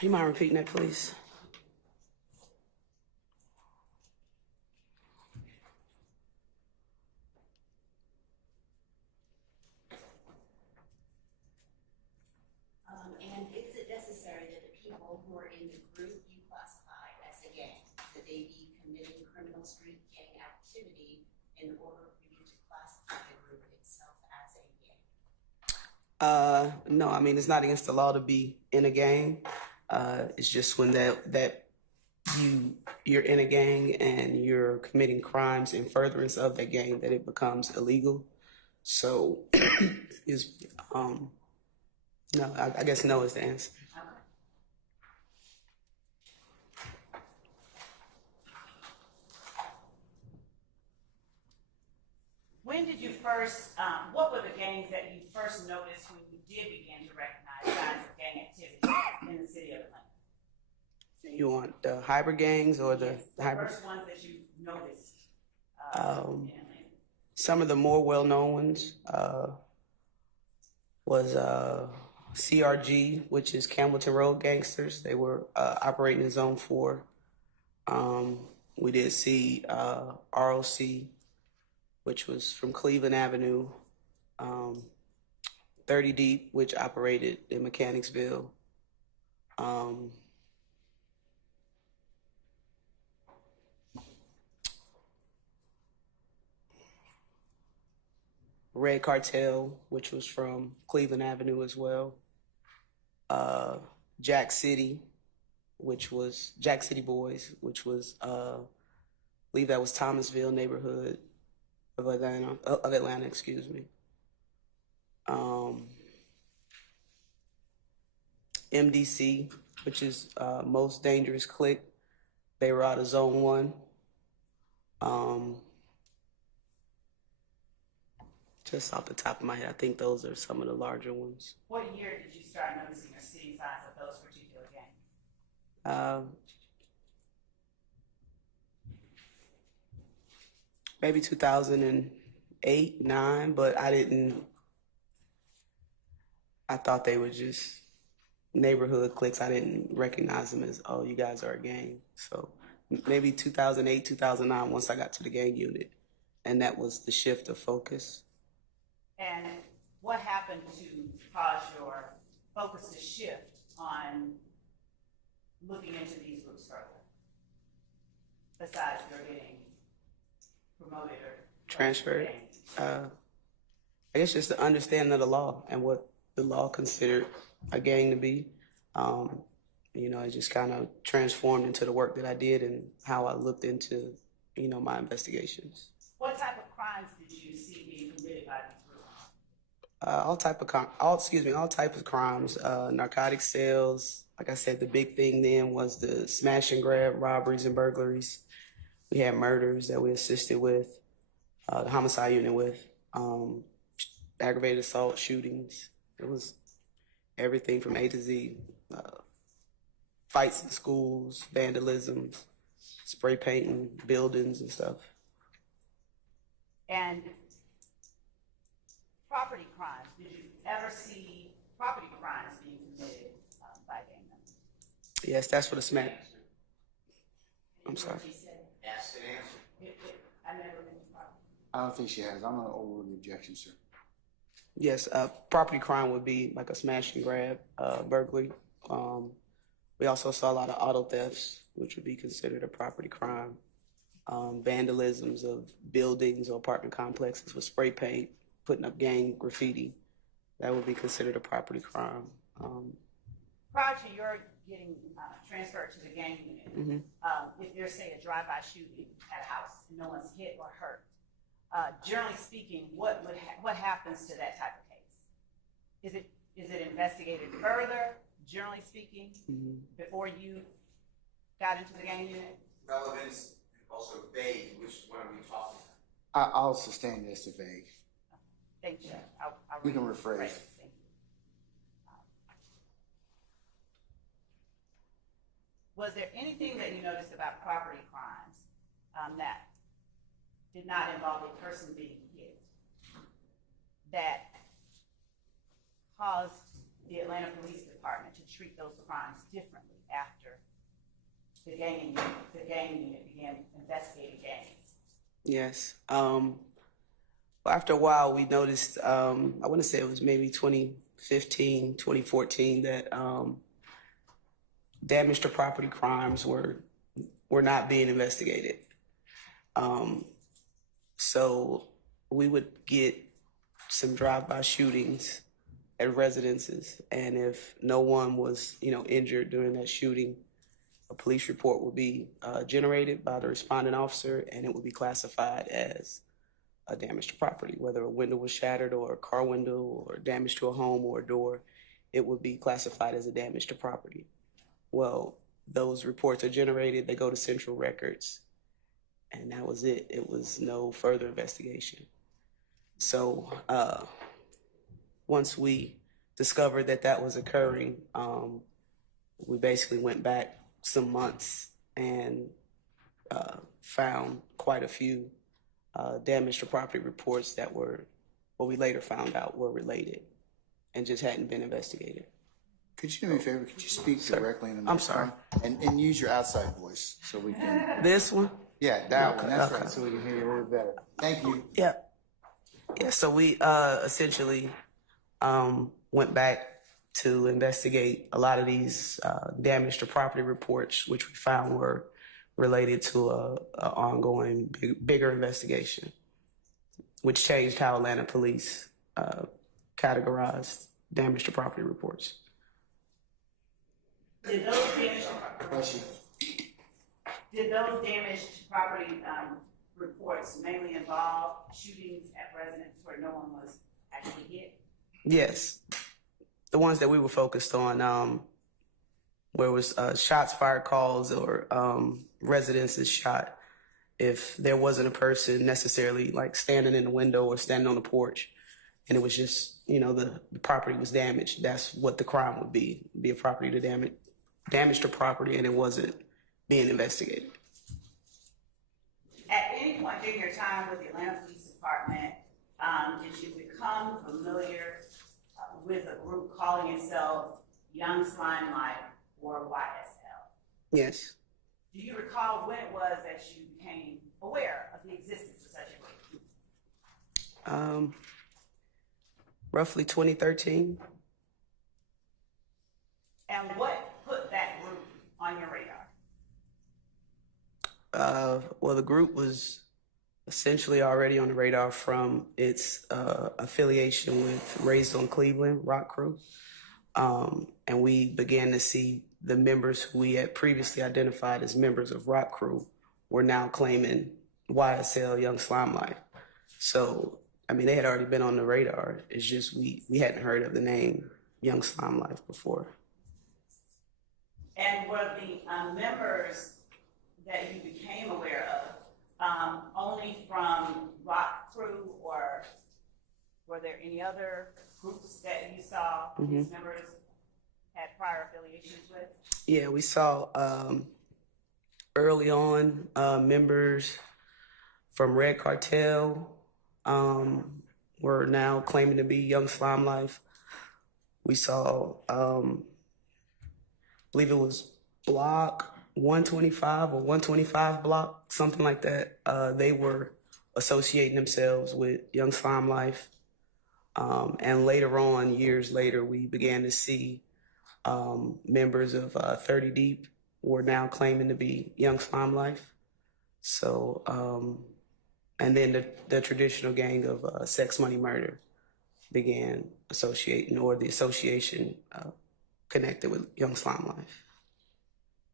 You mind repeating that, please? And is it necessary that the people who are in the group you classify as a gang, that they be committing criminal street gang activity in order for you to classify the group itself as a gang? No, I mean, it's not against the law to be in a gang. It's just when you're in a gang and you're committing crimes in furtherance of that gang that it becomes illegal. So, no, I guess no is the answer. When did you first, what were the gangs that you first noticed when you did begin to recognize signs of gang activity in the city of Atlanta? You want the hybrid gangs or the hybrid? First ones that you noticed in Atlanta. Some of the more well-known ones was CRG, which is Campbellton Road Gangsters. They were operating in Zone 4. We did see ROC, which was from Cleveland Avenue. 30 Deep, which operated in Mechanicsville. Red Cartel, which was from Cleveland Avenue as well. Jack City, which was Jack City Boys, which was I believe that was Thomasville neighborhood of Atlanta, excuse me. MDC, which is Most Dangerous Clique. They were out of Zone 1. Just off the top of my head, I think those are some of the larger ones. What year did you start noticing or seeing signs of those particular gangs? Maybe 2008, 9, but I thought they were just neighborhood cliques. I didn't recognize them as, oh, you guys are a gang. So maybe 2008, 2009, once I got to the gang unit, and that was the shift of focus. And what happened to cause your focus to shift on looking into these groups further? Besides your getting promoted or transferred. I guess just the understanding of the law and what the law considered a gang to be. You know, it just kind of transformed into the work that I did and how I looked into, you know, my investigations. What type of crimes did you see being committed by these groups? All type of crimes, narcotic sales. Like I said, the big thing then was the smash and grab robberies and burglaries. We had murders that we assisted with, the homicide unit with, aggravated assault, shootings. It was everything from A to Z. Fights in schools, vandalism, spray painting buildings and stuff. And property crimes, did you ever see property crimes being committed by gang members? Yes, that's what a smash. I'm sorry. Ask and answer. I never mentioned property. I don't think she has. I'm going to overrule the objection, sir. Yes, property crime would be like a smash and grab, burglary. We also saw a lot of auto thefts, which would be considered a property crime. Vandalisms of buildings or apartment complexes with spray paint, putting up gang graffiti. That would be considered a property crime. Prior to your getting transferred to the gang unit, if there's, say, a drive-by shooting at a house and no one's hit or hurt, generally speaking, what happens to that type of case? Is it investigated further, generally speaking, before you got into the gang unit? Relevance, also vague, which one are we talking about? I'll sustain this to vague. Thank you. I'll You can rephrase. rephrase. Thank you. Was there anything that you noticed about property crimes that did not involve a person being hit that caused the Atlanta Police Department to treat those crimes differently after the gang unit began investigating gangs? Yes. After a while, we noticed, I want to say it was maybe 2015, 2014, that damage to property crimes were not being investigated. So we would get some drive-by shootings at residences, and if no one was, injured during that shooting, a police report would be generated by the responding officer, and it would be classified as a damage to property, whether a window was shattered or a car window or damage to a home or a door, it would be classified as a damage to property. Well, those reports are generated, they go to central records, and that was it. It was no further investigation. So once we discovered that was occurring, we basically went back some months and found quite a few damage to property reports that were, what we later found out were related and just hadn't been investigated. Could you do me a favor? Could you speak directly in the I'm sorry. microphone? And use your outside voice so we can. This one? Yeah, that one. That's Okay. right. So we can hear you a little better. Thank you. Yeah. Yeah, so we essentially went back to investigate a lot of these damage to property reports, which we found were related to a ongoing bigger investigation, which changed how Atlanta police categorized damage to property reports. Did those damaged property reports mainly involve shootings at residences where no one was actually hit? Yes. The ones that we were focused on, where it was shots fired calls or residences shot, if there wasn't a person necessarily like standing in the window or standing on the porch, and it was just, the property was damaged, that's what the crime would be a property to damage to property, and it wasn't being investigated. At any point during your time with the Atlanta Police Department, did you become familiar with a group calling itself Young Slimelight or YSL? Yes. Do you recall when it was that you became aware of the existence of such a group? Roughly 2013. And what put that group on your radar? Well, the group was essentially already on the radar from its affiliation with Raised on Cleveland Rock Crew. And we began to see the members who we had previously identified as members of Rock Crew were now claiming YSL Young Slime Life. So, I mean, they had already been on the radar. It's just we hadn't heard of the name Young Slime Life before. And were the members that you became aware of only from Rock Crew, or were there any other groups that you saw these members had prior affiliations with? Yeah, we saw early on members from Red Cartel were now claiming to be Young Slime Life. We saw, I believe it was Block 125 or 125 Block, something like that. They were associating themselves with Young Slime Life. And later on, years later, we began to see members of 30 Deep were now claiming to be Young Slime Life. So, and then the traditional gang of Sex Money Murder began associating, or the association connected with Young Slime Life.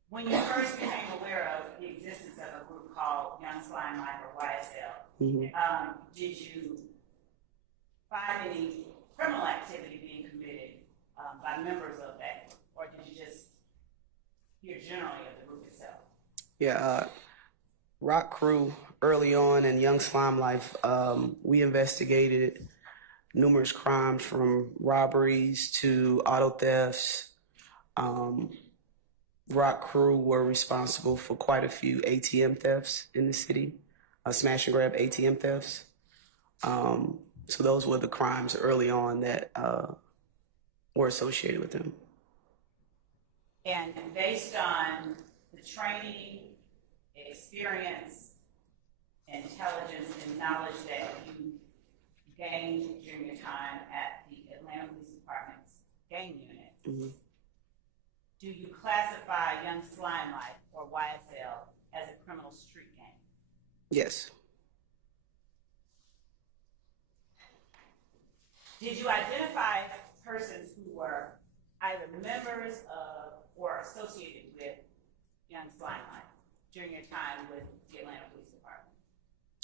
When you first became aware of the existence of a group called Young Slime Life, or YSL, did you find any criminal activity being committed by members of that group, or did you just hear generally of the group itself? Yeah, Rock Crew early on and Young Slime Life, we investigated numerous crimes from robberies to auto thefts. Rock Crew were responsible for quite a few ATM thefts in the city, smash and grab ATM thefts. So those were the crimes early on that were associated with them. And based on the training, experience, intelligence, and knowledge that you gained during your time at the Atlanta Police Department's gang unit, do you classify Young Slime Life, or YSL, as a criminal street gang? Yes. Did you identify persons who were either members of or associated with Young Slime Life during your time with the Atlanta Police Department?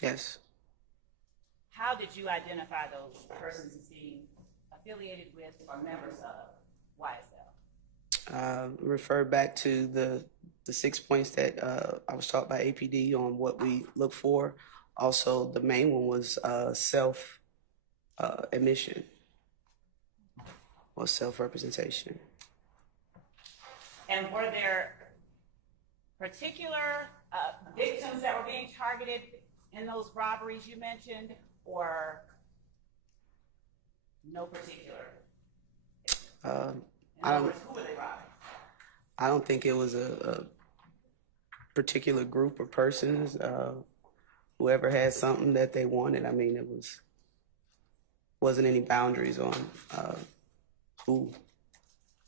Yes. How did you identify those persons as being affiliated with or members of YSL? Refer back to the 6 points that I was taught by APD on what we look for. Also, the main one was self admission or self-representation. And were there particular victims that were being targeted in those robberies you mentioned, or no particular? In other words, who were they robbing? I don't think it was a particular group of persons. Whoever had something that they wanted. I mean, it wasn't any boundaries on who.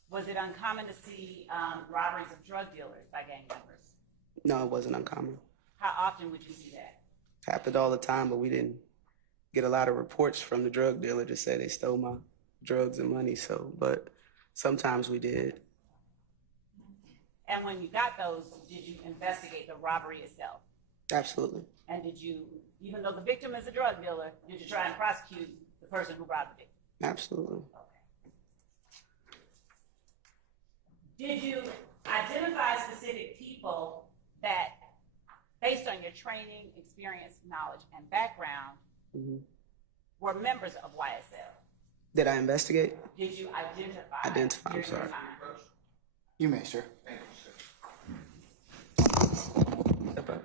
Was it uncommon to see robberies of drug dealers by gang members? No, it wasn't uncommon. How often would you see that? Happened all the time, but we didn't get a lot of reports from the drug dealer to say they stole my drugs and money. So, but sometimes we did. And when you got those, did you investigate the robbery itself? Absolutely. And did you, even though the victim is a drug dealer, did you try and prosecute the person who robbed the victim? Absolutely. Okay. Did you identify specific people that, based on your training, experience, knowledge, and background, were members of YSL? Did I investigate? Did you identify? Identify, I'm sorry. You may, sir. Thank you, sir. Step up.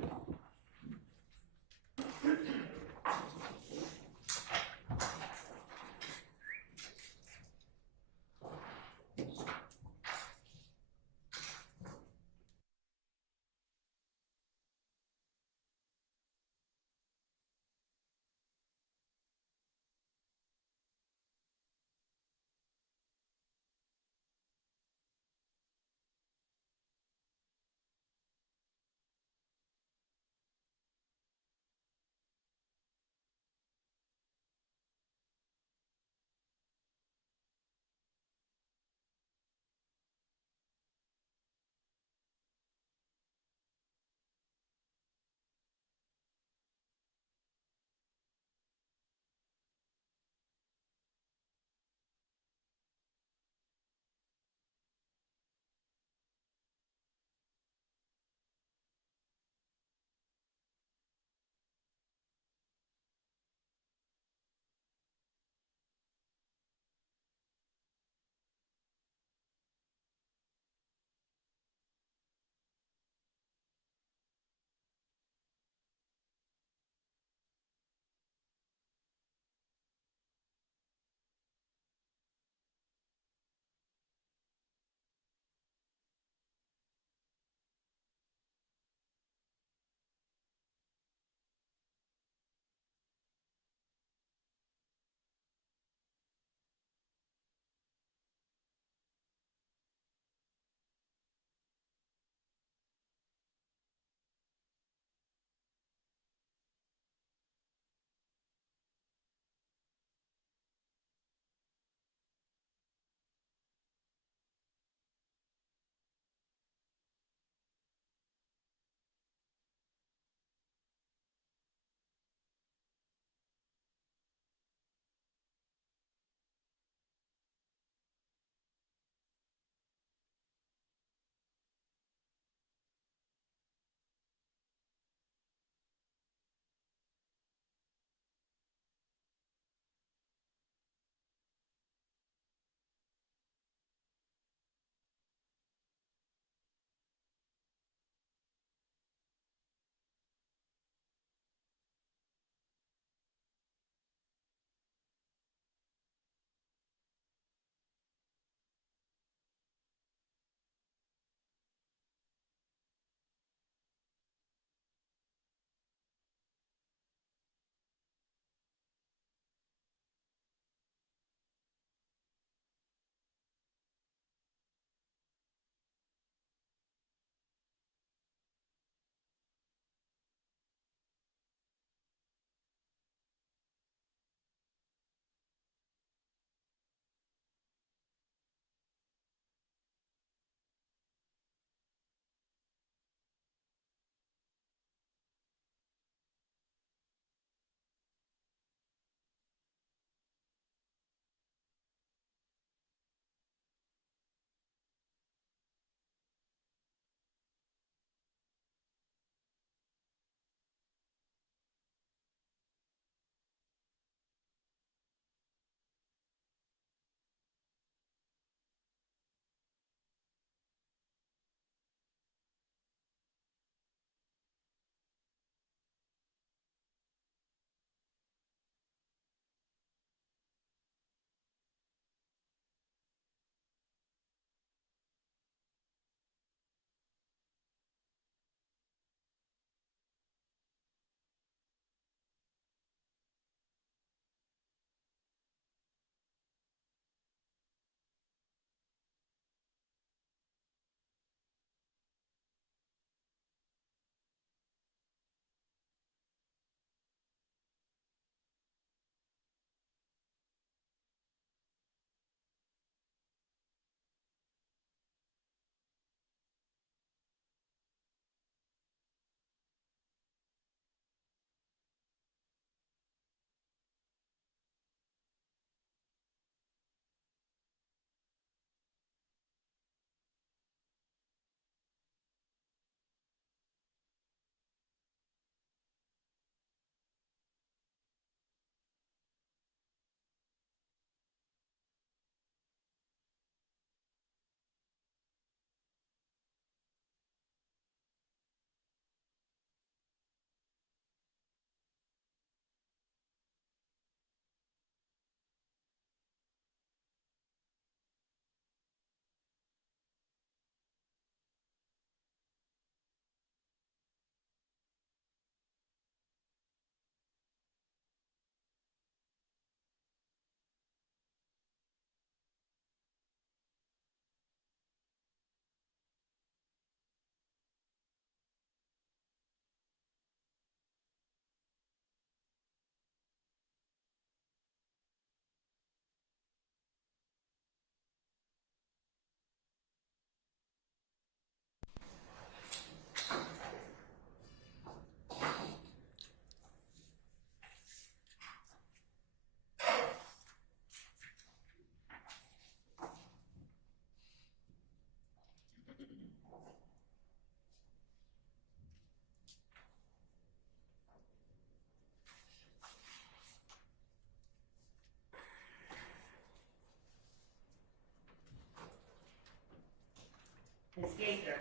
Gaither,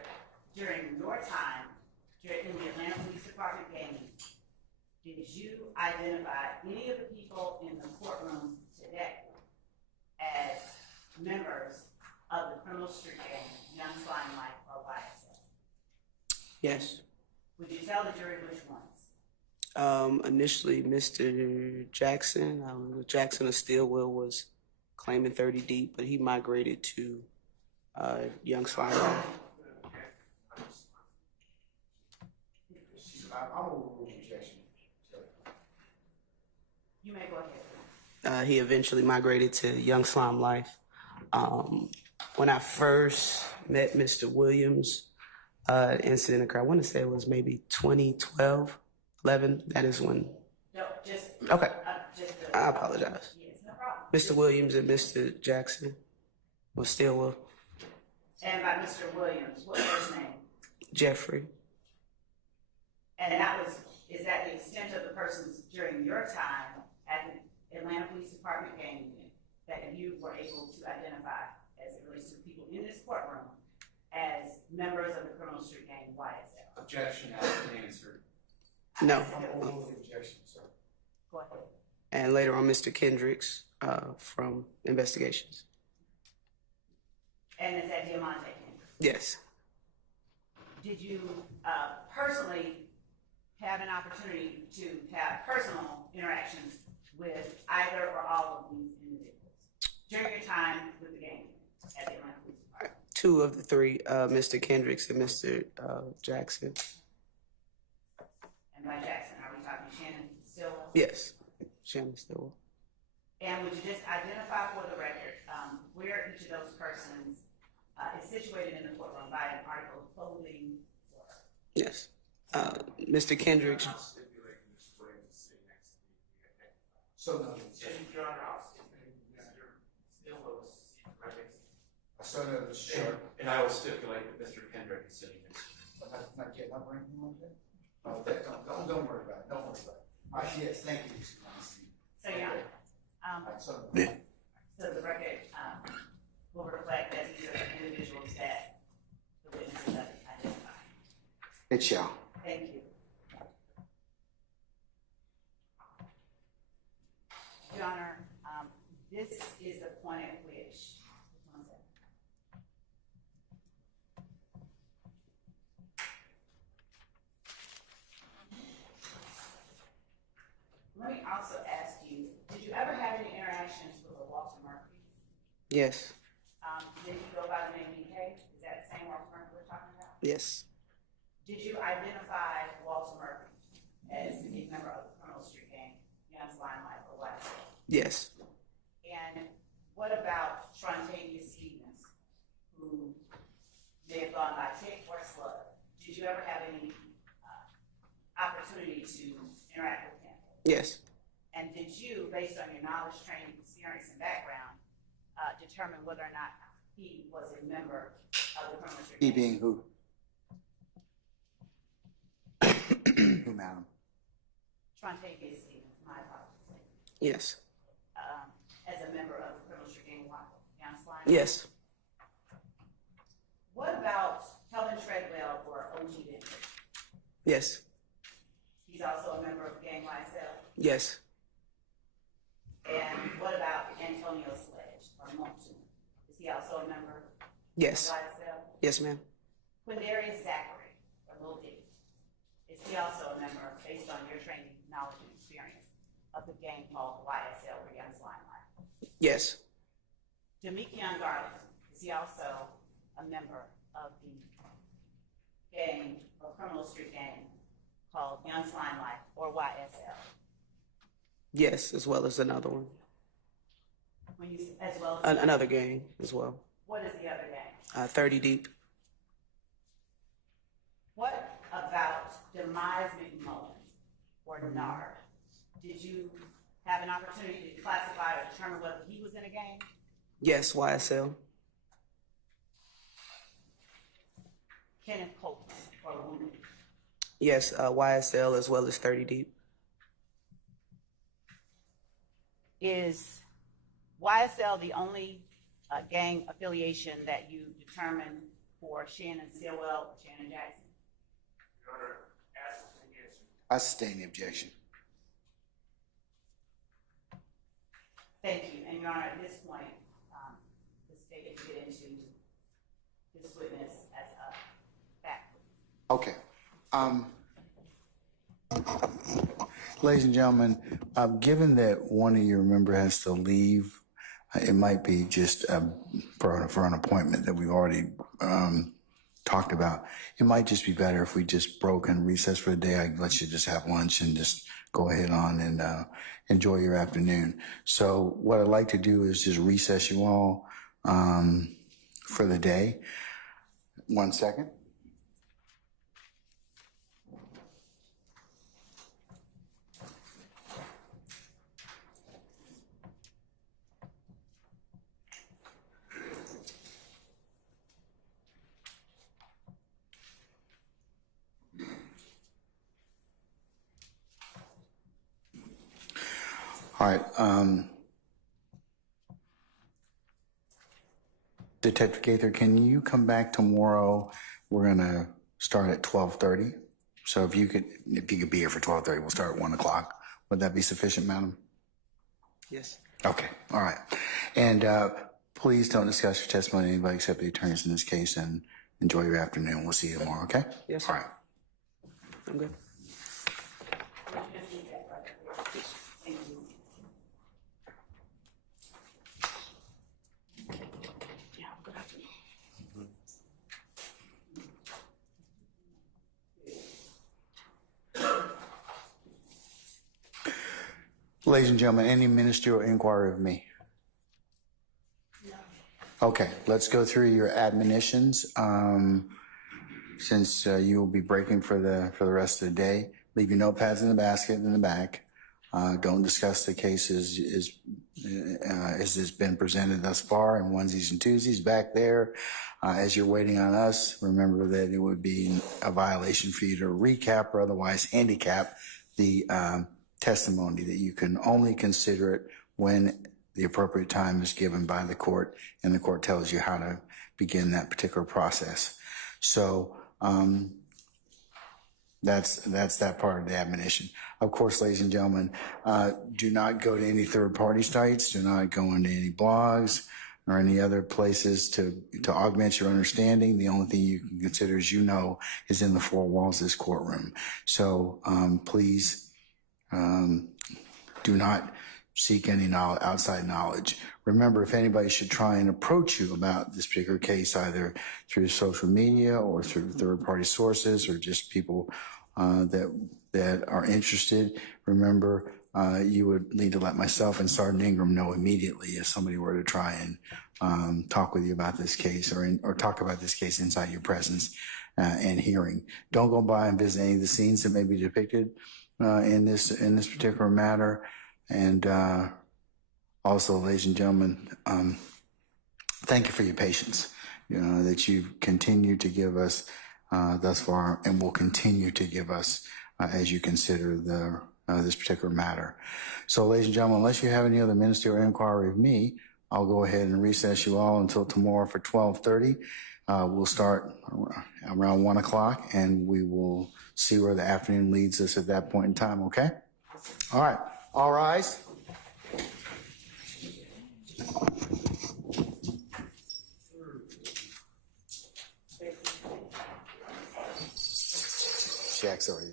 during your time in the Atlanta Police Department gang, did you identify any of the people in the courtroom today as members of the criminal street gang, Young Slime Life, or YSL? Yes. Would you tell the jury which ones? Initially, Mr. Jackson, Jackson of Stillwell was claiming 30 deep, but he migrated to Young Slime Life. You may go ahead. He eventually migrated to Young Slime Life. When I first met Mr. Williams, incident occurred. I want to say it was maybe 2012, 11. That is when. No, just. Okay. Just I apologize. Yes, no problem. Mr. Williams and Mr. Jackson was Stillwell. And by Mr. Williams, what was his name? Jeffrey. And is that the extent of the persons during your time at the Atlanta Police Department gang unit that you were able to identify as it relates to people in this courtroom as members of the criminal street gang YSL? Objection has been answered. No. Objection, sir. Go ahead. And later on, Mr. Kendricks from investigations. And is that Diamante Kendricks? Yes. Did you personally have an opportunity to have personal interactions with either or all of these individuals during your time with the gang at the Atlanta Police Department? Two of the three, Mr. Kendricks and Mr. Jackson. And by Jackson, are we talking Shannon Stillwell? Yes, Shannon Stillwell. And would you just identify for the record where each of those persons is situated in the courtroom by an article of clothing? Yes. Mr. Kendricks. So no. I saw that was short. And I will stipulate that Mr. Kendrick is sitting next to me. Not yet, not bringing him like that? Oh, don't worry about it, don't worry about it. All right, yes, thank you. So, yeah. Yeah. So the record will reflect that these are the individuals that the witnesses have identified. It shall. Thank you. Your Honor, this is the point at which, one second. Let me also ask you, did you ever have any interactions with a Walter Murphy? Yes. Did he go by the name DK? Is that the same Walter Murphy we're talking about? Yes. Did you identify Walter Murphy as a member of the criminal street gang, Young Slime Life, or YSL? Yes. And what about Trontavious Stevens, who may have gone by Tick or Slug? Did you ever have any opportunity to interact with him? Yes. And did you, based on your knowledge, training, experience, and background, determine whether or not he was a member of the criminal street gang? He being who? Who, madam? Trontavious Stevens, my apologies. Yes. As a member of the criminal street gang, Young Slime? Yes. What about Helen Treadwell or OG Denver? Yes. He's also a member of the gang YSL? Yes. And what about Antonio Sledge or Moulton? Is he also a member Yes. of YSL? Yes, ma'am. Quindarius Zachary or Lil D? Is he also a member, based on your training, knowledge, and experience, of the gang called YSL or Young Slime Life? Yes. Demekion Garland, is he also a member of the gang or criminal street gang called Young Slime Life or YSL? Yes, as well as another one. When you, as well as Another gang as well. what is the other gang? 30 deep. What about Demise McMullen or Nard? Did you have an opportunity to classify or determine whether he was in a gang? Yes, YSL. Kenneth Copeland or Wounded? Yes, YSL as well as 30 deep. Is YSL the only gang affiliation that you determined for Shannon Stillwell or Shannon Jackson? Your Honor, I sustain the objection. Thank you. And Your Honor, at this point, the state is get into this witness as a fact. Okay. Ladies and gentlemen, given that one of your members has to leave, it might be just for an appointment that we've already talked about. It might just be better if we just broke and recessed for the day. I'd let you just have lunch and just go ahead on and enjoy your afternoon. So what I'd like to do is just recess you all for the day. 1 second. All right. Detective Gaither, can you come back tomorrow? We're gonna start at 12:30. So if you could be here for 12:30, we'll start at 1 o'clock. Would that be sufficient, madam? Yes. Okay. All right. And please don't discuss your testimony with anybody except the attorneys in this case, and enjoy your afternoon. We'll see you tomorrow. Okay? Yes, sir. All right. I'm good. Ladies and gentlemen, any ministerial inquiry of me? Okay, let's go through your admonitions. Since you will be breaking for the rest of the day, leave your notepads in the basket in the back. Don't discuss the cases as it's been presented thus far in onesies and twosies back there. As you're waiting on us, remember that it would be a violation for you to recap or otherwise handicap the testimony, that you can only consider it when the appropriate time is given by the court and the court tells you how to begin that particular process. So that's that part of the admonition. Of course, ladies and gentlemen, do not go to any third-party sites. Do not go into any blogs or any other places to augment your understanding. The only thing you can consider, as you know, is in the four walls of this courtroom. So please do not seek any outside knowledge. Remember, if anybody should try and approach you about this particular case, either through social media or through third-party sources or just people that are interested, remember, you would need to let myself and Sergeant Ingram know immediately if somebody were to try and talk with you about this case or talk about this case inside your presence and hearing. Don't go by and visit any of the scenes that may be depicted in this particular matter. And also, ladies and gentlemen, thank you for your patience, that you've continued to give us thus far and will continue to give us as you consider this particular matter. So, ladies and gentlemen, unless you have any other ministerial inquiry of me, I'll go ahead and recess you all until tomorrow for 12:30. We'll start around 1 o'clock, and we will see where the afternoon leads us at that point in time, okay? All right. All rise. Jack's already.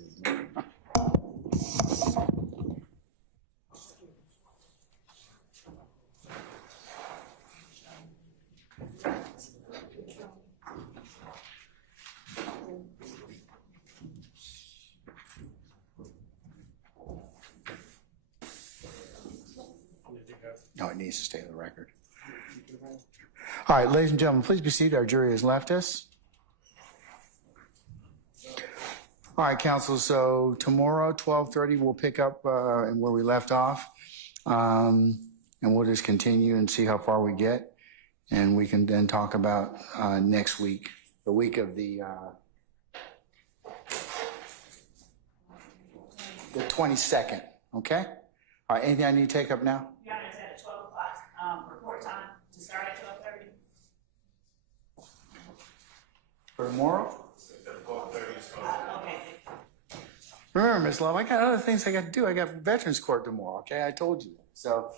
No, it needs to stay in the record. All right, ladies and gentlemen, please be seated. Our jury has left us. All right, counsel, so tomorrow, 12:30, we'll pick up where we left off. And we'll just continue and see how far we get. And we can then talk about next week, the week of the 22nd, okay? All right, anything I need to take up now? Your Honor, it's at 12 o'clock, report time to start at 12:30. tomorrow? Okay. Remember, Ms. Love, I got other things I got to do. I got Veterans Court tomorrow, okay? I told you that. So,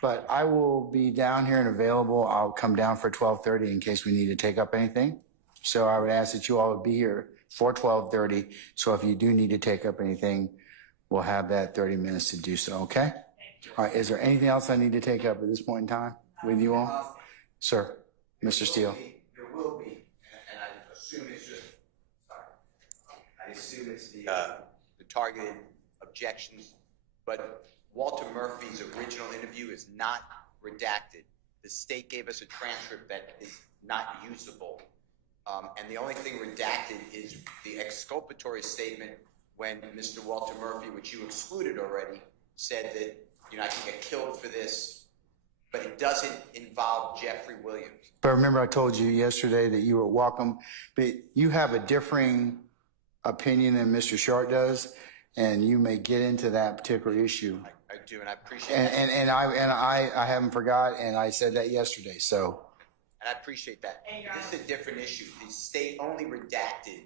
but I will be down here and available. I'll come down for 12:30 in case we need to take up anything. So I would ask that you all would be here for 12:30. So if you do need to take up anything, we'll have that 30 minutes to do so, okay? All right, is there anything else I need to take up at this point in time with you all? Sir, Mr. Steele. There will be, and I assume it's just, sorry, I assume it's the targeted objections, but Walter Murphy's original interview is not redacted. The state gave us a transcript that is not usable. And the only thing redacted is the exculpatory statement when Mr. Walter Murphy, which you excluded already, said that, you know, I can get killed for this, but it doesn't involve Jeffery Williams. But remember, I told you yesterday that you were welcome, but you have a differing opinion than Mr. Short does, and you may get into that particular issue. I do, and I appreciate that. And I haven't forgot, and I said that yesterday, so. And I appreciate that. This is a different issue. The state only redacted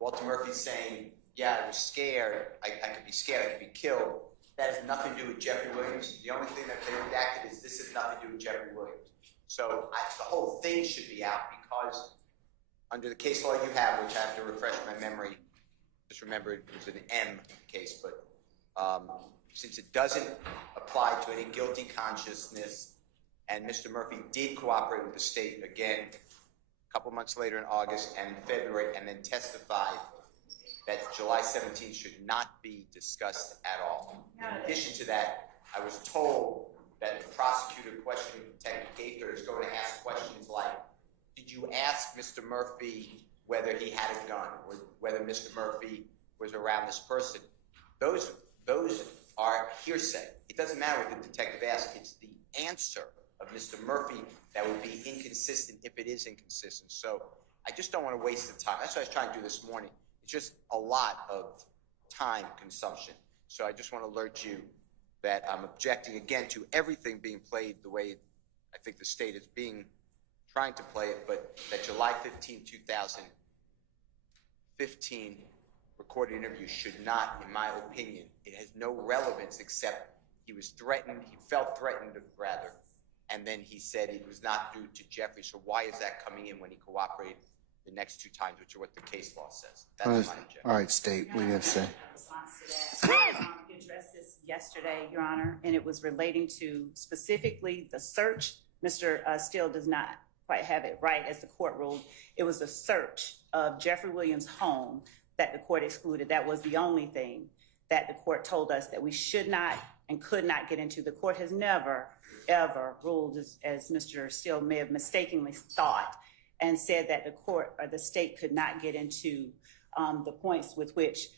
Walter Murphy saying, yeah, I was scared. I could be scared. I could be killed. That has nothing to do with Jeffery Williams. The only thing that they redacted is this has nothing to do with Jeffery Williams. So the whole thing should be out because under the case law you have, which I have to refresh my memory, just remember it was an M case, but since it doesn't apply to any guilty consciousness, and Mr. Murphy did cooperate with the state again a couple months later in August and in February, and then testified that July 17th should not be discussed at all. In addition to that, I was told that the prosecutor questioning Detective Gaither is going to ask questions like, did you ask Mr. Murphy whether he had a gun or whether Mr. Murphy was around this person? Those are hearsay. It doesn't matter what the detective asked. It's the answer of Mr. Murphy that would be inconsistent if it is inconsistent. So I just don't want to waste the time. That's what I was trying to do this morning. It's just a lot of time consumption. So I just want to alert you that I'm objecting again to everything being played the way I think the state is trying to play it, but that July 15, 2015 recorded interview should not, in my opinion, it has no relevance except he was threatened, he felt threatened rather, and then he said it was not due to Jeffrey. So why is that coming in when he cooperated the next two times, which are what the case law says? That's my objection. All right, State, what do you have to say? Response to that. You addressed this yesterday, Your Honor, and it was relating to specifically the search. Mr. Steele does not quite have it right as the court ruled. It was the search of Jeffery Williams' home that the court excluded. That was the only thing that the court told us that we should not and could not get into. The court has never, ever ruled, as Mr. Steele may have mistakenly thought, and said that the court or the state could not get into the points with which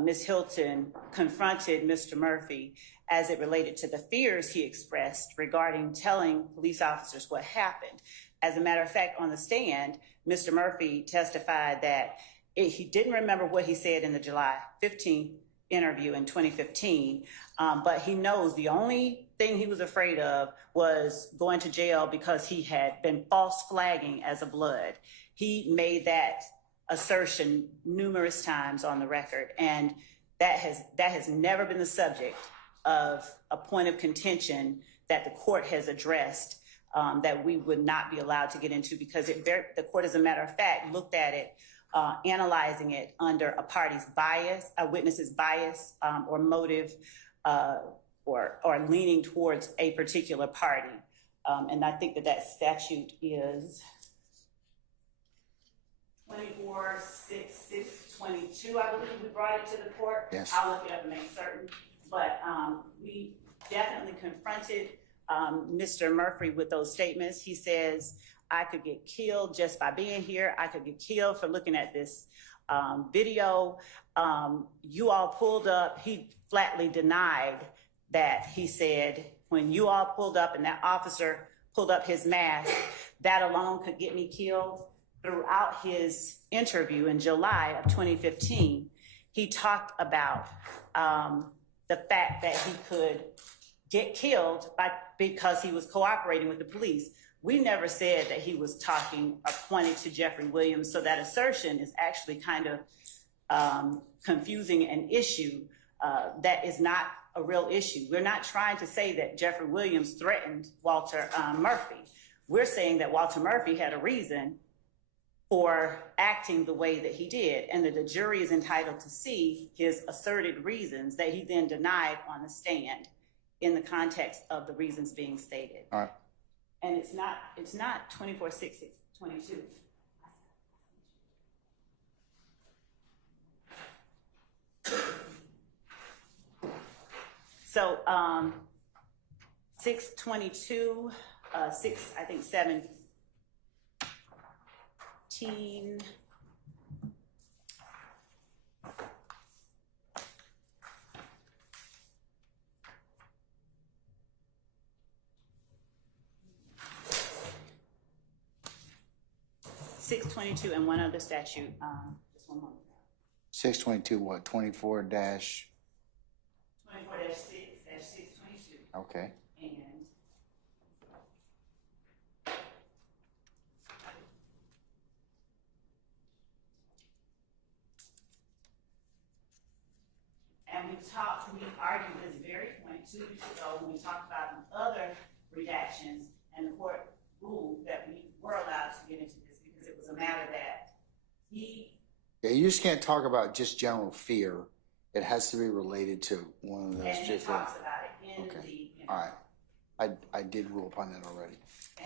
Ms. Hilton confronted Mr. Murphy as it related to the fears he expressed regarding telling police officers what happened. As a matter of fact, on the stand, Mr. Murphy testified that he didn't remember what he said in the July 15th interview in 2015, but he knows the only thing he was afraid of was going to jail because he had been false flagging as a blood. He made that assertion numerous times on the record, and that has never been the subject of a point of contention that the court has addressed that we would not be allowed to get into, because the court, as a matter of fact, looked at it, analyzing it under a party's bias, a witness's bias, or motive, or leaning towards a particular party. And I think that statute is 246622, I believe we brought it to the court. Yes. I'll look it up and make certain. But we definitely confronted Mr. Murphy with those statements. He says, I could get killed just by being here. I could get killed for looking at this video. You all pulled up. He flatly denied that. He said, when you all pulled up and that officer pulled up his mask, that alone could get me killed. Throughout his interview in July of 2015, he talked about the fact that he could get killed because he was cooperating with the police. We never said that he was talking or pointing to Jeffery Williams, so that assertion is actually kind of confusing an issue that is not a real issue. We're not trying to say that Jeffery Williams threatened Walter Murphy. We're saying that Walter Murphy had a reason for acting the way that he did, and that the jury is entitled to see his asserted reasons that he then denied on the stand in the context of the reasons being stated. All right. And it's not 24/6, it's 22. So 622, 17. (622) and one other statute. Just one moment. 622, what, 24 dash? 24-6-622. Okay. And we argued this very point 2 weeks ago when we talked about other redactions, and the court ruled that we were allowed to get into this because it was a matter that Yeah, you just can't talk about just general fear. It has to be related to one of those. And he talks about it in the. All right. I did rule upon that already.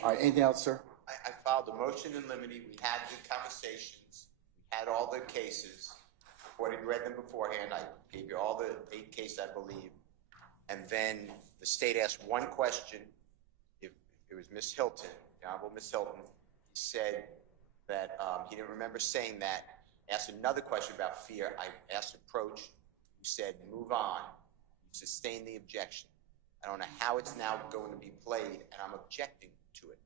All right. Anything else, sir? I filed a motion in limine. We had good conversations. We had all the cases. The court had read them beforehand. I gave you all the 8 cases, I believe. And then the state asked one question. If it was Miss Hilton, the Honorable Miss Hilton, he said that he didn't remember saying that. Asked another question about fear. I asked approach. You said move on. You sustained the objection. I don't know how it's now going to be played, and I'm objecting to it.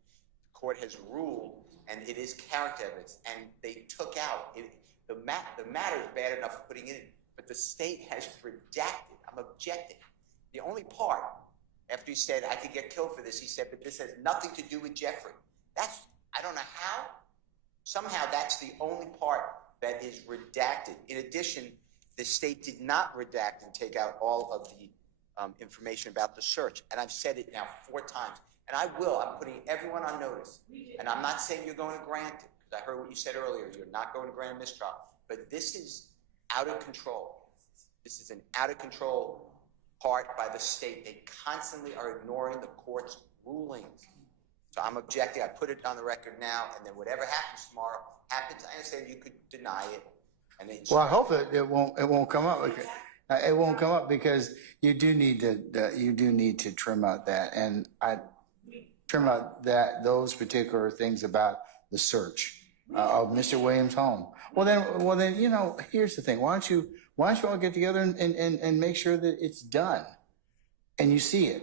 The court has ruled, and it is character evidence, and they took out it. The matter is bad enough putting it in, but the state has redacted. I'm objecting. The only part, after he said I could get killed for this, he said, but this has nothing to do with Jeffrey. I don't know how. Somehow that's the only part that is redacted. In addition, the state did not redact and take out all of the information about the search. And I've said it now 4 times. And I will. I'm putting everyone on notice. And I'm not saying you're going to grant it, because I heard what you said earlier. You're not going to grant a mistrial. But this is out of control. This is an out of control part by the state. They constantly are ignoring the court's rulings. So I'm objecting. I put it on the record now, and then whatever happens tomorrow happens. I understand you could deny it. And then Well, I hope it won't come up. It won't come up because you do need to trim out that, and I trim out those particular things about the search of Mr. Williams' home. Well then, here's the thing. Why don't you all get together and make sure that it's done and you see it.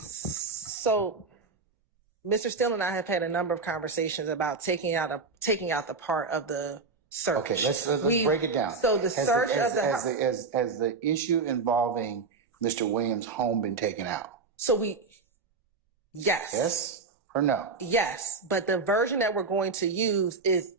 So, Mr. Steele and I have had a number of conversations about taking out the part of the search. Okay, let's break it down. So the search of the house. Has the issue involving Mr. Williams' home been taken out? So yes. Yes or no? Yes, but the version that we're going to use is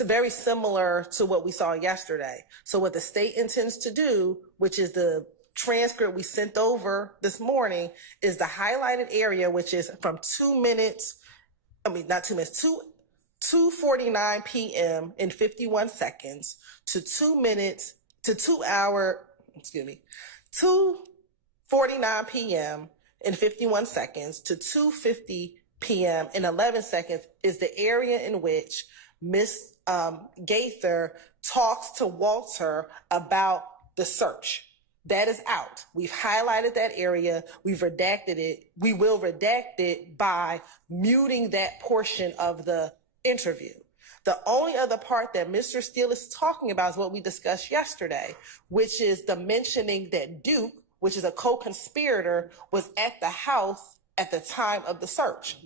very similar to what we saw yesterday. So what the state intends to do, which is the transcript we sent over this morning, is the highlighted area, which is from 2:49 p.m. and 51 seconds to 2:49 p.m. and 51 seconds to 2:50 p.m. and 11 seconds is the area in which Miss Gaither talks to Walter about the search. That is out. We've highlighted that area. We've redacted it. We will redact it by muting that portion of the interview. The only other part that Mr. Steele is talking about is what we discussed yesterday, which is the mentioning that Duke, which is a co-conspirator, was at the house at the time of the search.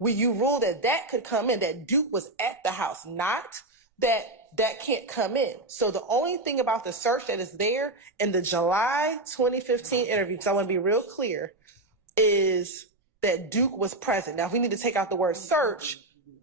You ruled that could come in, that Duke was at the house, not that can't come in. So the only thing about the search that is there in the July 2015 interview, because I want to be real clear, is that Duke was present. Now, if we need to take out the word search,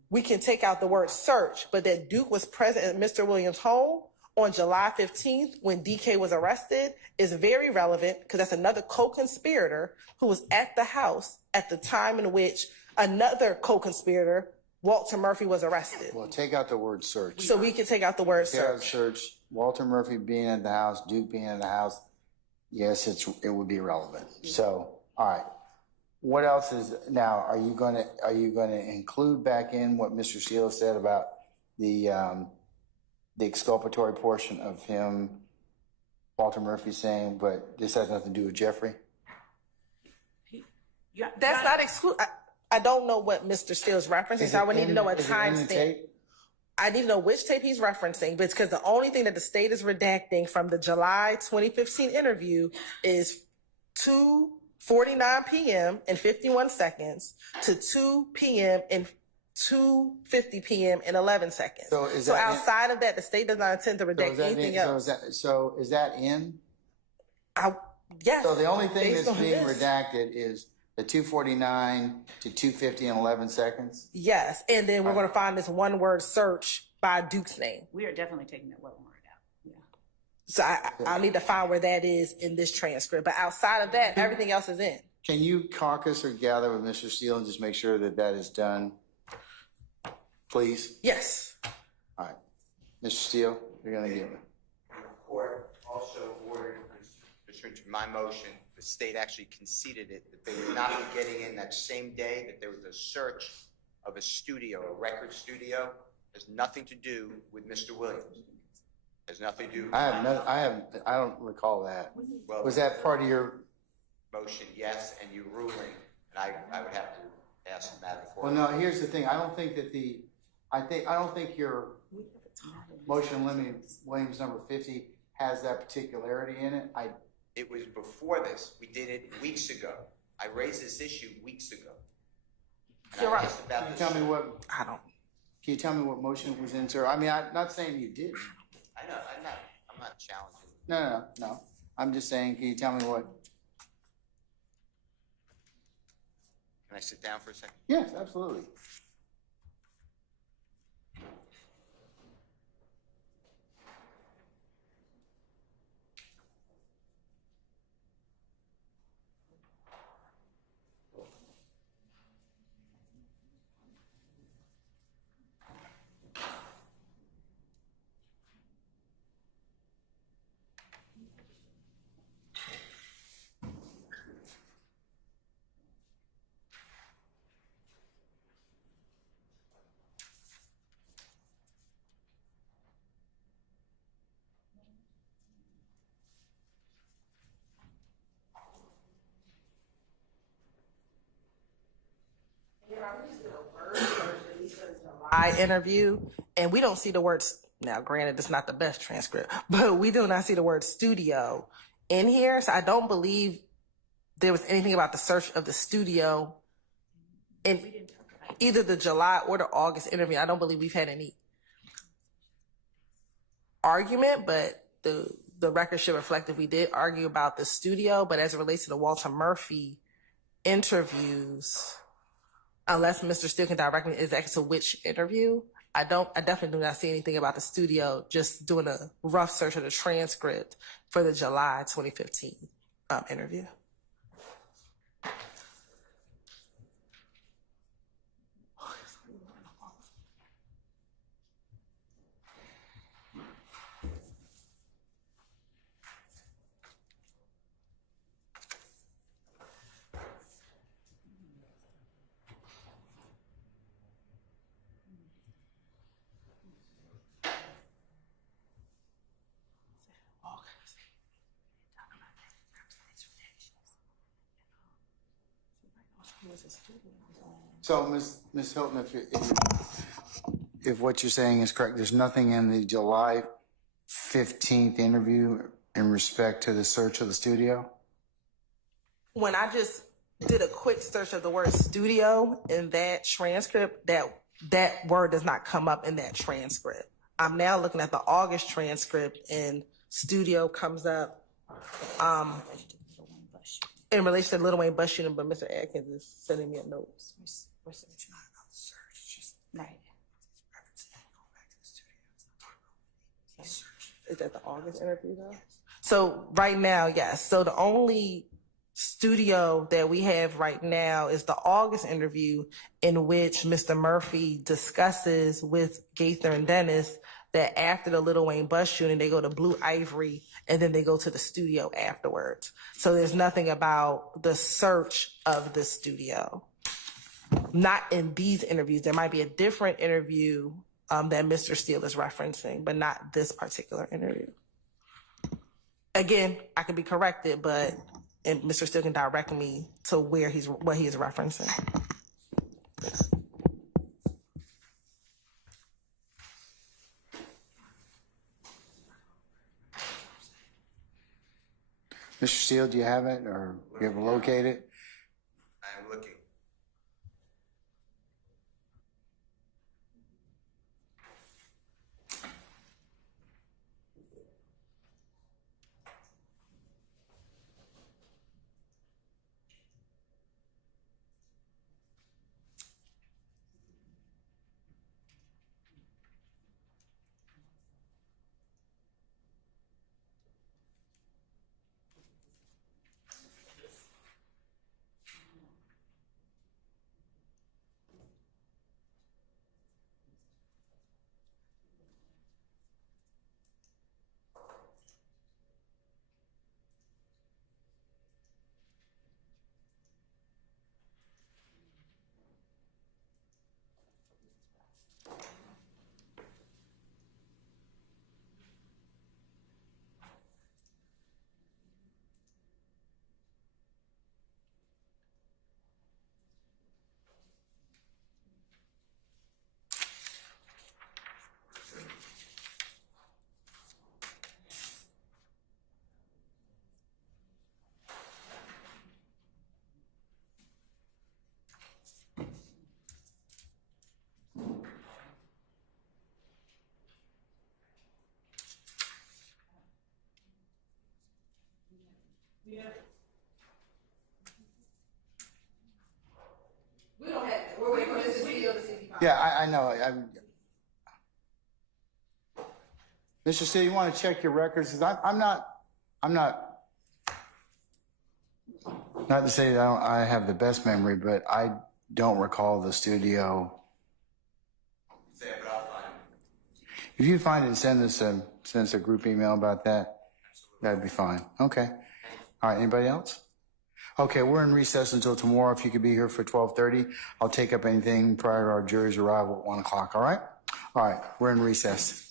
we can take out the word search, but that Duke was present at Mr. Williams' home on July 15th when DK was arrested is very relevant because that's another co-conspirator who was at the house at the time in which another co-conspirator, Walter Murphy, was arrested. Well, take out the word search. So we can take out the word Take out search. search. Walter Murphy being at the house, Duke being at the house. Yes, it would be relevant. So, all right. What else is now? Are you gonna include back in what Mr. Steele said about the exculpatory portion of him, Walter Murphy saying, but this has nothing to do with Jeffrey? That's not exclude. I don't know what Mr. Steele's referencing, so I would need to know a timestamp. I need to know which tape he's referencing, but it's because the only thing that the state is redacting from the July 2015 interview is 2:49 p.m. and 51 seconds to 2 p.m. and 2:50 p.m. and 11 seconds. So outside of that, the state does not intend to redact anything else. So is that in? Yes. So the only thing that's being redacted is the 2:49 to 2:50 and 11 seconds? Yes. And then we're going to find this one word search by Duke's name. We are definitely taking that one word out. Yeah. So I'll need to find where that is in this transcript. But outside of that, everything else is in. Can you caucus or gather with Mr. Steele and just make sure that that is done, please? Yes. All right. Mr. Steele, you're going to give it. The court also ordered, pursuant to my motion, the state actually conceded it, that they would not be getting in that same day, that there was a search of a studio, a record studio. Has nothing to do with Mr. Williams. Has nothing to do. I don't recall that. Well, Was that part of your? Motion, yes, and you ruling, and I would have to ask Madam Court. Well, no. Here's the thing. I don't think your motion limiting Williams number 50 has that particularity in it. It was before this. We did it weeks ago. I raised this issue weeks ago. You're right. Can you tell me what? I don't. Can you tell me what motion was in, sir? I mean, I'm not saying you did. I know. I'm not challenging. No. I'm just saying. Can you tell me what? Can I sit down for a second? Yes, absolutely. Interview, and we don't see the words. Now, granted, it's not the best transcript, but we do not see the word studio in here. So I don't believe there was anything about the search of the studio in either the July or the August interview. I don't believe we've had any argument, but the record should reflect that we did argue about the studio. But as it relates to the Walter Murphy interviews, unless Mr. Steele can direct me exactly to which interview, I definitely do not see anything about the studio, just doing a rough search of the transcript for the July 2015 interview. So, Ms. Hilton, if what you're saying is correct, there's nothing in the July 15th interview in respect to the search of the studio? When I just did a quick search of the word studio in that transcript, that word does not come up in that transcript. I'm now looking at the August transcript and studio comes up. in relation to the Little Wayne bus shooting, but Mr. Atkins is sending me a note. Right. Is that the August interview though? So right now, yes. So the only studio that we have right now is the August interview in which Mr. Murphy discusses with Gaither and Dennis that after the Little Wayne bus shooting, they go to Blue Ivory and then they go to the studio afterwards. So there's nothing about the search of the studio. Not in these interviews. There might be a different interview that Mr. Steele is referencing, but not this particular interview. Again, I can be corrected, but and Mr. Steele can direct me to what he is referencing. Mr. Steele, do you have it or you have it located? I am looking. We don't have it. We're waiting for Mr. Steele to see if he finds it. Yeah, I know. Mr. Steele, you want to check your records? Because I'm not, not to say that I have the best memory, but I don't recall the studio. Say it, but I'll find it. If you find it, send us a group email about that. That'd be fine. Okay. All right. Anybody else? Okay. We're in recess until tomorrow. If you could be here for 12:30, I'll take up anything prior to our jury's arrival at 1 o'clock. All right. All right. We're in recess.